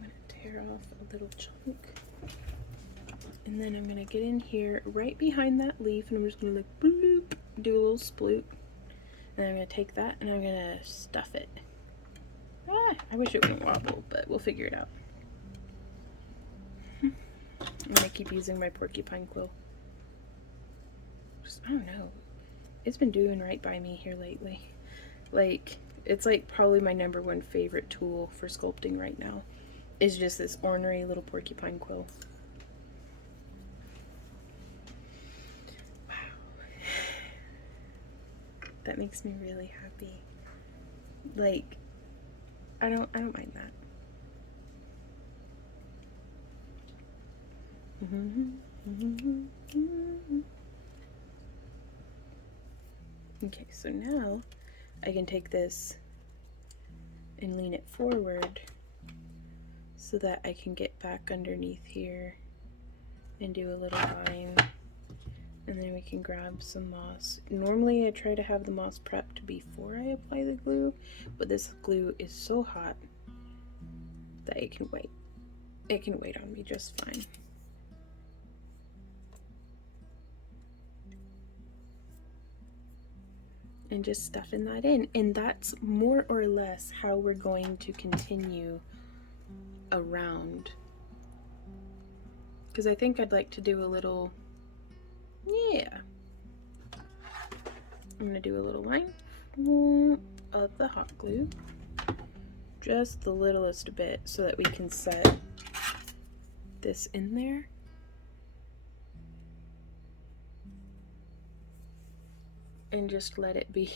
gonna tear off a little chunk. And then I'm going to get in here right behind that leaf, and I'm just going to like bloop, do a little sploot. And I'm going to take that and I'm going to stuff it. I wish it wouldn't wobble, but we'll figure it out. I'm going to keep using my porcupine quill. I don't know. It's been doing right by me here lately. Like, it's like probably my #1 favorite tool for sculpting right now is just this ornery little porcupine quill. That makes me really happy. Like, I don't mind that. Okay, so now I can take this and lean it forward so that I can get back underneath here and do a little line. And then we can grab some moss. Normally I try to have the moss prepped before I apply the glue, but this glue is so hot that it can wait. It can wait on me just fine. And just stuffing that in. And that's more or less how we're going to continue around. Because I think I'd like to do a little... Yeah. I'm gonna do a little line of the hot glue, just the littlest bit, so that we can set this in there. And just let it be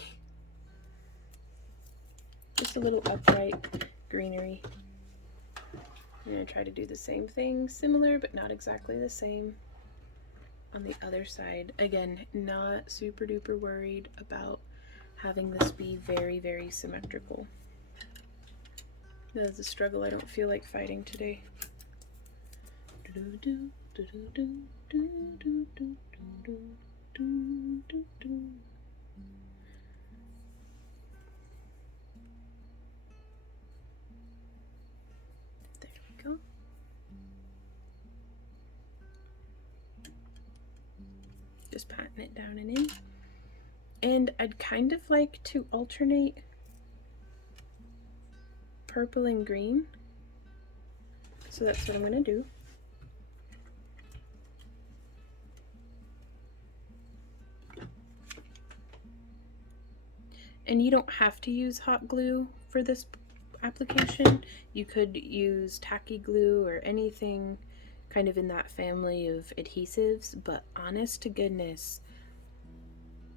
just a little upright greenery. I'm gonna try to do the same thing, similar but not exactly the same, on the other side. Again, not super duper worried about having this be very, very symmetrical. That is a struggle I don't feel like fighting today. There we go. Just patting it down and in. And I'd kind of like to alternate purple and green. So that's what I'm going to do. And you don't have to use hot glue for this application. You could use tacky glue or anything kind of in that family of adhesives, but honest to goodness,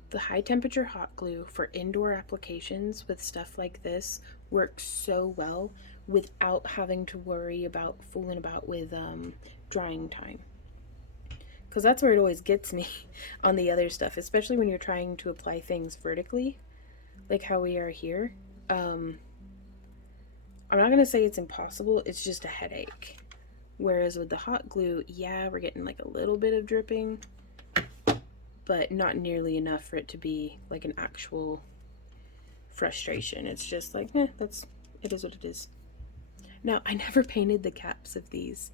the high temperature hot glue for indoor applications with stuff like this works so well without having to worry about fooling about with drying time. Because that's where it always gets me on the other stuff, especially when you're trying to apply things vertically, like how we are here. I'm not going to say it's impossible, it's just a headache. Whereas with the hot glue, yeah, we're getting like a little bit of dripping, but not nearly enough for it to be like an actual frustration. It's just like, it is what it is. Now, I never painted the caps of these.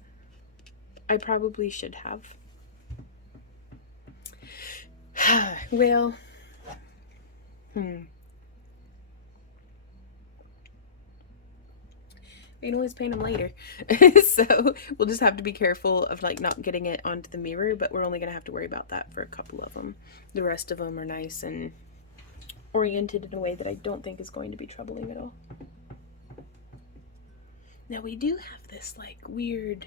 I probably should have. Well, you can always paint them later. So we'll just have to be careful of like not getting it onto the mirror, but we're only gonna have to worry about that for a couple of them. The rest of them are nice and oriented in a way that I don't think is going to be troubling at all. Now we do have this like weird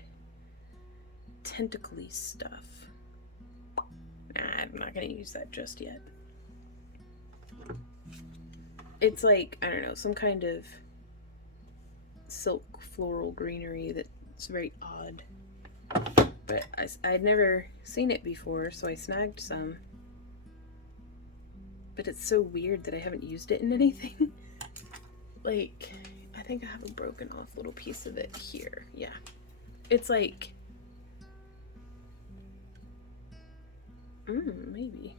tentacly stuff. I'm not gonna use that just yet. It's like, I don't know, some kind of silk floral greenery that's very odd. But I'd never seen it before, so I snagged some. But it's so weird that I haven't used it in anything. Like, I think I have a broken off little piece of it here. Yeah. It's like... maybe.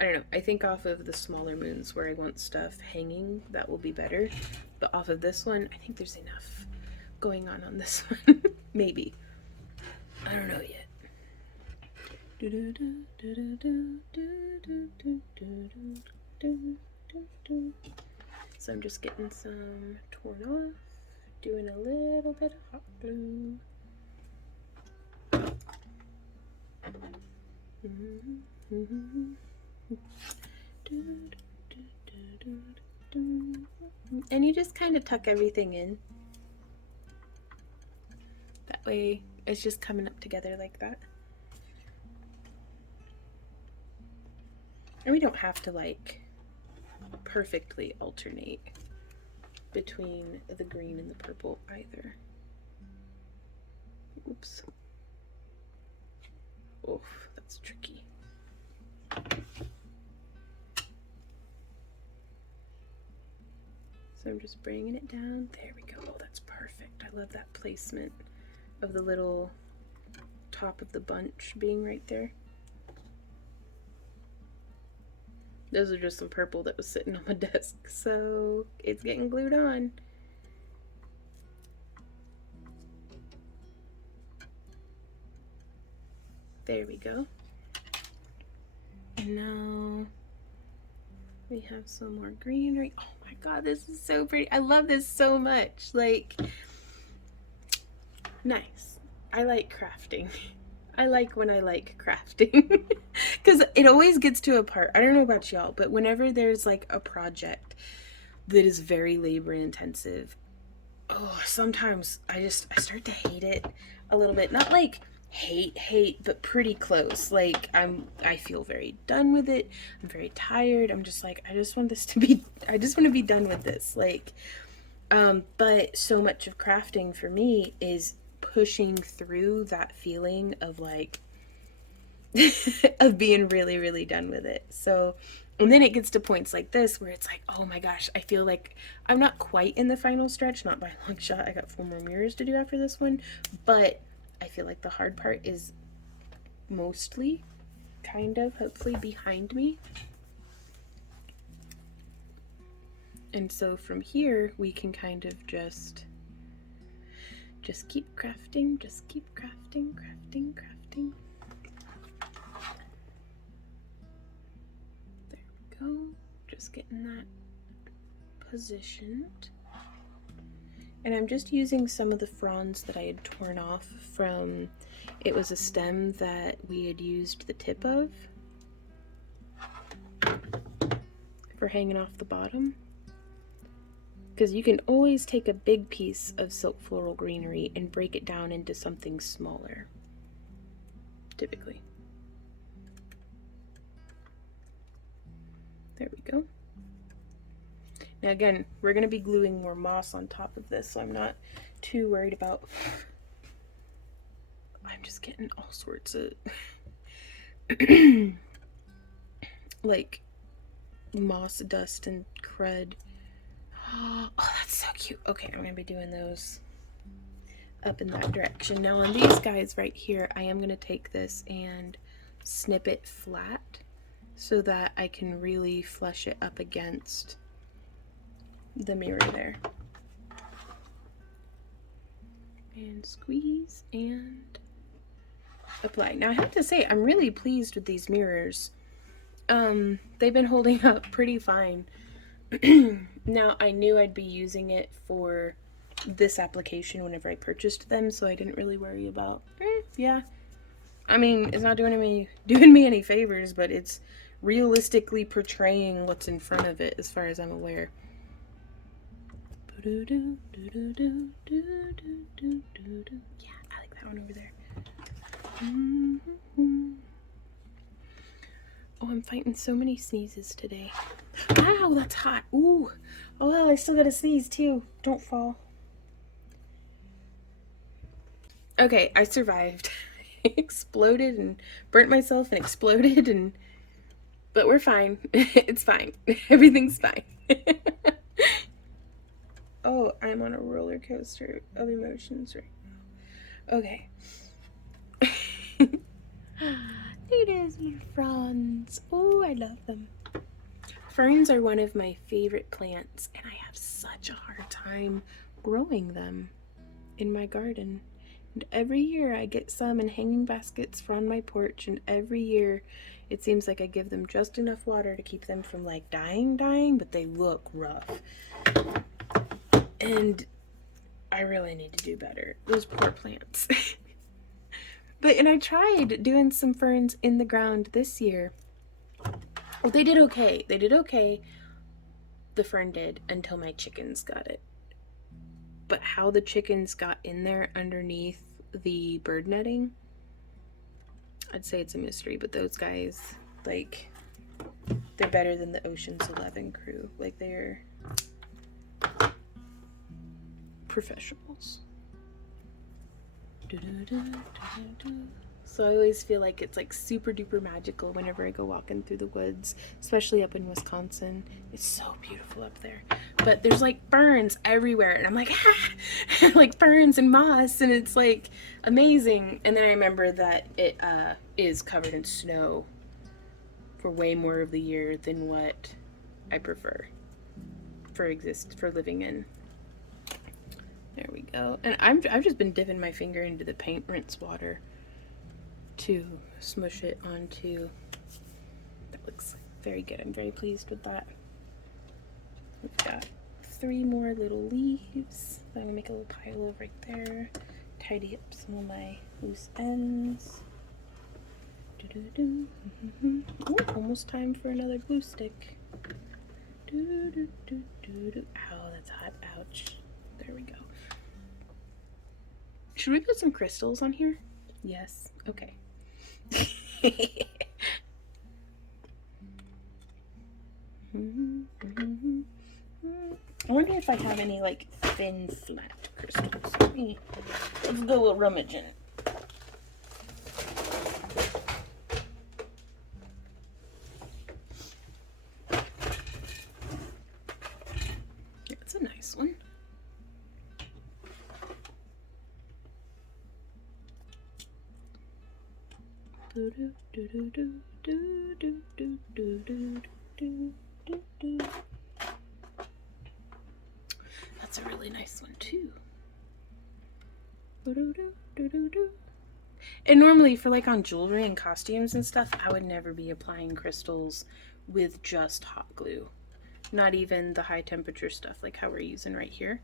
I don't know. I think off of the smaller moons where I want stuff hanging, that will be better. But off of this one, I think there's enough going on this one. Maybe. I don't know yet. So I'm just getting some torn off, doing a little bit of hot glue. And you just kind of tuck everything in. That way it's just coming up together like that. And we don't have to like perfectly alternate between the green and the purple either. Oops. Oh, that's tricky. So I'm just bringing it down. There we go. Oh, that's perfect. I love that placement of the little top of the bunch being right there. Those are just some purple that was sitting on my desk, so it's getting glued on. There we go. And now we have some more greenery. Oh my god, this is so pretty. I love this so much. Like, nice. I like crafting. I like when I like crafting. Because it always gets to a part, I don't know about y'all, but whenever there's like a project that is very labor intensive, oh, sometimes I start to hate it a little bit. Not like hate, but pretty close. Like I feel very done with it. I'm very tired. I'm just like, I just want to be done with this. Like, but so much of crafting for me is pushing through that feeling of like, of being really, really done with it. So, and then it gets to points like this where it's like, oh my gosh, I feel like I'm not quite in the final stretch, not by a long shot. I got 4 more mirrors to do after this one, but I feel like the hard part is mostly kind of hopefully behind me. And so from here we can kind of just keep crafting, just keep crafting. There we go. Just getting that positioned. And I'm just using some of the fronds that I had torn off from, it was a stem that we had used the tip of for hanging off the bottom. Because you can always take a big piece of silk floral greenery and break it down into something smaller, typically. There we go. Now again, we're going to be gluing more moss on top of this, so I'm not too worried about... I'm just getting all sorts of... like, moss dust and crud. Oh, that's so cute. Okay, I'm going to be doing those up in that direction. Now on these guys right here, I am going to take this and snip it flat so that I can really flush it up against the mirror there. And squeeze and apply. Now I have to say, I'm really pleased with these mirrors. They've been holding up pretty fine. Now I knew I'd be using it for this application whenever I purchased them, so I didn't really worry about, yeah. I mean, it's not doing me any favors, but it's realistically portraying what's in front of it as far as I'm aware. Yeah, I like that one over there. Oh, I'm fighting so many sneezes today. Ow, that's hot. Ooh. Oh, well, I still gotta sneeze too. Don't fall. Okay, I survived. Exploded and burnt myself and exploded and... But we're fine. It's fine. Everything's fine. Oh, I'm on a roller coaster of emotions right now. Okay. There's your fronds. Oh, I love them. Ferns are one of my favorite plants, and I have such a hard time growing them in my garden. And every year I get some in hanging baskets from my porch, and every year it seems like I give them just enough water to keep them from like dying, but they look rough. And I really need to do better. Those poor plants. And I tried doing some ferns in the ground this year. Well, they did okay. They did okay. The fern did until my chickens got it. But how the chickens got in there underneath the bird netting, I'd say it's a mystery. But those guys, like, they're better than the Ocean's 11 crew. Like, they're professionals. So I always feel like it's like super duper magical whenever I go walking through the woods, especially up in Wisconsin. It's so beautiful up there. But there's like ferns everywhere, and I'm like, ah! Like ferns and moss, and it's like amazing. And then I remember that it is covered in snow for way more of the year than what I prefer for living in. There we go. And I've just been dipping my finger into the paint rinse water to smush it onto. That looks very good. I'm very pleased with that. We've got 3 more little leaves. I'm gonna make a little pile of right there. Tidy up some of my loose ends. Ooh, almost time for another glue stick. Ow, that's hot. Ouch. There we go. Should we put some crystals on here? Yes. Okay. I wonder if I have any like thin flat crystals. Let's go a rummaging. That's a nice one. That's a really nice one too. And normally for like on jewelry and costumes and stuff, I would never be applying crystals with just hot glue. Not even the high temperature stuff like how we're using right here.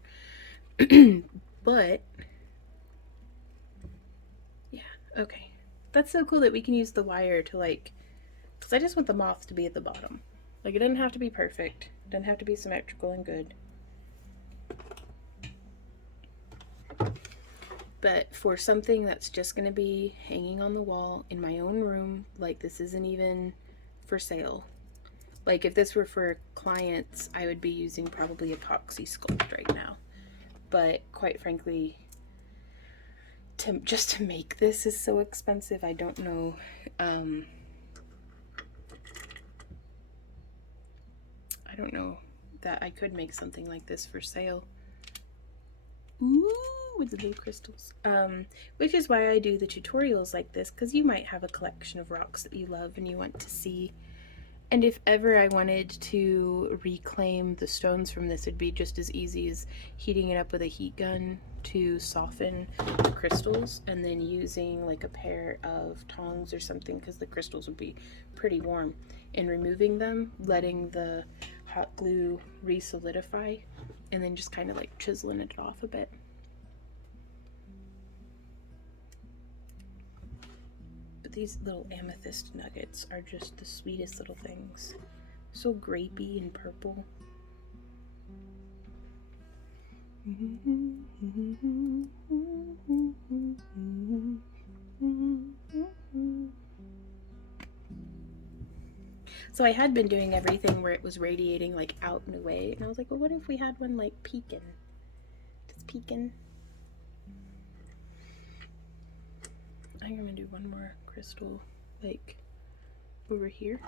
But yeah, okay. That's so cool that we can use the wire to like, because I just want the moth to be at the bottom. Like it doesn't have to be perfect. It doesn't have to be symmetrical and good. But for something that's just going to be hanging on the wall in my own room, like this isn't even for sale. Like if this were for clients, I would be using probably epoxy sculpt right now. But quite frankly, just to make this is so expensive. I don't know. I don't know that I could make something like this for sale. Ooh, with the blue crystals. Which is why I do the tutorials like this, because you might have a collection of rocks that you love and you want to see. And if ever I wanted to reclaim the stones from this, it'd be just as easy as heating it up with a heat gun to soften the crystals, and then using like a pair of tongs or something, because the crystals would be pretty warm, and removing them, letting the hot glue re-solidify, and then just kind of like chiseling it off a bit. These little amethyst nuggets are just the sweetest little things. So grapey and purple. So I had been doing everything where it was radiating like out and away, and I was like, well, what if we had one like peeking? Just peeking. I'm gonna do one more crystal like over here.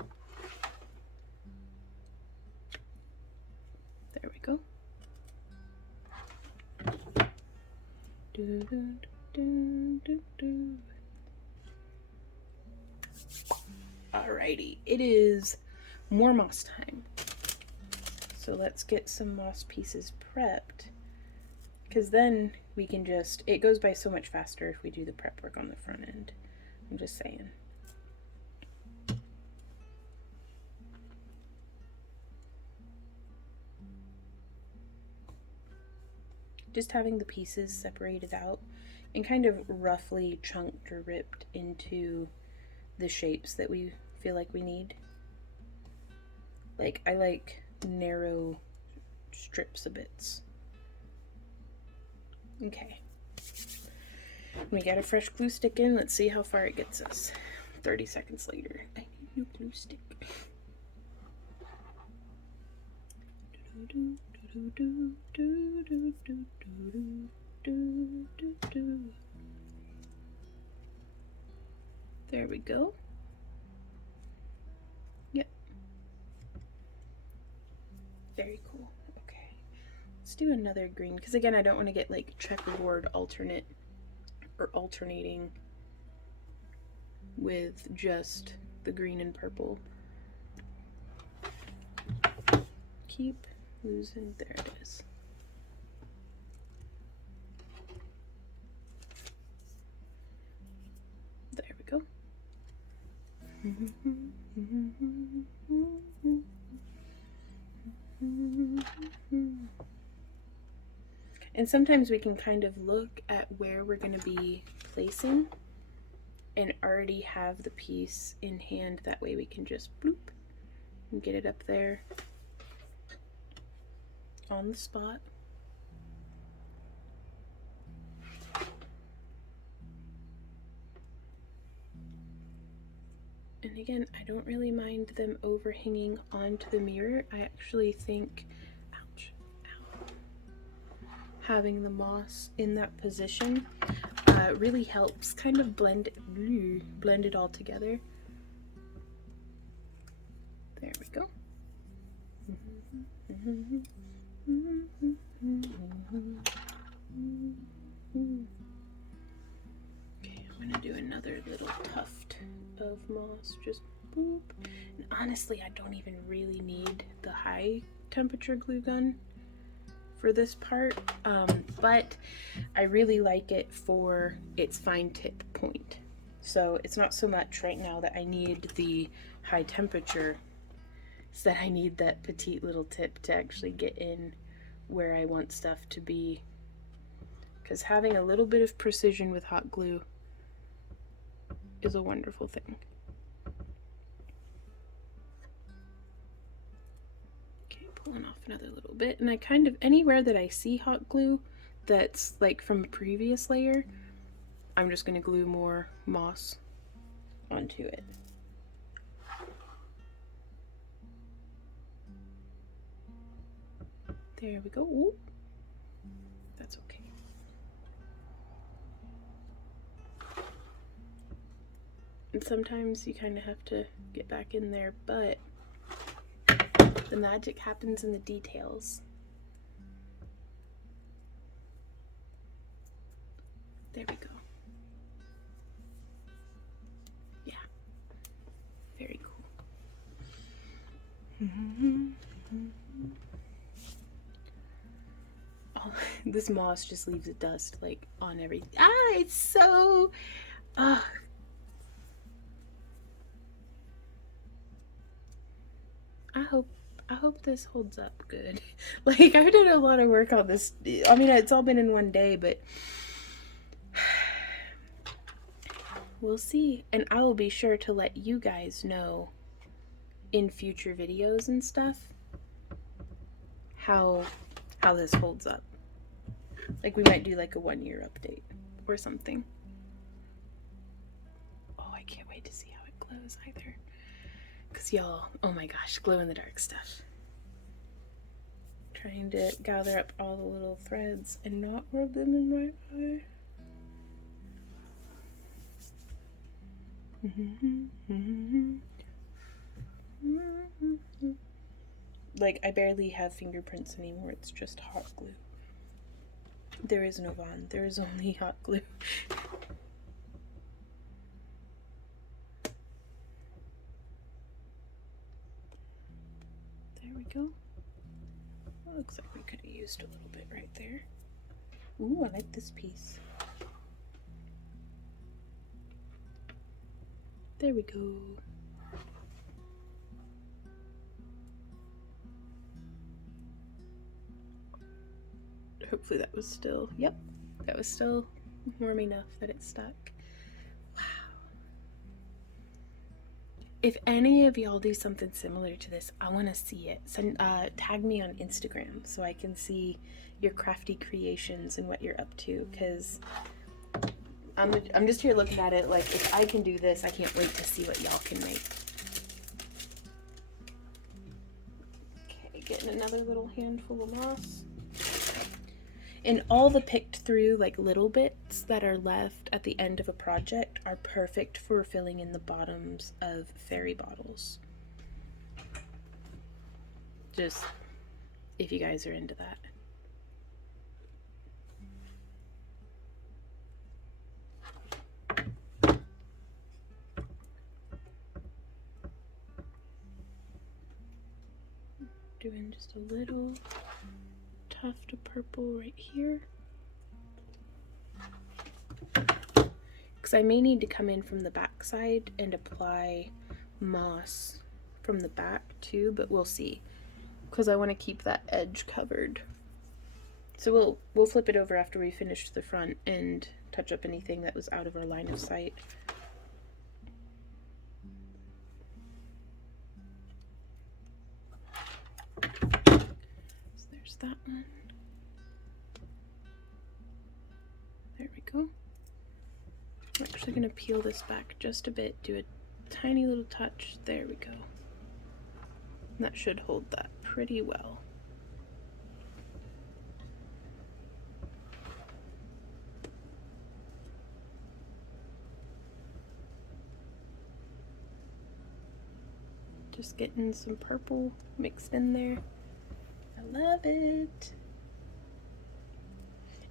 There we go. Alrighty, it is more moss time. So let's get some moss pieces prepped, because then we can just, it goes by so much faster if we do the prep work on the front end. I'm just saying. Just having the pieces separated out and kind of roughly chunked or ripped into the shapes that we feel like we need. Like, I like narrow strips of bits. Okay. We got a fresh glue stick in. Let's see how far it gets us. 30 seconds later. I need a new glue stick. There we go. Yep. Very cool. Okay. Let's do another green, because again, I don't want to get like checkerboard alternate or alternating with just the green and purple. Keep losing. There it is. There we go. And sometimes we can kind of look at where we're going to be placing and already have the piece in hand. That way we can just bloop and get it up there on the spot. And again, I don't really mind them overhanging onto the mirror. I actually think, ouch, ow, having the moss in that position really helps kind of blend it all together. There we go. Okay, I'm gonna do another little tuft of moss, just boop. And honestly, I don't even really need the high temperature glue gun for this part, but I really like it for its fine tip point. So it's not so much right now that I need the high temperature, it's that I need that petite little tip to actually get in where I want stuff to be. Because having a little bit of precision with hot glue is a wonderful thing. Okay, pulling off another little bit, and I kind of, anywhere that I see hot glue that's like from a previous layer, I'm just going to glue more moss onto it. There we go. Ooh. That's okay. And sometimes you kind of have to get back in there, but the magic happens in the details. There we go. Yeah. Very cool. Oh, this moss just leaves a dust like on everything. Ah, it's so... I hope this holds up good. Like, I've done a lot of work on this. I mean, it's all been in one day, but we'll see. And I will be sure to let you guys know in future videos and stuff how this holds up. Like we might do like a 1-year update or something. Oh, I can't wait to see how it glows either. Cause y'all, oh my gosh, glow in the dark stuff. Trying to gather up all the little threads and not rub them in my eye. Like, I barely have fingerprints anymore, it's just hot glue. There is no bond, there is only hot glue. There we go. Well, looks like we could have used a little bit right there. Ooh, I like this piece. There we go. Hopefully that was still, yep, that was still warm enough that it stuck. Wow. If any of y'all do something similar to this, I want to see it. Tag me on Instagram so I can see your crafty creations and what you're up to, because I'm just here looking at it like, if I can do this, I can't wait to see what y'all can make. Okay, getting another little handful of moss. And all the picked through like little bits that are left at the end of a project are perfect for filling in the bottoms of fairy bottles. Just if you guys are into that. Doing just a little tuft of purple right here. Because I may need to come in from the back side and apply moss from the back too, but we'll see. Because I want to keep that edge covered. So we'll flip it over after we finish the front and touch up anything that was out of our line of sight. So there's that one. There we go. I'm actually going to peel this back just a bit, do a tiny little touch. There we go. That should hold that pretty well. Just getting some purple mixed in there. I love it.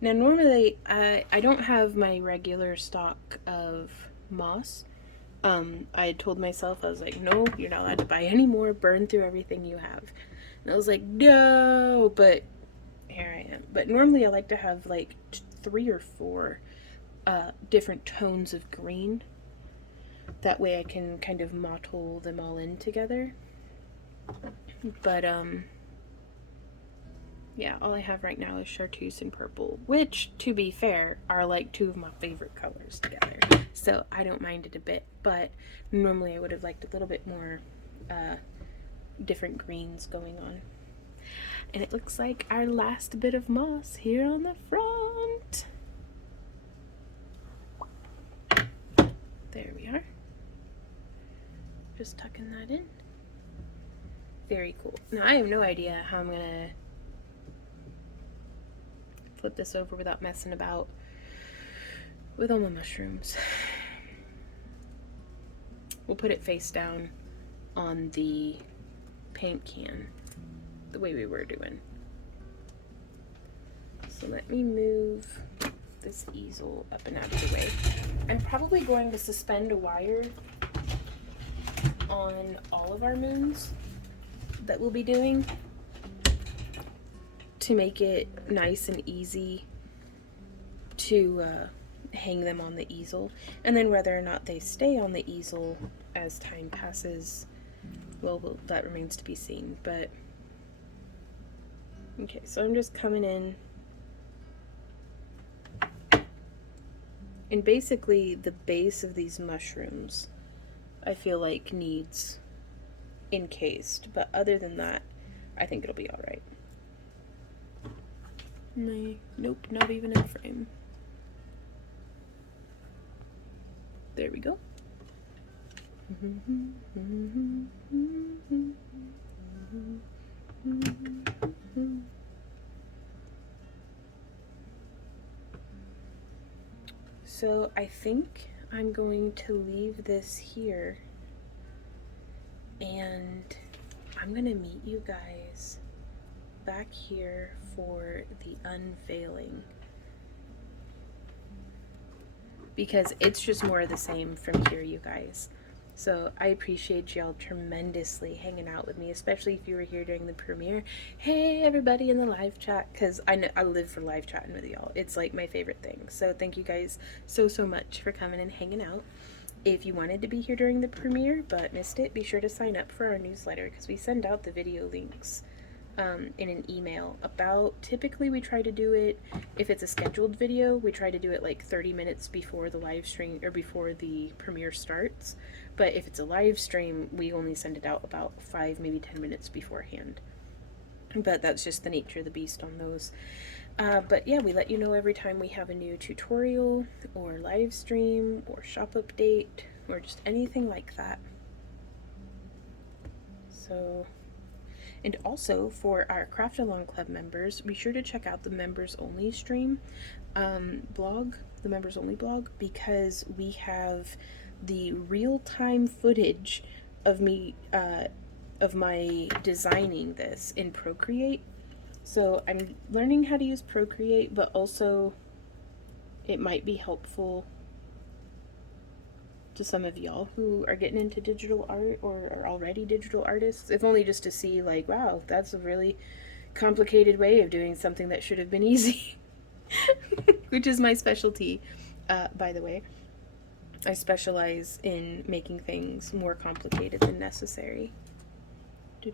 Now normally I don't have my regular stock of moss. I had told myself, I was like, no, you're not allowed to buy any more, burn through everything you have. And I was like, no, but here I am. But normally I like to have like 3 or 4 different tones of green. That way I can kind of mottle them all in together. But yeah, all I have right now is chartreuse and purple, which, to be fair, are like 2 of my favorite colors together. So I don't mind it a bit, but normally I would have liked a little bit more different greens going on. And it looks like our last bit of moss here on the front. There we are. Just tucking that in. Very cool. Now I have no idea how I'm gonna flip this over without messing about with all my mushrooms. We'll put it face down on the paint can the way we were doing. So let me move this easel up and out of the way. I'm probably going to suspend a wire on all of our moons that we'll be doing to make it nice and easy to hang them on the easel. And then whether or not they stay on the easel as time passes, well, that remains to be seen. But okay, so I'm just coming in And basically the base of these mushrooms I feel like needs encased, but other than that, I think it'll be alright. Nope, not even in frame. There we go. So I think I'm going to leave this here, and I'm gonna meet you guys back here for the unveiling, because it's just more of the same from here, you guys. So I appreciate y'all tremendously hanging out with me, especially if you were here during the premiere. Hey everybody in the live chat, because I know I live for live chatting with y'all. It's like my favorite thing. So thank you guys so much for coming and hanging out. If you wanted to be here during the premiere but missed it, be sure to sign up for our newsletter, because we send out the video links in an email. Typically we try to do it, if it's a scheduled video, we try to do it like 30 minutes before the live stream or before the premiere starts. But if it's a live stream, we only send it out about 5, maybe 10 minutes beforehand. But that's just the nature of the beast on those. But yeah, we let you know every time we have a new tutorial or live stream or shop update or just anything like that. So, and also for our Craft Along Club members, be sure to check out the members only stream blog, the members only blog, because we have the real-time footage of me of my designing this in Procreate. So I'm learning how to use Procreate, but also it might be helpful to some of y'all who are getting into digital art or are already digital artists, if only just to see like, wow, that's a really complicated way of doing something that should have been easy. Which is my specialty, by the way. I specialize in making things more complicated than necessary. But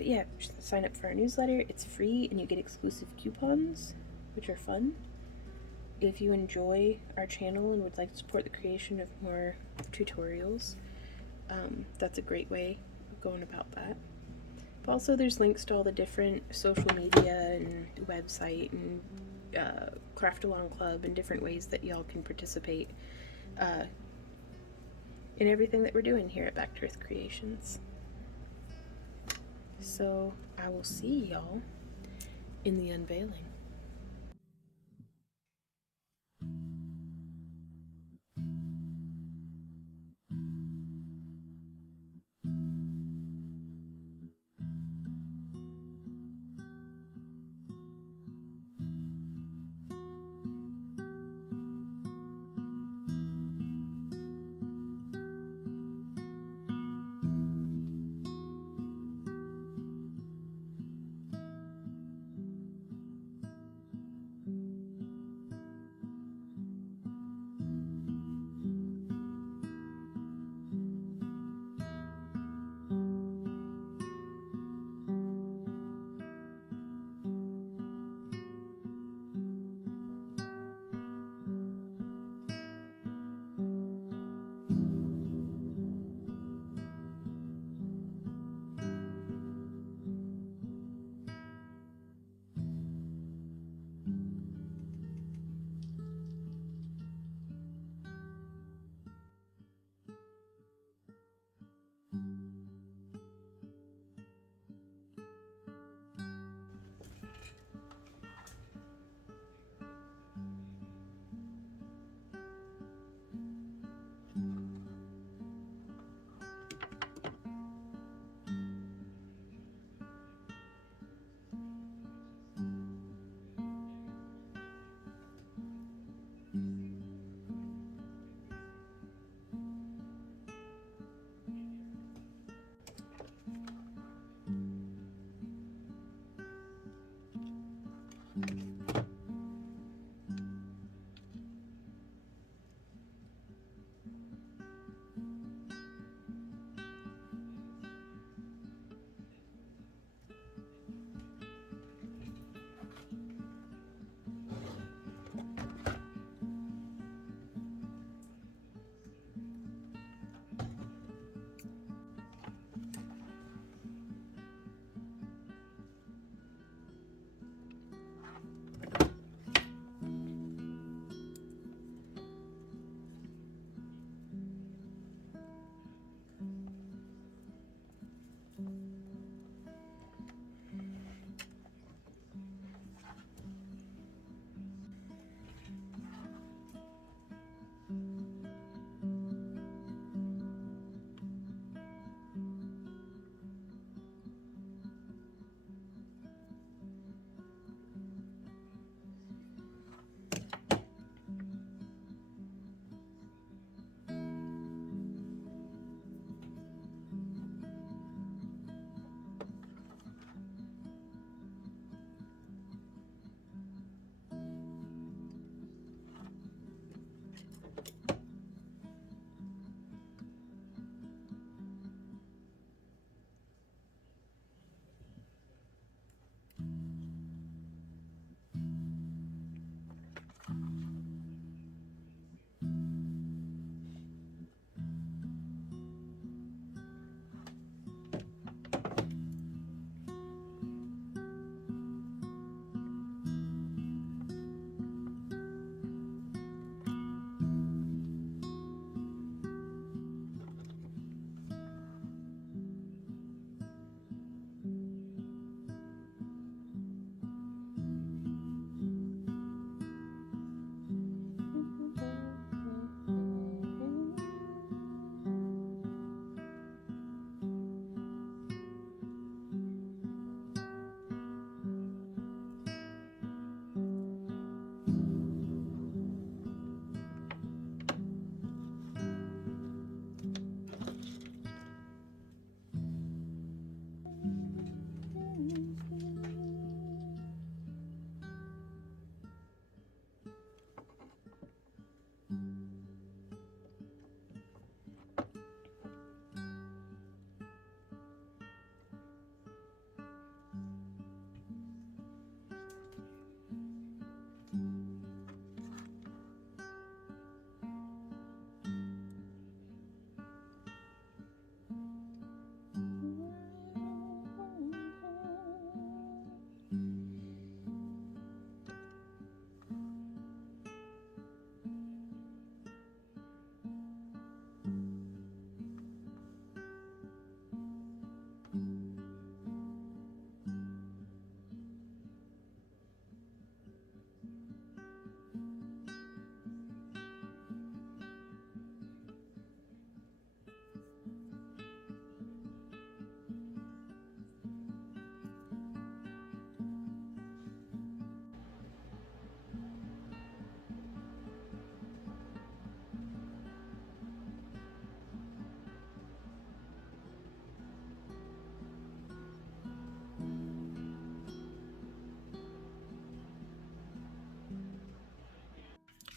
yeah, sign up for our newsletter. It's free and you get exclusive coupons, which are fun. If you enjoy our channel and would like to support the creation of more tutorials, that's a great way of going about that. But also there's links to all the different social media and website and Craft Along Club and different ways that y'all can participate in everything that we're doing here at Back to Earth Creations. So I will see y'all in the unveiling.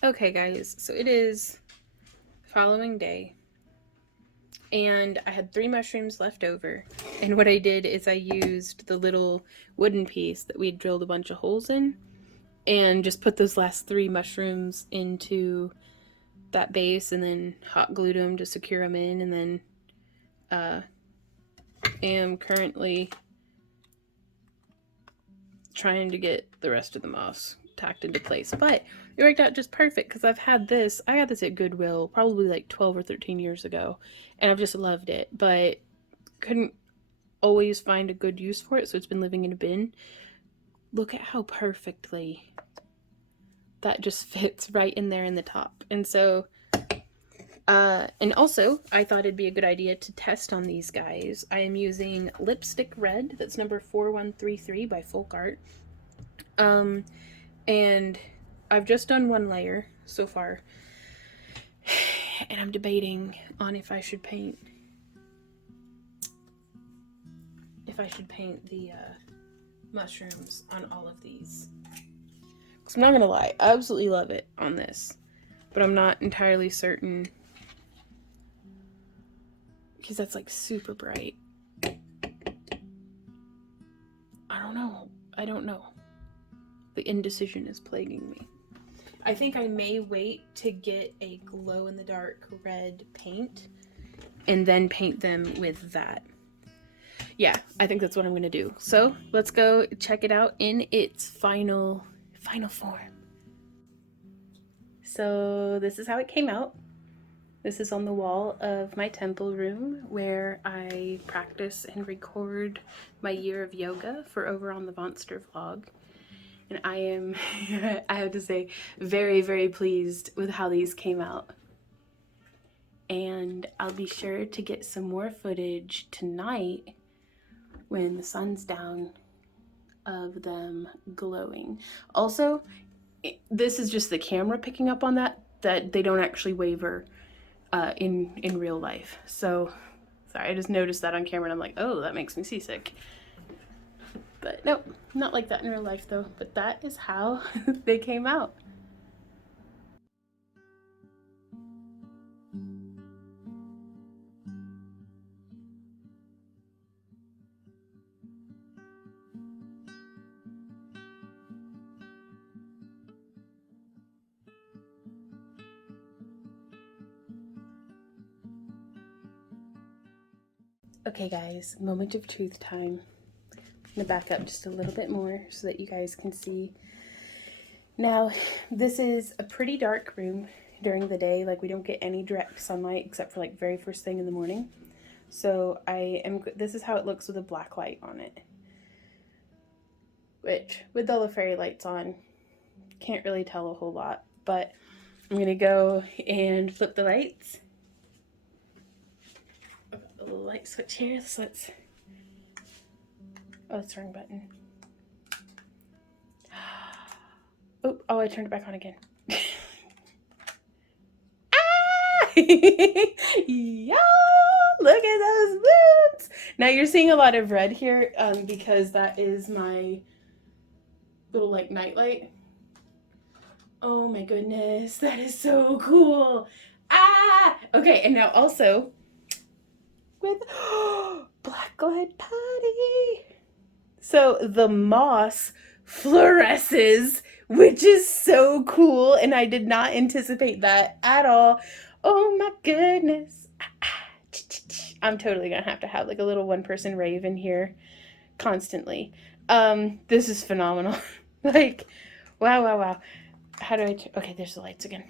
Okay guys, so it is following day and I had 3 mushrooms left over, and what I did is I used the little wooden piece that we had drilled a bunch of holes in and just put those last 3 mushrooms into that base and then hot glued them to secure them in, and then am currently trying to get the rest of the moss tacked into place. But it worked out just perfect because I got this at Goodwill probably like 12 or 13 years ago, and I've just loved it, but couldn't always find a good use for it, so it's been living in a bin. Look at how perfectly that just fits right in there in the top. And so and also I thought it'd be a good idea to test on these guys. I am using Lipstick Red, that's number 4133 by Folk Art. And I've just done 1 layer so far, and I'm debating on if I should paint the mushrooms on all of these. Because I'm not gonna lie, I absolutely love it on this, but I'm not entirely certain because that's like super bright. I don't know. The indecision is plaguing me. I think I may wait to get a glow-in-the-dark red paint and then paint them with that. Yeah, I think that's what I'm gonna do. So let's go check it out in its final form. So this is how it came out. This is on the wall of my temple room where I practice and record my year of yoga for Over on the Monster vlog. And I am, I have to say, very, very pleased with how these came out. And I'll be sure to get some more footage tonight when the sun's down of them glowing. Also, this is just the camera picking up on that they don't actually waver in real life. So, sorry, I just noticed that on camera and I'm like, oh, that makes me seasick. But nope, not like that in real life though. But that is how they came out. Okay guys, moment of truth time. I'm gonna back up just a little bit more so that you guys can see. Now, this is a pretty dark room during the day. Like, we don't get any direct sunlight except for like very first thing in the morning. So this is how it looks with a black light on it. Which, with all the fairy lights on, can't really tell a whole lot. But I'm gonna go and flip the lights. I've got a little light switch here, so let's... Oh, that's the wrong button. Oh, I turned it back on again. Ah! Y'all, look at those boots. Now you're seeing a lot of red here because that is my little like nightlight. Oh my goodness, that is so cool. Ah! Okay, and now also with blacklight patty. So the moss fluoresces, which is so cool, and I did not anticipate that at all. Oh my goodness. I'm totally gonna have to have like a little 1-person rave in here constantly. This is phenomenal. Like, wow. How do I okay, there's the lights again.